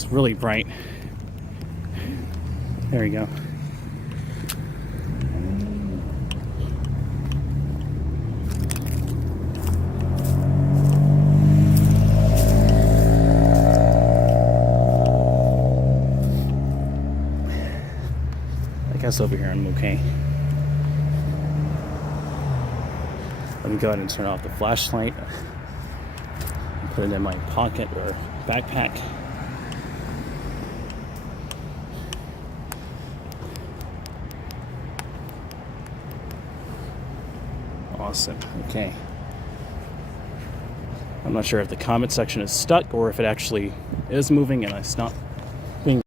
Really bright. There we go. I guess over here I'm okay. Let me go ahead and turn off the flashlight. Put it in my pocket or backpack. Awesome. Okay. I'm not sure if the comment section is stuck or if it actually is moving and it's not being.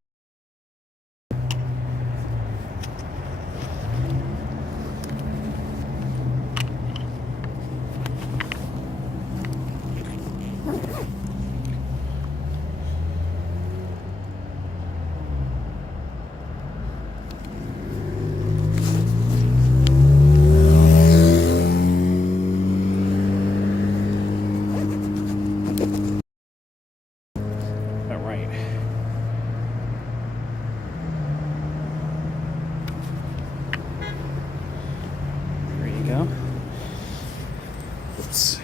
Oops.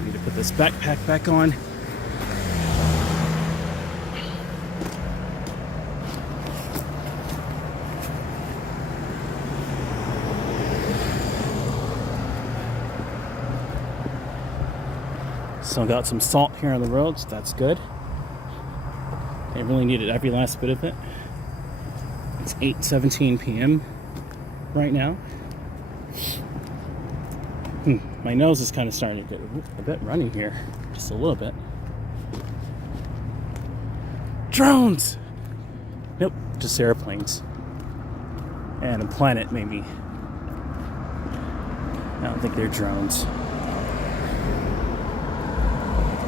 I need to put this backpack back on. Still got some salt here on the roads. That's good. I really needed every last bit of it. It's 8:17 p.m. right now. My nose is kind of starting to get a bit runny here. Just a little bit. Drones! Nope, just airplanes. And a planet, maybe. I don't think they're drones.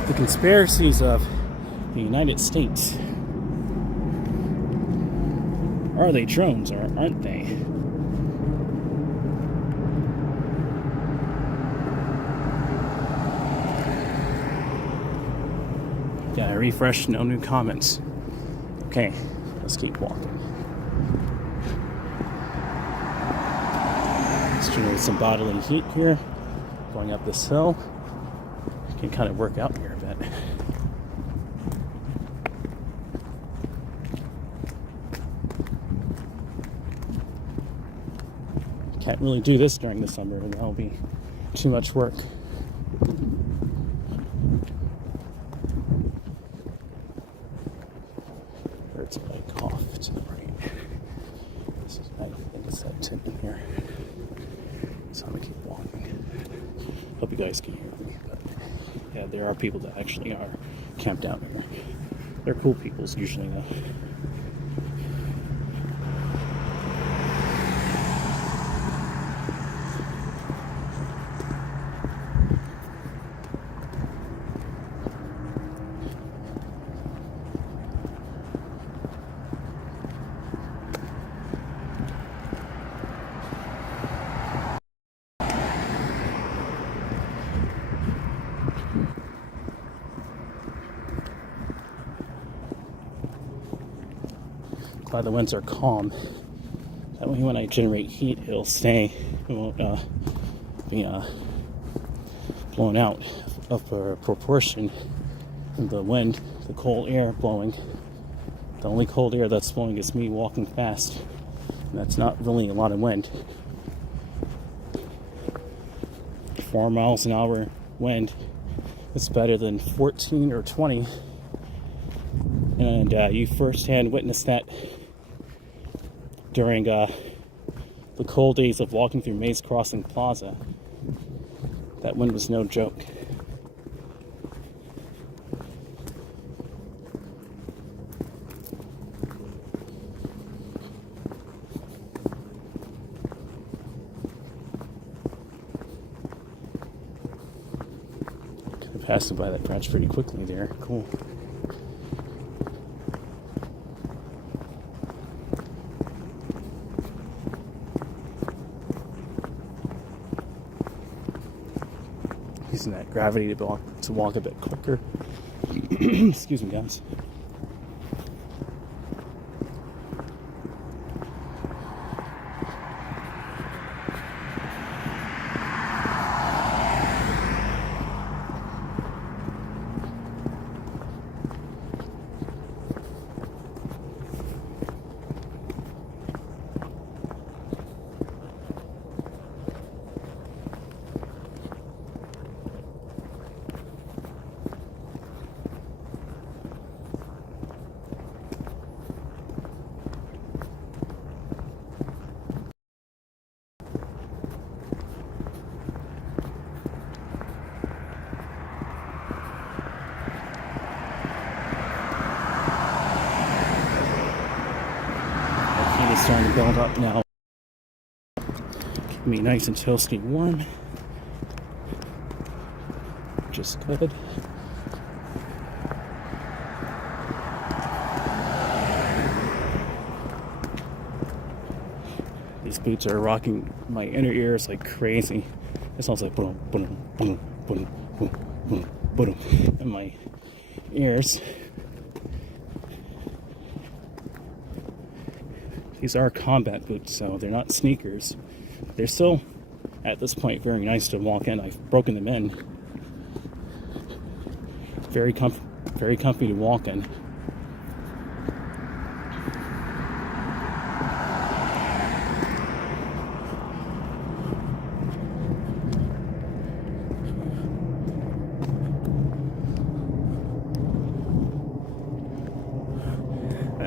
The conspiracies of the United States. Are they drones or aren't they? Yeah, I refreshed, no new comments. Okay, let's keep walking. Let's generate some bodily heat here. Going up this hill. I can kind of work out here a bit. Can't really do this during the summer, that'll be too much work. Birds like off to the right. This is, I think it's that tip in here. So I'm gonna keep walking. Hope you guys can hear me, but yeah, there are people that actually are camped out here. They're cool people usually though. Glad the winds are calm. That way when I generate heat, it'll stay. It won't be blown out of proportion from the wind, the cold air blowing. The only cold air that's blowing is me walking fast. And that's not really a lot of wind. 4 miles an hour wind is better than 14 or 20. And you firsthand witnessed that during the cold days of walking through Maze Crossing Plaza. That wind was no joke. Could have passed by that branch pretty quickly there. Cool. Using that gravity to walk a bit quicker. Excuse me, guys. It's starting to build up now. Keep me nice and toasty warm. Which is good. These boots are rocking my inner ears like crazy. It sounds like boom, boom, boom, boom, boom, boom, boom in my ears. These are combat boots, so they're not sneakers. They're still, at this point, very nice to walk in. I've broken them in. Very comfy to walk in.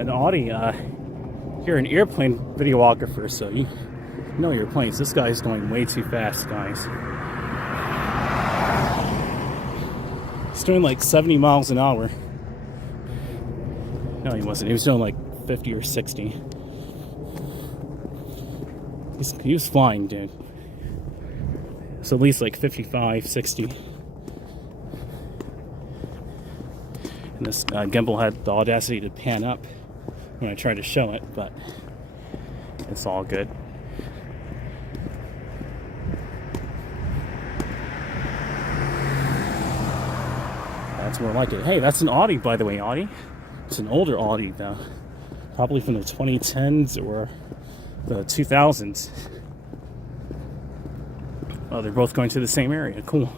an Audi. You're an airplane videographer, so you know your planes. This guy's going way too fast, guys. He's doing like 70 miles an hour. No, he wasn't. He was doing like 50 or 60. He was flying, dude. So at least like 55, 60. And this gimbal had the audacity to pan up when I tried to show it, but it's all good. That's more like it. Hey, that's an Audi, by the way, Audi. It's an older Audi, though. Probably from the 2010s or the 2000s. Oh, they're both going to the same area. Cool.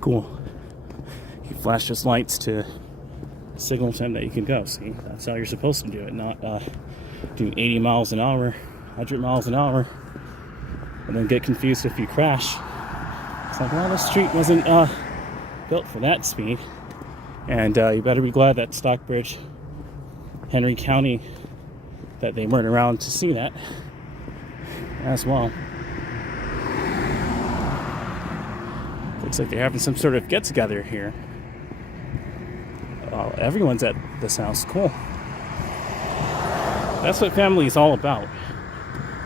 Cool. You flash those lights to signal to them that you can go. See, that's how you're supposed to do it, not do 80 miles an hour, 100 miles an hour, and then get confused if you crash. It's like, well, the street wasn't built for that speed. And you better be glad that Stockbridge, Henry County, that they weren't around to see that as well. Looks like they're having some sort of get-together here. Everyone's at this house. Cool. That's what family is all about.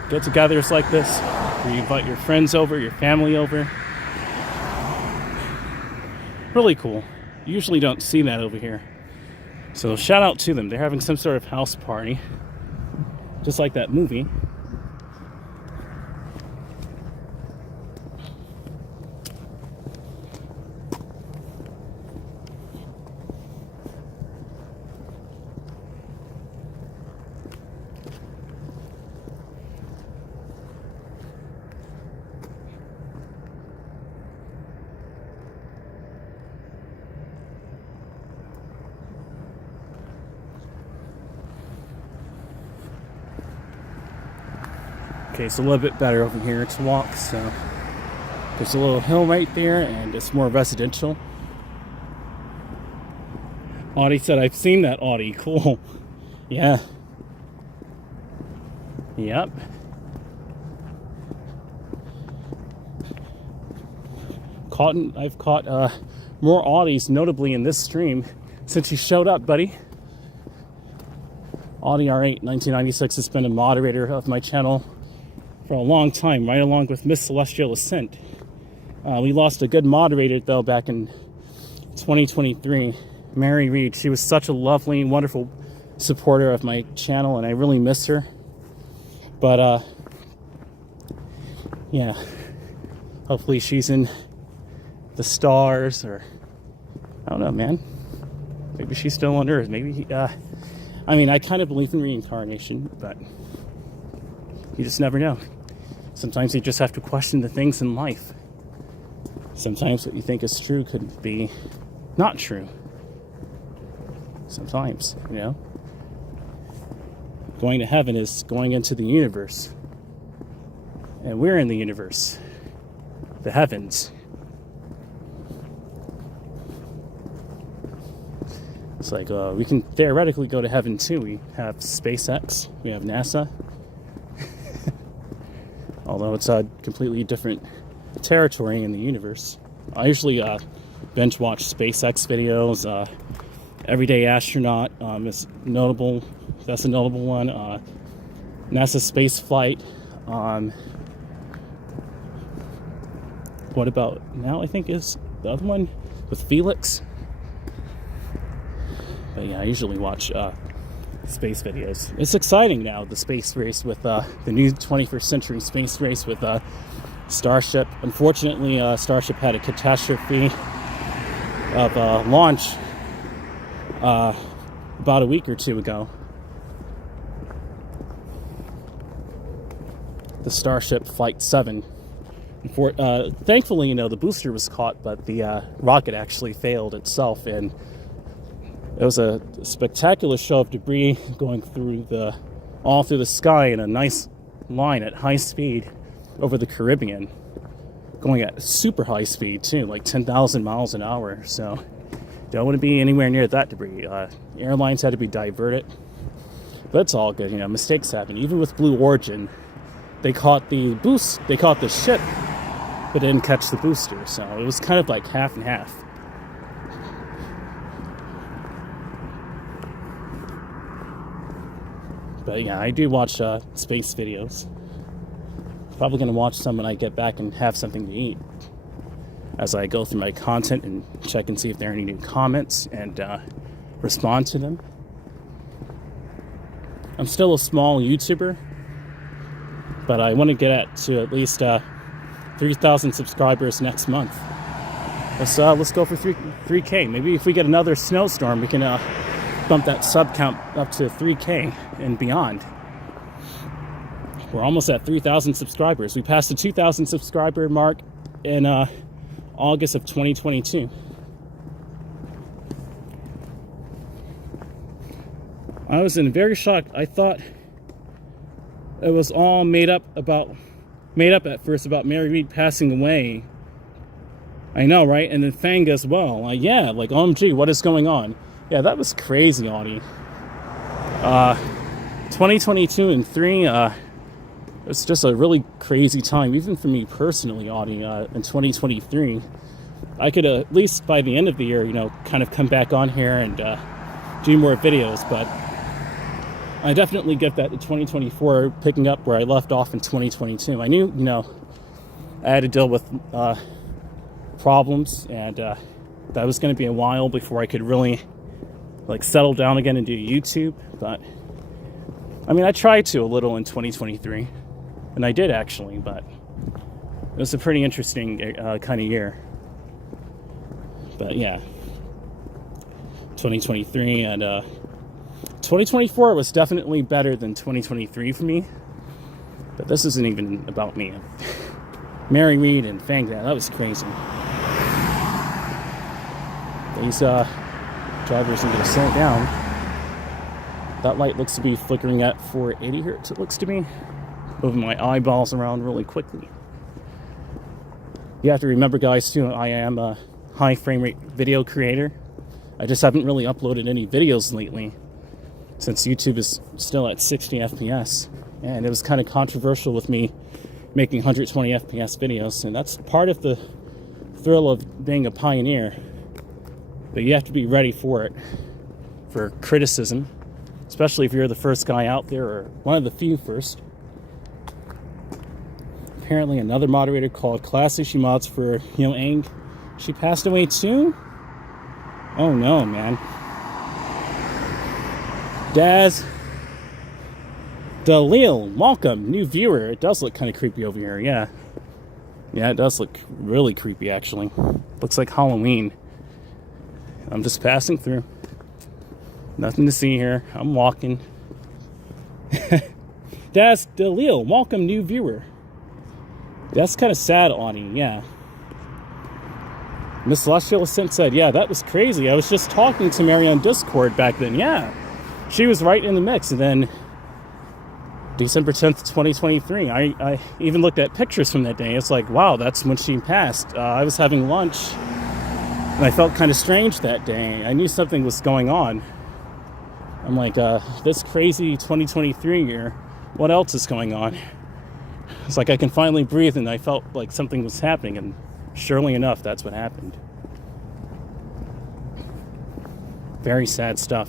Get-togethers like this, where you invite your friends over, your family over. Really cool. You usually don't see that over here. So shout out to them. They're having some sort of house party. Just like that movie. Okay, it's a little bit better over here to walk, so there's a little hill right there, and it's more residential. Audie said, I've seen that Audi. Cool. Yeah. Yep. I've caught more Audis, notably in this stream, since you showed up, buddy. Audi R8 1996 has been a moderator of my channel for a long time, right along with Miss Celestial Ascent. We lost a good moderator, though, back in 2023. Mary Reed. She was such a lovely, wonderful supporter of my channel, and I really miss her. But, yeah. Hopefully she's in the stars, or I don't know, man. Maybe she's still on Earth. Maybe, I mean, I kind of believe in reincarnation, but you just never know. Sometimes you just have to question the things in life. Sometimes what you think is true could be not true. Sometimes, you know. Going to heaven is going into the universe. And we're in the universe. The heavens. It's like, we can theoretically go to heaven too. We have SpaceX, we have NASA. Although it's a completely different territory in the universe. I usually binge watch SpaceX videos. Everyday Astronaut is notable. That's a notable one. NASA space flight. What about now? I think is the other one with Felix. But yeah, I usually watch space videos. It's exciting now, the space race with the new 21st century space race with Starship. Unfortunately, Starship had a catastrophe of launch about a week or two ago. The Starship Flight 7. Thankfully, you know, the booster was caught, but the rocket actually failed itself, and it was a spectacular show of debris going all through the sky in a nice line at high speed over the Caribbean, going at super high speed too, like 10,000 miles an hour. So Don't want to be anywhere near that debris. Airlines had to be diverted. But it's all good, you know, mistakes happen. Even with Blue Origin, they caught the ship, but didn't catch the booster. So it was kind of like half and half. But yeah, I do watch space videos. Probably going to watch some when I get back and have something to eat. As I go through my content and check and see if there are any new comments and respond to them. I'm still a small YouTuber, but I want to get at least 3,000 subscribers next month. Let's go for 3K. Maybe if we get another snowstorm, we can bump that sub count up to 3K and beyond. We're almost at 3,000 subscribers. We passed the 2,000 subscriber mark in August of 2022. I was in very shocked. I thought it was all made up at first about Mary Read passing away. I know, right? And then Fang as well. Yeah, like OMG, what is going on? Yeah, that was crazy, Audie. 2022 and 3, it's just a really crazy time, even for me personally, Audie. In 2023, I could at least by the end of the year, you know, kind of come back on here and do more videos, but I definitely get that to 2024, picking up where I left off in 2022. I knew, you know, I had to deal with problems, and that was going to be a while before I could really, like, settle down again and do YouTube. But, I mean, I tried to a little in 2023, and I did actually, but it was a pretty interesting kind of year. But, yeah, 2023 and 2024 was definitely better than 2023 for me, but this isn't even about me. Mary Read and Fang, that was crazy. These drivers need to slow down. That light looks to be flickering at 480 hertz, it looks to me. Moving my eyeballs around really quickly. You have to remember, guys, too, I am a high frame rate video creator. I just haven't really uploaded any videos lately, since YouTube is still at 60 FPS. And it was kind of controversial with me making 120 FPS videos, and that's part of the thrill of being a pioneer. But you have to be ready for it, for criticism, especially if you're the first guy out there, or one of the few first. Apparently another moderator called Classy, she mods for Ang. She passed away too? Oh no, man. Daz Dalil, welcome, new viewer. It does look kind of creepy over here, yeah. Yeah, it does look really creepy, actually. Looks like Halloween. I'm just passing through. Nothing to see here. I'm walking. Daz Dalil, welcome, new viewer. That's kind of sad, Audie, yeah. Miss Celestial Ascent said, yeah, that was crazy. I was just talking to Mary on Discord back then, yeah. She was right in the mix. And then December 10th, 2023, I even looked at pictures from that day. It's like, wow, that's when she passed. I was having lunch, and I felt kind of strange that day. I knew something was going on. I'm like, this crazy 2023 year, what else is going on? It's like I can finally breathe, and I felt like something was happening, and surely enough, that's what happened. Very sad stuff.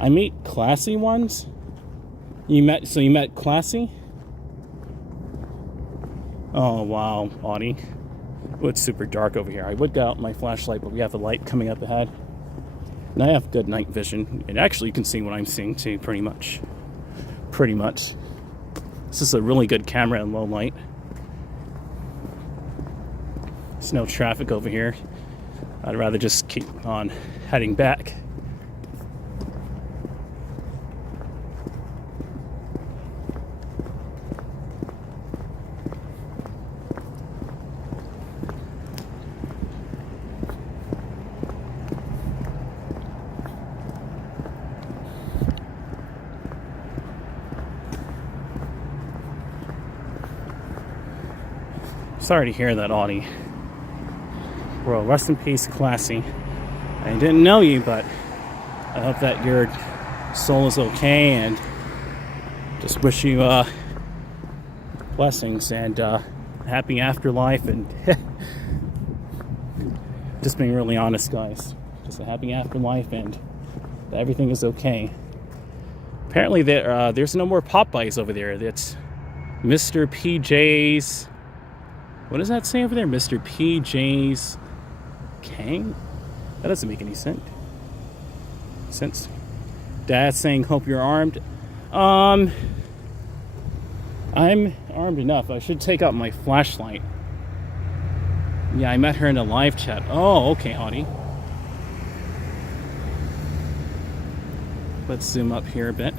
I meet classy ones. You met classy? Oh wow, Audie. Oh, it's super dark over here. I would get out my flashlight, but we have a light coming up ahead. And I have good night vision. And actually you can see what I'm seeing too, pretty much. Pretty much. This is a really good camera in low light. There's no traffic over here. I'd rather just keep on heading back. Sorry to hear that, Audie. Well, rest in peace, Classy. I didn't know you, but I hope that your soul is okay, and just wish you blessings and happy afterlife, and just being really honest, guys. Just a happy afterlife, and that everything is okay. Apparently, there's no more Popeyes over there. That's Mr. PJ's. What does that say over there? Mr. PJ's Kang? That doesn't make any sense. Dad saying, "Hope you're armed." I'm armed enough. I should take out my flashlight. Yeah, I met her in a live chat. Oh, okay, Audie. Let's zoom up here a bit.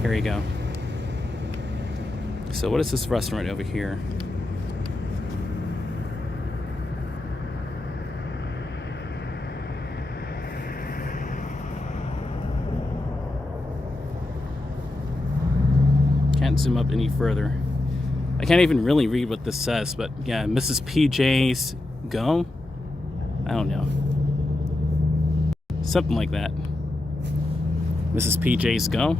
Here you go. So what is this restaurant over here? Can't zoom up any further. I can't even really read what this says, but yeah, Mrs. PJ's Go? I don't know. Something like that. Mrs. PJ's Go?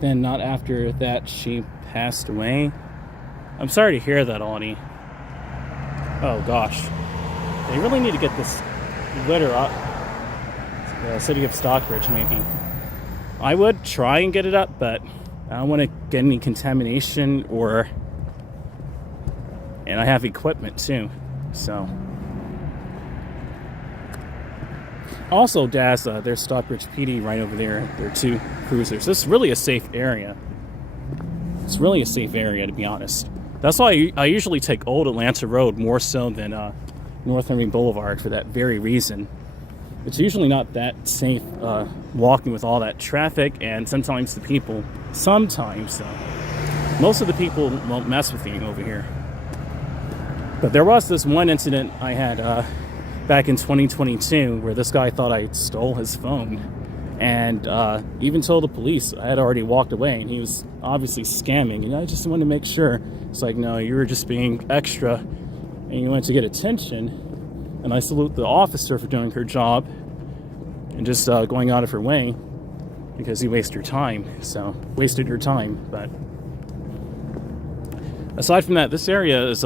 Then not after that she passed away. I'm sorry to hear that, Audie. Oh gosh. They really need to get this litter up. The city of Stockbridge, maybe. I would try and get it up, but I don't want to get any contamination, and I have equipment too, so. Also, Daz, there's Stockbridge PD right over there. There are two cruisers. This is really a safe area. It's really a safe area, to be honest. That's why I usually take Old Atlanta Road more so than North Henry Boulevard, for that very reason. It's usually not that safe walking with all that traffic, and sometimes the people, most of the people won't mess with you over here. But there was this one incident I had back in 2022 where this guy thought I stole his phone, and even told the police. I had already walked away, and he was obviously scamming, and I just wanted to make sure. It's like, no, you were just being extra, and you wanted to get attention. And I salute the officer for doing her job and just going out of her way, because he wasted her time. But aside from that, this area is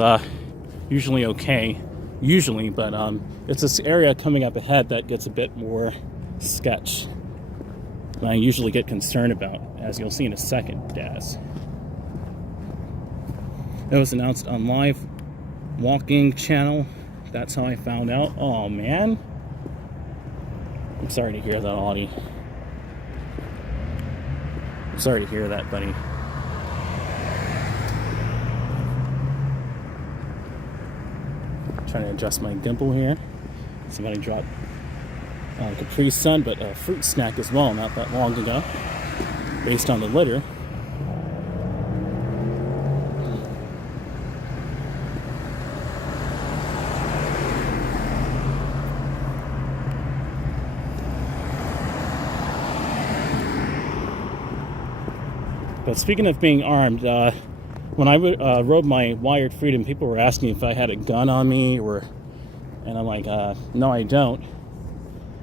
usually okay. But it's this area coming up ahead that gets a bit more sketch. And I usually get concerned about, as you'll see in a second, Daz. It was announced on Live Walking channel. That's how I found out. Oh, man. I'm sorry to hear that, Audie. I'm sorry to hear that, buddy. Trying to adjust my gimbal here. Somebody dropped Capri Sun, but a fruit snack as well not that long ago, based on the litter. But speaking of being armed, when I rode my Wired Freedom, people were asking if I had a gun on me, and I'm like, no, I don't.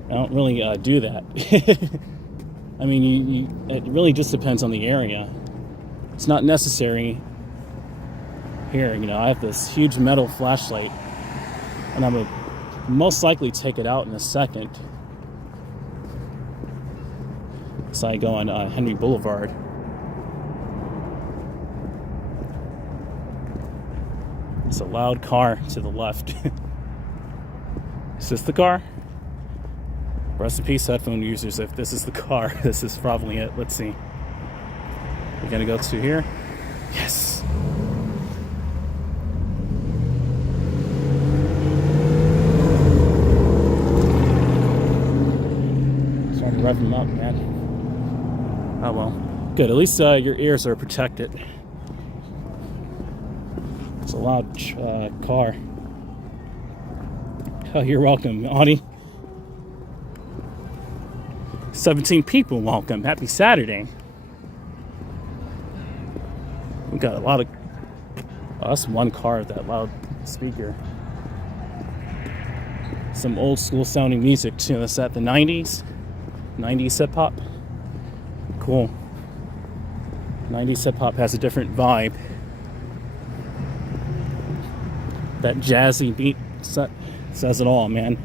I don't really do that. I mean, it really just depends on the area. It's not necessary here. I have this huge metal flashlight, and I'm most likely take it out in a second. So I go on Henry Boulevard. It's a loud car to the left. Is this the car? Rest in peace, headphone users. If this is the car, this is probably it. Let's see. We're gonna go to here. Yes. Starting to rev them up, man. Oh well. Good. At least your ears are protected. It's a loud car. Oh, you're welcome, Audie. 17 people, welcome. Happy Saturday. We got a lot of... Oh, that's one car with that loud speaker. Some old school sounding music too. That's at the 90s. 90s hip hop. Cool. 90s hip hop has a different vibe. That jazzy beat says it all, man.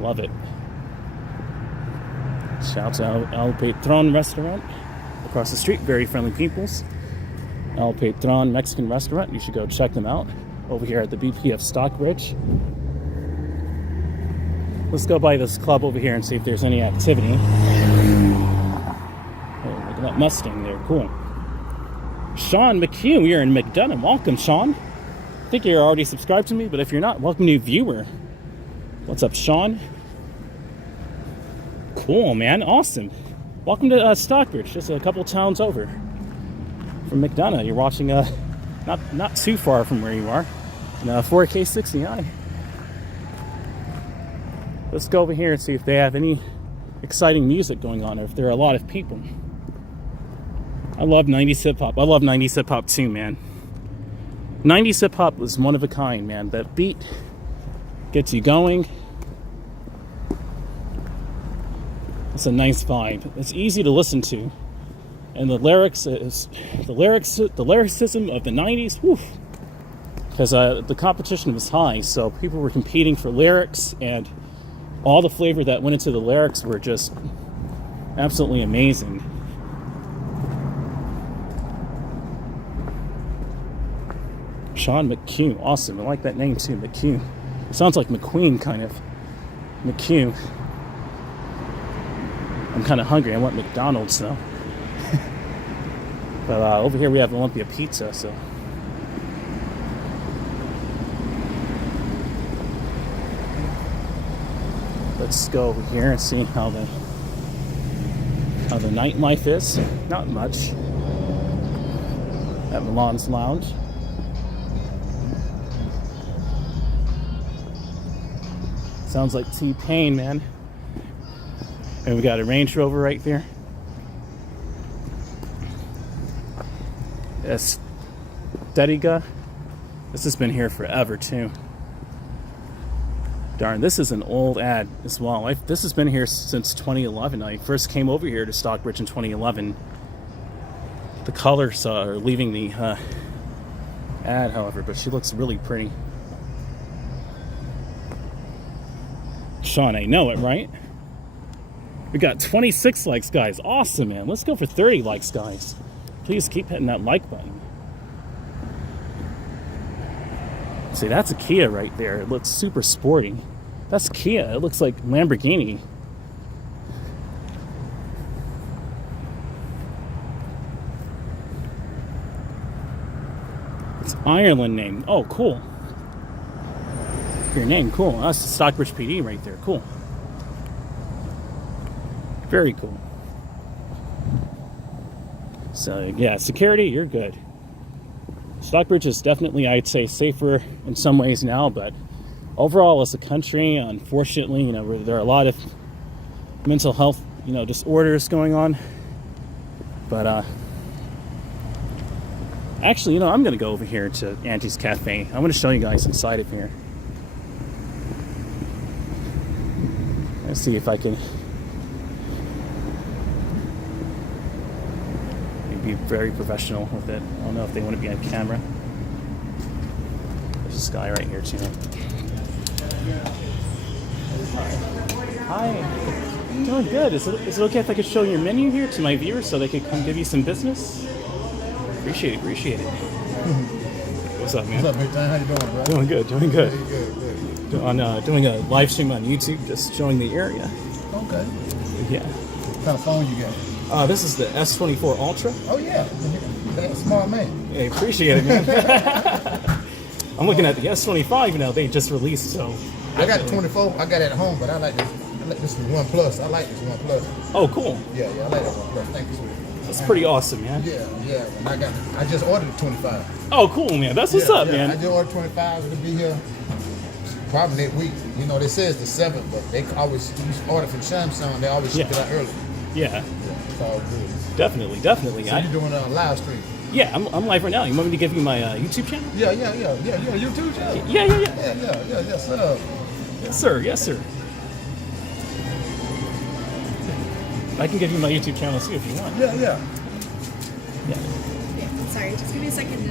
Love it. Shouts out El Patron restaurant across the street. Very friendly peoples. El Patron Mexican restaurant. You should go check them out over here at the BP of Stockbridge. Let's go by this club over here and see if there's any activity. Oh, look at that Mustang there. Cool. Sean McHugh, you're in McDonough. Welcome, Sean. I think you're already subscribed to me, but if you're not, welcome new viewer. What's up, Sean? Cool, man. Awesome. Welcome to Stockbridge, just a couple towns over from McDonough. You're watching not too far from where you are, in 4K 60i. Let's go over here and see if they have any exciting music going on, or if there are a lot of people. I love 90s hip hop. I love 90s hip hop too, man. 90s hip hop was one of a kind, man. That beat gets you going. It's a nice vibe. It's easy to listen to, and the lyricism of the 90s. Whew, because the competition was high, so people were competing for lyrics, and all the flavor that went into the lyrics were just absolutely amazing. Sean McHugh, awesome. I like that name too, McHugh. Sounds like McQueen, kind of. McHugh. I'm kind of hungry. I want McDonald's, though. But over here we have Olympia Pizza, so. Let's go over here and see how the nightlife is. Not much. At Milan's Lounge. Sounds like T-Pain, man. And we got a Range Rover right there. Estetiga. This has been here forever too. Darn, this is an old ad as well. This has been here since 2011. I first came over here to Stockbridge in 2011. The colors are leaving the ad, however, but she looks really pretty. Sean, I know it, right? We got 26 likes, guys. Awesome, man. Let's go for 30 likes, guys. Please keep hitting that like button. See, that's a Kia right there. It looks super sporty. That's Kia. It looks like Lamborghini. It's Ireland name. Oh, cool. Your name, cool. That's the Stockbridge PD right there. Cool. Very cool. So, yeah, security, you're good. Stockbridge is definitely, I'd say, safer in some ways now, but overall as a country, unfortunately, there are a lot of mental health, disorders going on. But, actually, I'm going to go over here to Auntie's Cafe. I'm going to show you guys inside of here. Let's see if I can be very professional with it. I don't know if they want to be on camera. There's this guy right here too. Hi. Doing good. Is it okay if I could show your menu here to my viewers so they could come give you some business? Appreciate it. What's up, man? What's up, big time? How you doing, bro? Doing good. Good. Doing a live stream on YouTube, just showing the area. Okay. Yeah. What kind of phone you got? This is the S24 Ultra. Oh, yeah. That's a smart man. Hey, appreciate it, man. I'm looking at the S25 they just released, so. I got the 24. I got it at home, but I like this. This is One Plus. I like this One Plus. Oh, cool. Yeah, I like that One Plus. Thank you, sweetie. That's pretty awesome, man. Yeah. When I just ordered 25. Oh, cool, man. That's what's up, man. I just ordered 25. It'll be here probably next week. You know, they say it's the 7th, but they always order from Samsung. They always ship it out early. Yeah. It's all good. Definitely. So you're doing a live stream? Yeah, I'm live right now. You want me to give you my YouTube channel? Yeah. YouTube channel? Yeah. Yes, sir. Yes, sir. I can give you my YouTube channel too if you want. Yeah. Yeah, sorry, just give me a second.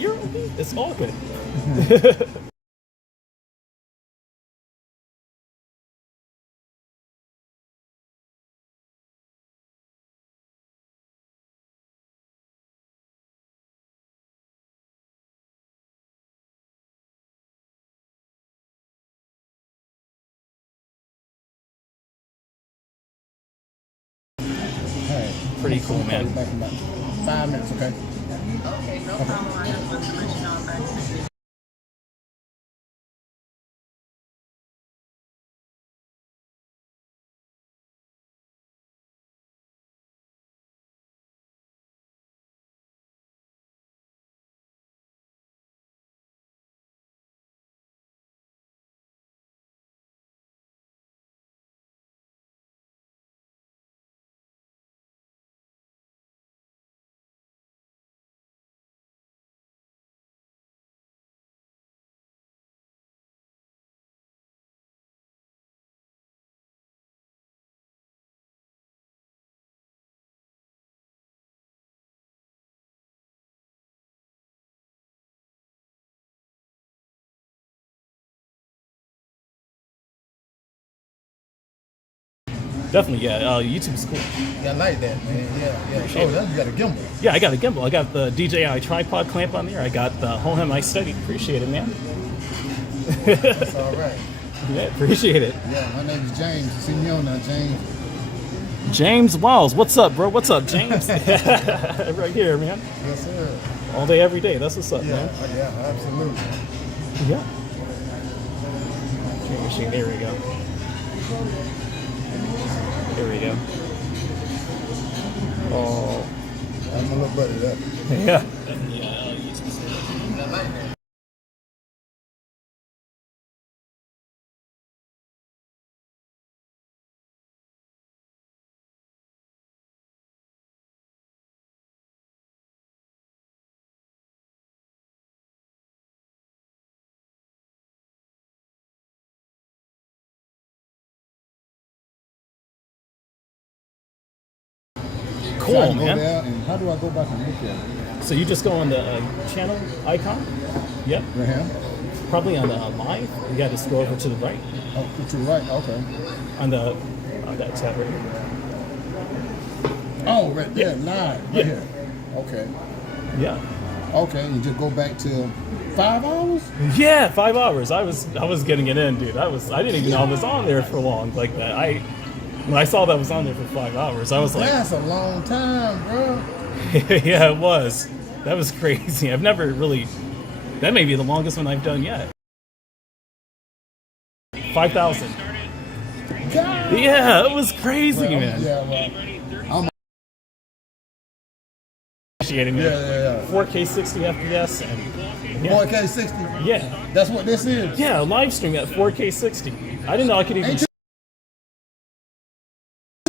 You're okay. It's all good. Pretty cool, man. Back in about 5 minutes, okay? Okay, no problem. I just want to let you know I'm back. Definitely, yeah. YouTube's cool. Yeah, I like that, man. Yeah. Appreciate Oh, you got a gimbal. Yeah, I got a gimbal. I got the DJI tripod clamp on there. I got the Hohem I Study. Appreciate it, man. That's all right. Yeah, appreciate it. Yeah, my name is James. See me on now, James. James Walls. What's up, bro? What's up, James? Right here, man. Yes, sir. All day, every day. That's what's up, man. Yeah, absolutely. Yeah. DreamMachine. There we go. There we go. Oh. I'm a little buddy that. Yeah. Cool, So I can go man. there, and how do I go back and look at it? So you just go on the channel icon. Yep. Right here? Probably on the live. You got to scroll over to the right. Oh, to the right. Okay. On that tab right here. Oh, right there, live. Right here. Okay. Yeah. Okay, you just go back to 5 hours? Yeah, 5 hours. I was getting it in, dude. I didn't even know I was on there for long like that. When I saw that I was on there for 5 hours, I was like, That's a long time, bro. yeah, it was. That was crazy. I've never really. That may be the longest one I've done yet. 5,000. God. Yeah, it was crazy, man. Yeah, well, Appreciating it. Yeah. 4K 60 FPS and yeah. 4K 60. Yeah. That's what this is. Yeah, live stream at 4K 60. I didn't know I could even.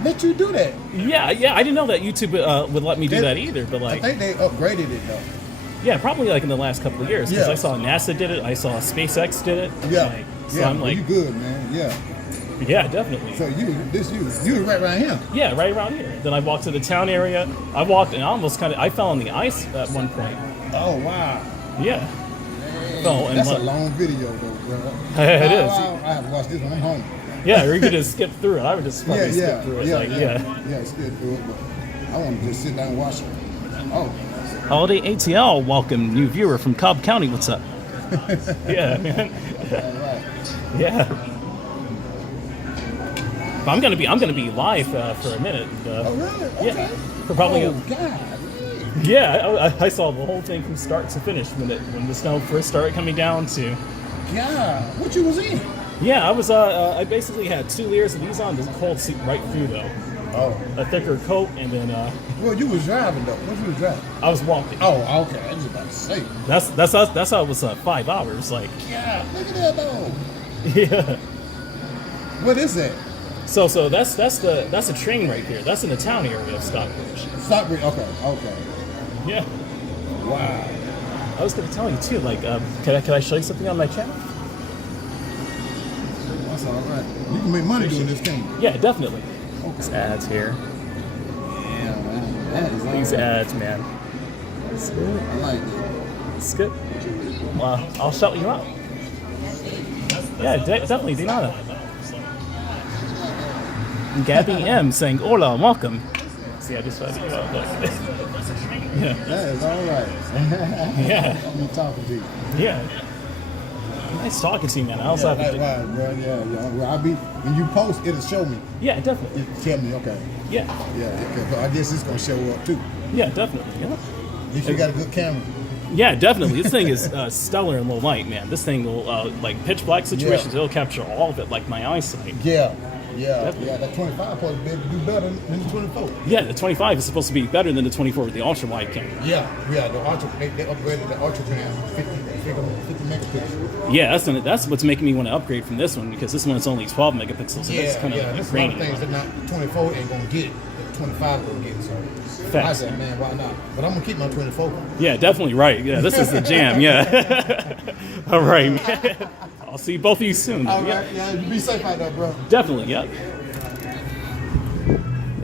Let you do that. Yeah. I didn't know that YouTube would let me do that either. But I like, think they upgraded it though. yeah, probably like in the last couple of years because Yeah. I saw NASA did it. I saw SpaceX did it. Yeah. Like, so yeah, I'm like, you good, man. Yeah. yeah, definitely. So you right around here. Yeah, right around here. Then I walked to the town area. I walked and I fell on the ice at one point. Oh wow. Yeah. Man, Oh, and that's look. a long video though, bro. It is. I have to watch this when I'm home. Yeah, or you could just skip through it. I would just probably skip through it. Yeah, skip through it. But I want to just sit down and watch it. Oh. Holiday ATL, welcome new viewer from Cobb County. What's up? Yeah, man. All right. Yeah. But I'm gonna be live for a minute. Oh really? Okay. Yeah. For probably. Oh God. Yeah, I saw the whole thing from start to finish when the snow first started coming down to. God, what you was in? Yeah, I was. I basically had 2 layers of these on. The cold seep right through though. Oh. a thicker coat, and then Well, you was driving though. What you was driving? I was walking. Oh, okay. I was about to say. That's how it was 5 hours. Like, Yeah, look at that dog. yeah. What is that? So that's a train right here. That's in the town area of Stockbridge. Stockbridge. Okay. Okay. Yeah. Wow. I was gonna tell you too. Like, can I show you something on my channel? That's all right. You can make money doing this, can't you? Yeah, definitely. Okay. These ads here. Yeah, man. That is all These right. ads, man. It's good. I like it. It's good. Well, I'll shout you out. Yeah, definitely, Dinana. Gabby M saying, "Hola, welcome." See, I just shouted you out. Yeah. That is all right. Yeah. I'm talking to you. Yeah. Nice talking to you, man. I also have to. Right, bro. Yeah. Well, when you post, it'll show me. Yeah, definitely. It'll tell me, okay. Yeah. Yeah. I guess it's gonna show up too. Yeah, definitely. Yeah. At least you got a good camera. Yeah, definitely. This thing is stellar in low light, man. This thing will, like pitch black situations, it'll capture all of it, like my eyesight. Yeah. Definitely. Yeah. That 25 supposed to be able to do better than the 24. Yeah, the 25 is supposed to be better than the 24 with the ultra wide camera. Yeah. The ultra. They upgraded the ultra cam 50 megapixels. Yeah, that's what's making me want to upgrade from this one, because this one is only 12 megapixels. So that's kind of There's a lot of things that not 24 ain't gonna get. That 25 gonna get. So Facts. I said, man, why not? But I'm gonna keep my 24. Yeah, definitely right. Yeah, this is the jam. Yeah. All right, man. I'll see both of you soon. All Yeah. right, yeah, you be safe out there, bro. Definitely, yep.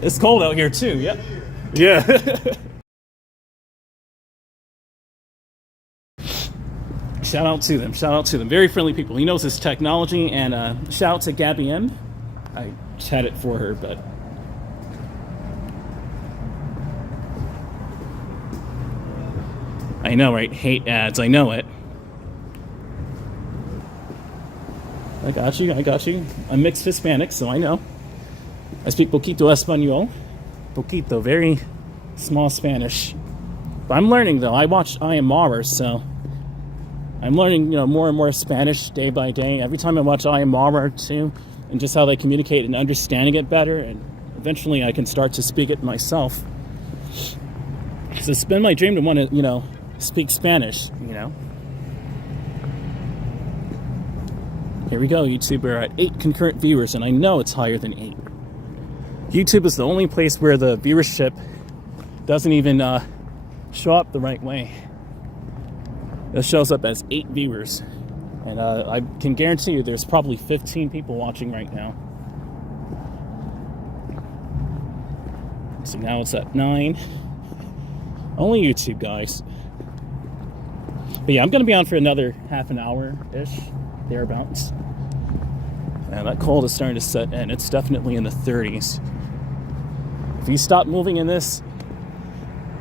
It's cold out here too, yep. Yeah. Shout out to them. Very friendly people. He knows his technology, and shout out to Gabby M. I chatted for her, but I know, right? Hate ads, I know it. I got you. I'm mixed Hispanic, so I know. I speak poquito español. Poquito, very small Spanish. But I'm learning, though. I watch I Am Mara, so I'm learning, more and more Spanish day by day. Every time I watch I Am Mara, too, and just how they communicate and understanding it better, and eventually I can start to speak it myself. So it's been my dream to want to, speak Spanish, Here we go, YouTube. We're at 8 concurrent viewers, and I know it's higher than 8. YouTube is the only place where the viewership doesn't even show up the right way. It shows up as 8 viewers. And I can guarantee you there's probably 15 people watching right now. So now it's at 9. Only YouTube, guys. But yeah, I'm going to be on for another half an hour-ish, thereabouts. And that cold is starting to set in. It's definitely in the 30s. If you stop moving in this,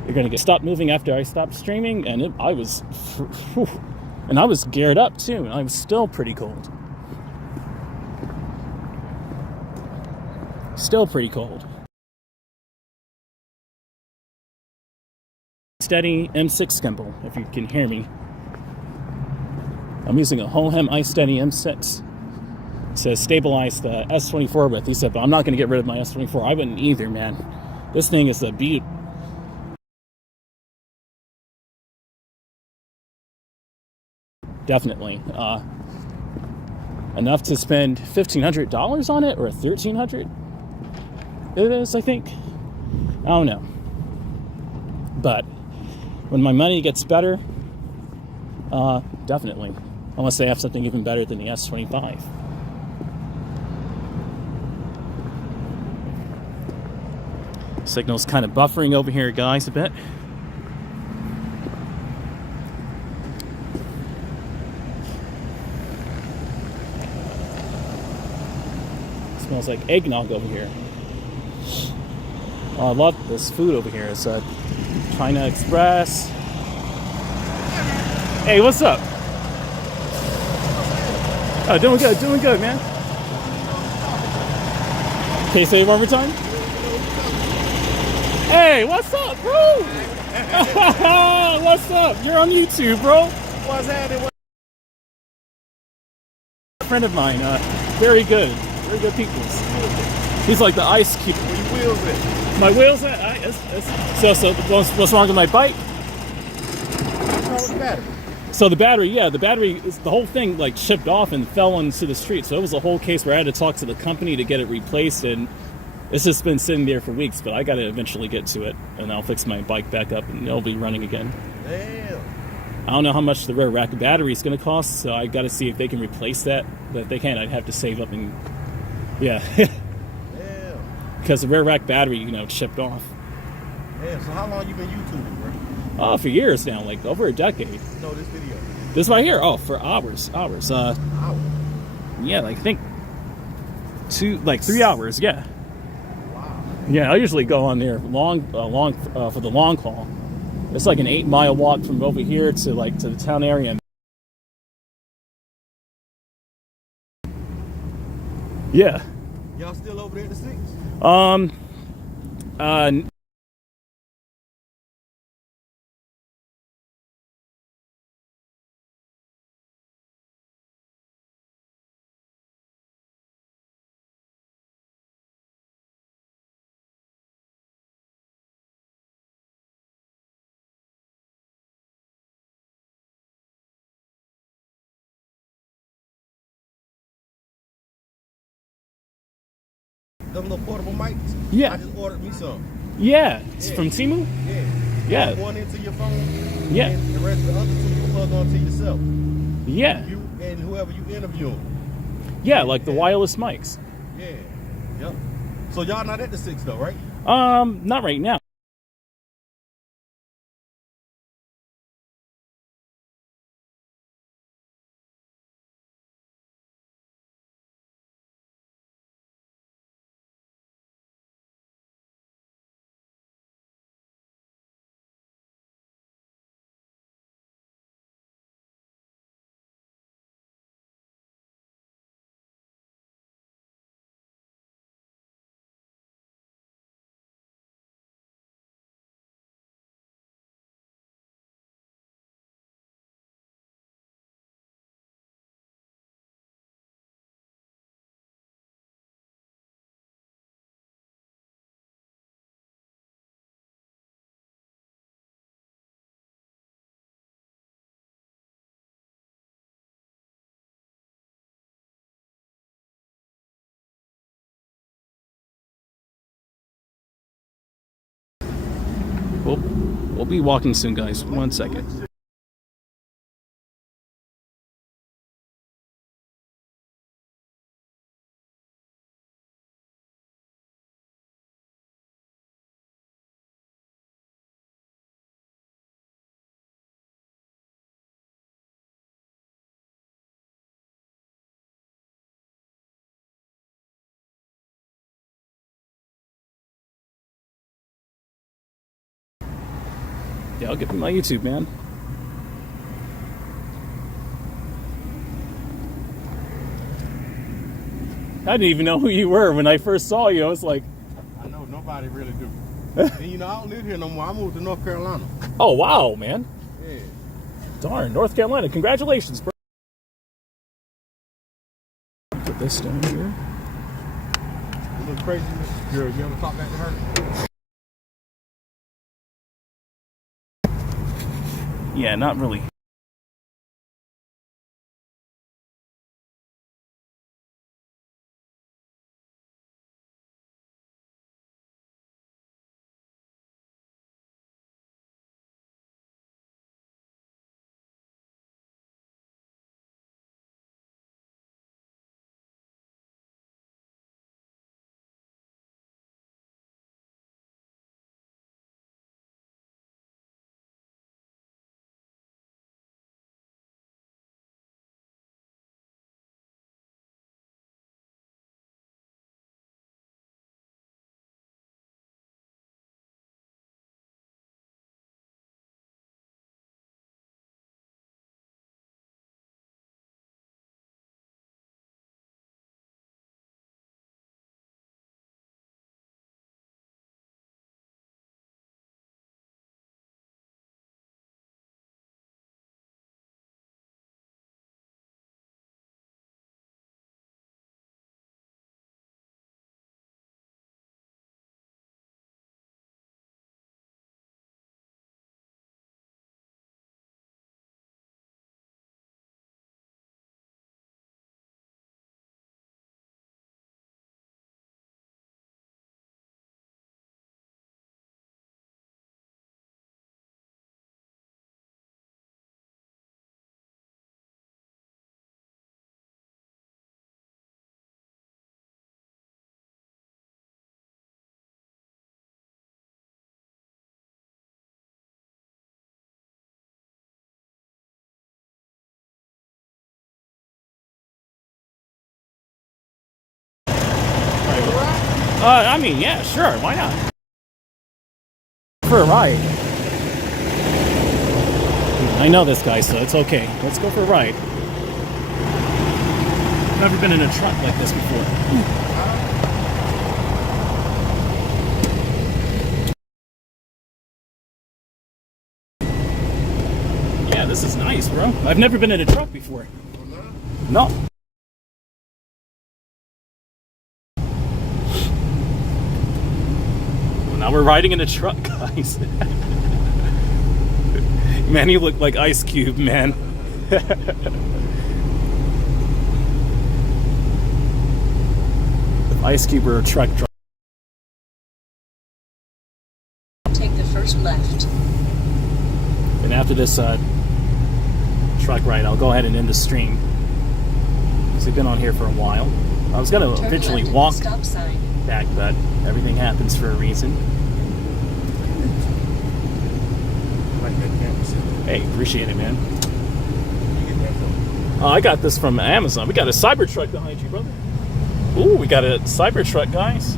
you're going to get stopped moving after I stopped streaming. And I was geared up too. And I was still pretty cold. Still pretty cold. Steady M6 gimbal, if you can hear me. I'm using a Hohem iSteady M6 to stabilize the S24 with. He said, but I'm not going to get rid of my S24. I wouldn't either, man. This thing is a beat. Definitely. Enough to spend $1,500 on it, or $1,300? It is, I think. I don't know. But when my money gets better, definitely. Unless they have something even better than the S25. Signal's kind of buffering over here, guys, a bit. Smells like eggnog over here. Oh, I love this food over here. It's China Express. Hey, what's up? Oh, doing good, man. Can you say it one more time? Hey, what's up, bro? What's up? You're on YouTube, bro. What's happening? A friend of mine, very good people. He's like the ice cube. Where your wheels at? My wheels at? So what's wrong with my bike? What's wrong with the battery? So the battery, the whole thing like chipped off and fell into the street. So it was a whole case where I had to talk to the company to get it replaced, and it's just been sitting there for weeks. But I got to eventually get to it, and I'll fix my bike back up, and it'll be running again. Damn. I don't know how much the rear rack battery is going to cost, so I got to see if they can replace that. But if they can't, I'd have to save up and yeah, Damn. because the rear rack battery, chipped off. Damn. So how long you been YouTubing, bro? For years now, like over a decade. No, this video. This right here, for hours. Hours. Yeah, like I think 3 hours. Yeah. Wow. Yeah, I usually go on there for the long haul. It's like an 8-mile walk from over here to the town area. Yeah. Y'all still over there at the 6? Them little portable mics? Yeah. I just ordered me some. Yeah, it's from Temu. Yeah. Yeah. One into your phone. Yeah. And the rest of the other two you plug onto yourself. Yeah. You and whoever you interview. Yeah, like the wireless mics. Yeah. Yep. So y'all not at the 6 though, right? Not right now. We'll be walking soon, guys. 1 second. Yeah, I'll give you my YouTube, man. I didn't even know who you were when I first saw you. I was like, I know nobody really do. And I don't live here no more. I moved to North Carolina. oh, wow, man. Yeah. Darn, North Carolina. Congratulations, bro. Put this down here. You look crazy, girl. You ever talk back to her? Yeah, not really. I mean, yeah, sure, why not? For a ride. I know this guy, so it's okay. Let's go for a ride. Never been in a truck like this before. Yeah, this is nice, bro. I've never been in a truck before. No. Well, now we're riding in a truck, guys. Man, you look like Ice Cube, man. If Ice Cube were a truck driver. Take the first left. And after this truck ride, I'll go ahead and end the stream. Because we've been on here for a while. I was going to Turn eventually left at walk the stop sign. back, but everything happens for a reason. I like that camera set. Hey, appreciate it, man. You get that from? I got this from Amazon. We got a Cybertruck behind you, brother. Ooh, we got a Cybertruck, guys.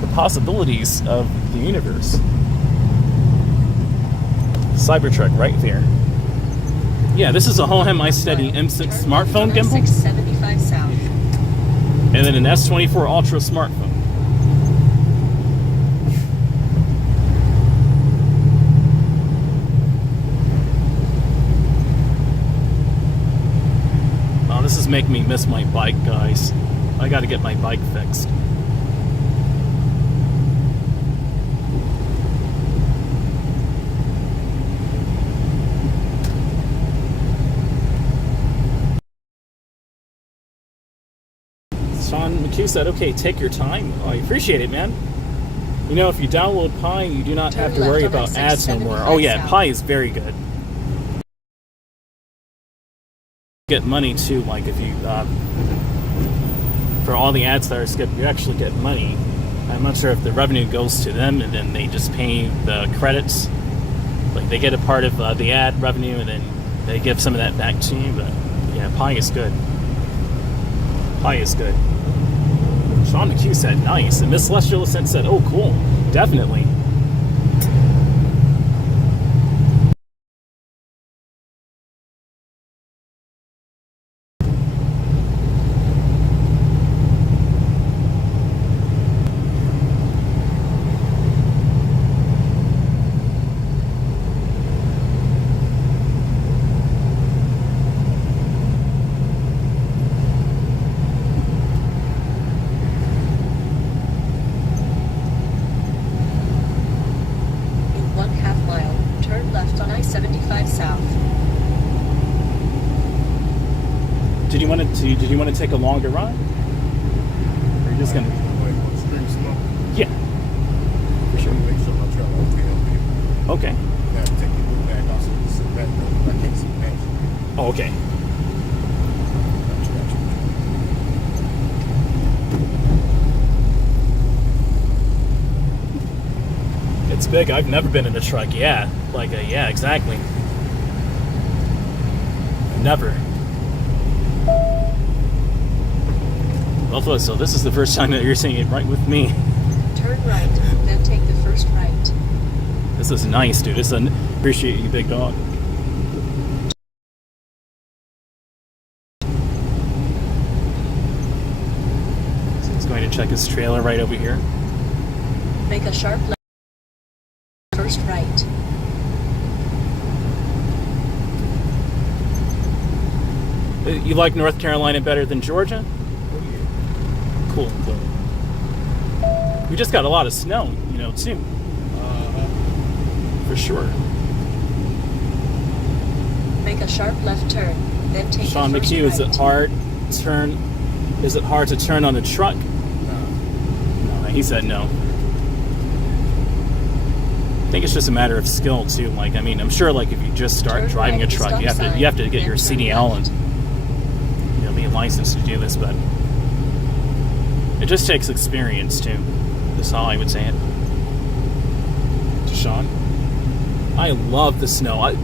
The possibilities of the universe. Cybertruck right there. Yeah, this is a Hohem iSteady M6 smartphone gimbal. 675 south. And then an S24 Ultra smartphone. Oh, this is making me miss my bike, guys. I gotta get my bike fixed. Sean McHugh said, okay, take your time. Oh, I appreciate it, man. You know, if you download Pi, you do not have to worry about ads no more. Oh yeah, Pi is very good. Get money too, like if you, for all the ads that are skipped, you actually get money. I'm not sure if the revenue goes to them and then they just pay the credits. Like they get a part of the ad revenue and then they give some of that back to you, but yeah, Pi is good. Pi is good. Sean McHugh said, nice. And Miss Celestial Ascent said, oh, cool. Definitely. Did you want to take a longer ride? Or are you just gonna? Stream slow. Yeah. For sure. Make sure my travel okay. Okay. I have to take the boot bag off so you can sit back though. I can't see past you. Oh, okay. It's big. I've never been in a truck. Yeah. Like a, yeah, exactly. Never. Well, so this is the first time that you're seeing it right with me. Turn right, then take the first right. This is nice, dude. Appreciate you, big dog. So he's going to check his trailer right over here. Make a sharp left. First right. You like North Carolina better than Georgia? Cool. We just got a lot of snow, you know, too. For sure. Make a sharp left turn, then take Sean the first McHugh, right. is it hard to turn on a truck? No, he said no. I think it's just a matter of skill too. Like, I mean, I'm sure like if you just start Turn driving right a truck, at the you stop have to sign, get your then turn CDL left. and, you know, be licensed to do this, but it just takes experience too. That's how I would say it. To Sean, I love the snow.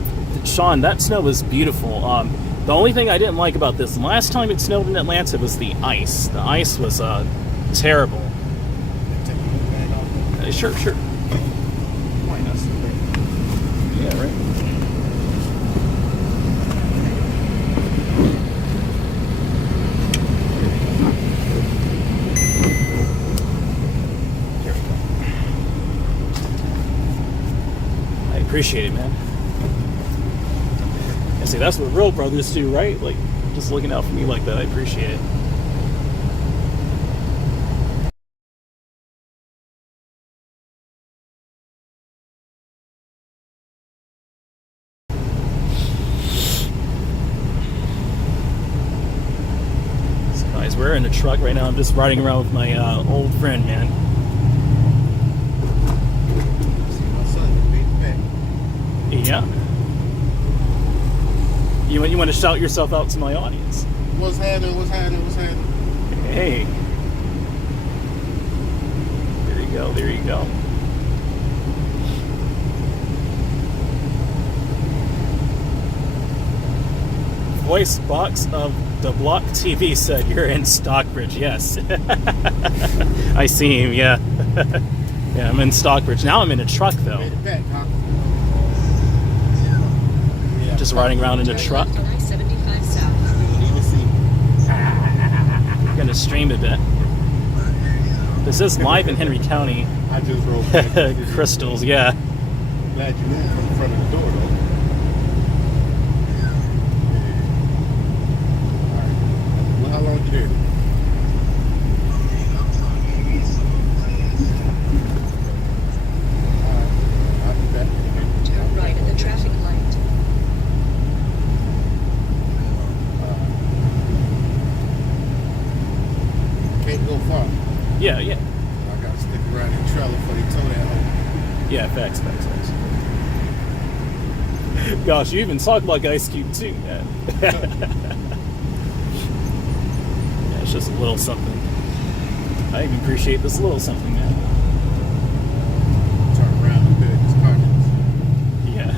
Sean, that snow was beautiful. The only thing I didn't like about this last time it snowed in Atlanta was the ice. The ice was terrible. Take the bag off. Sure. Why not? Yeah, right. There we go. I appreciate it, man. And see, that's what real brothers do, right? Like, just looking out for me like that, I appreciate it. So guys, we're in the truck right now. I'm just riding around with my old friend, man. See my son, the big back. Yeah. You want to shout yourself out to my audience? What's happening? Hey. There you go. Voice box of the Block TV said you're in Stockbridge. Yes. I see him, yeah. Yeah, I'm in Stockbridge. Now I'm in a truck though. Big back, huh? Just riding around in a Turn truck. left on I-75 South. You don't even see me. I'm gonna stream a bit. This is live in Henry County. I just rolled back. Crystals, yeah. Glad you moved from the front of the door, though. All right. Well, how long you there? All right. I'll be back. Turn right at the traffic light. Can't go far. Yeah. I gotta stick around the trailer before they tow that home. Yeah, facts. Gosh, you even talk like Ice Cube too, man. Yeah, it's just a little something. I even appreciate this little something, man. Turn around a bit. It's conscious. Yeah.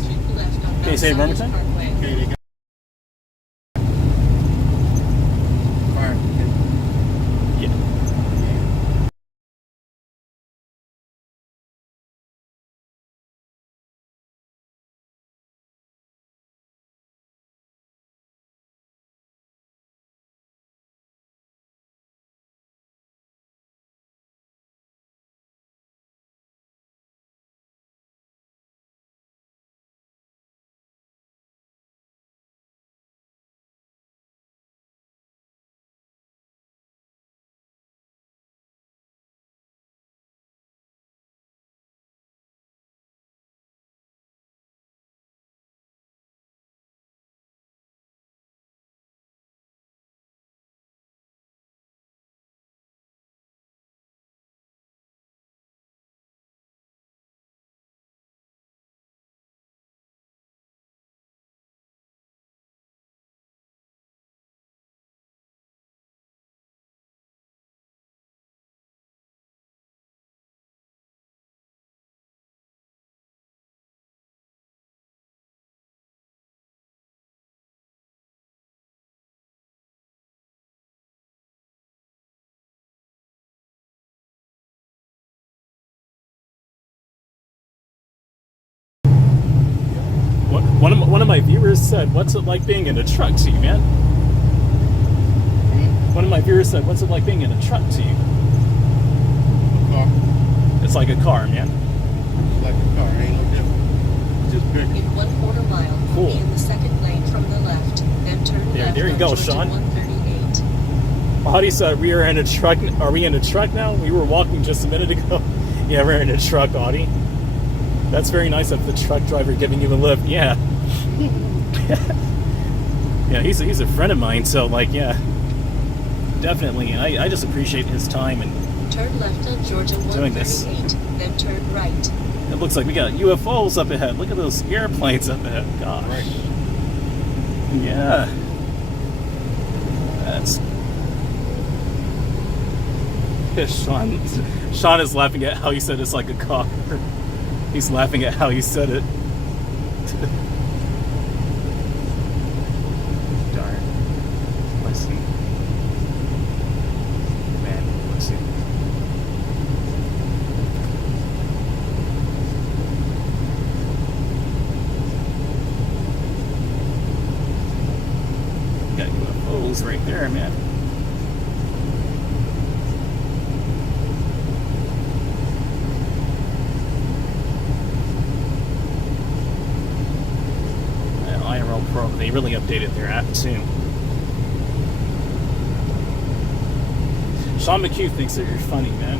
Keep left on Can you say it one more time? Parkway. Okay, they got fire. Yeah. One of my viewers said, "What's it like being in a truck to you, man?" One of my viewers said, "What's it like being in a truck to you?" Car. It's like a car, man. It's like a car. Ain't no different. It's just bigger. In 1/4 mile, Cool. be in the second lane from the left, then turn left There you on go, Georgia Sean. 138. Hottie said, "We are in a truck. Are we in a truck now? We were walking just a minute ago." Yeah, we're in a truck, Hottie. That's very nice of the truck driver giving you a lift. Yeah. Yeah, he's a friend of mine, so like, yeah, definitely. And I just appreciate his time, and Turn left on Georgia Doing this. 138, then turn right. it looks like we got UFOs up ahead. Look at those airplanes up ahead. Gosh. Right. Yeah. That's... Sean is laughing at how you said it's like a car. He's laughing at how you said it. Darn. Let's see. Man, let's see. Got UFOs right there, man. Pro, they really updated their app too. Sean McHugh thinks that you're funny, man.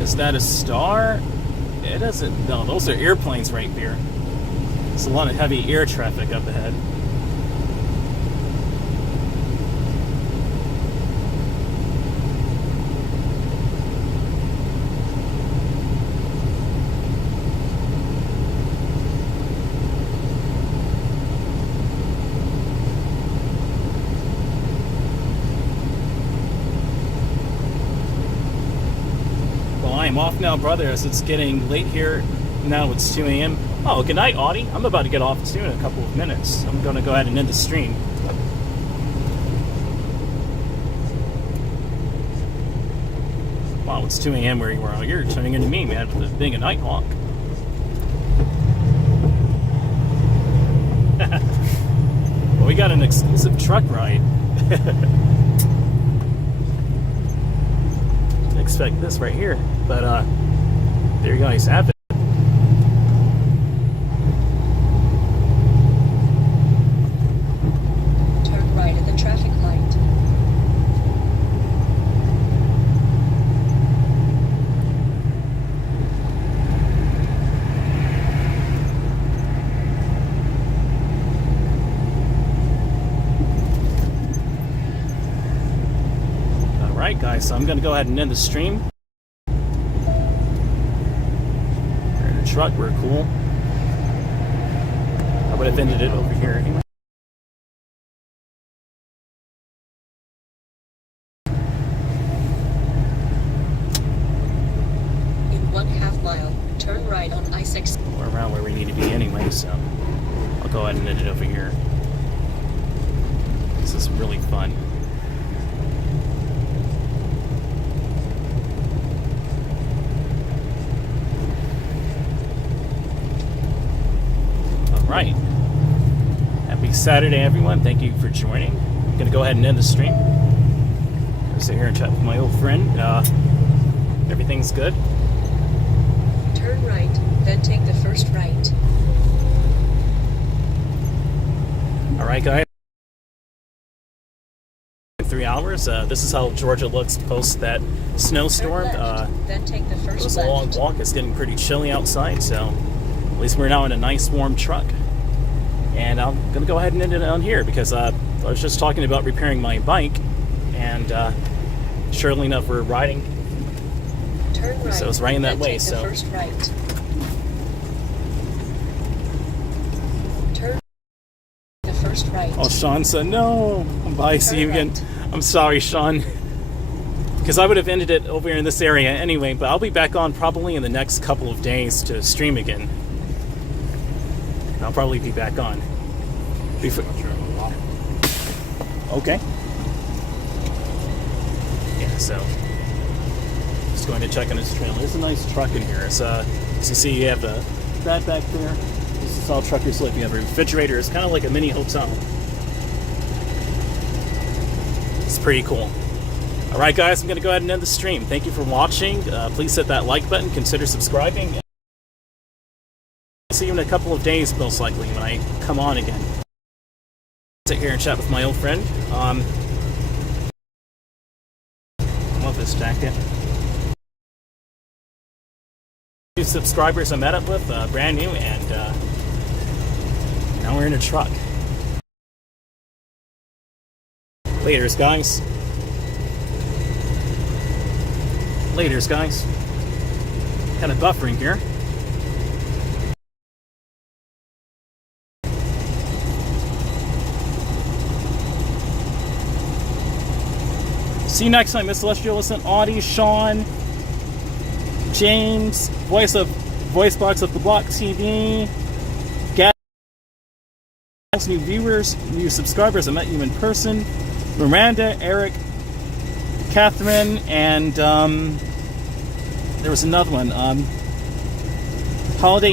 Is that a star? It doesn't. No, those are airplanes right there. There's a lot of heavy air traffic up ahead. I'm off now, brother, as it's getting late here. Now it's 2 a.m. Oh, good night, Audie. I'm about to get off too in a couple of minutes. I'm going to go ahead and end the stream. Wow, it's 2 a.m. where you are. Oh, you're turning into me, man, with being a night hawk. Well, we got an exclusive truck ride. Expect this right here, but there you guys have it. Turn right at the traffic light. Alright guys, so I'm going to go ahead and end the stream. We're in a truck, we're cool. I would have ended it over here anyway. In 1/2 mile, turn right on I-6. We're around where we need to be anyway, so I'll go ahead and end it over here. This is really fun. Right. Happy Saturday, everyone. Thank you for joining. I'm going to go ahead and end the stream. I'm sit here and chat with my old friend. Everything's good. Turn right, then take the first right. All right, guys. 3 hours. This is how Georgia looks post that snowstorm. Turn left, then take the It first was a long left. walk. It's getting pretty chilly outside, so at least we're now in a nice warm truck. And I'm going to go ahead and end it on here because I was just talking about repairing my bike, and surely enough, we're riding. Turn right, So it's right in that then way, take so. the first right. Turn the first right. Oh, Sean said, no. Bye, see you again. I'm sorry, Sean. Because I would have ended it over in this area anyway, but I'll be back on probably in the next couple of days to stream again. I'll probably be back on. Okay. Yeah, so just going to check on his trailer. There's a nice truck in here. It's as you see, you have that back there. This is how truckers live. You have a refrigerator. It's kind of like a mini hotel. It's pretty cool. All right, guys, I'm going to go ahead and end the stream. Thank you for watching. Please hit that like button. Consider subscribing. I'll see you in a couple of days, most likely, when I come on again. Sit here and chat with my old friend. I love this jacket. New subscribers I met up with, brand new, and now we're in a truck. Laters, guys. Laters, guys. Kind of buffering here. See you next time, Miss Celestial. Listen, Audie, Sean, James, voice box of the Block TV, Gaz, new viewers, new subscribers. I met you in person. Miranda, Eric, Catherine, and there was another one. Holiday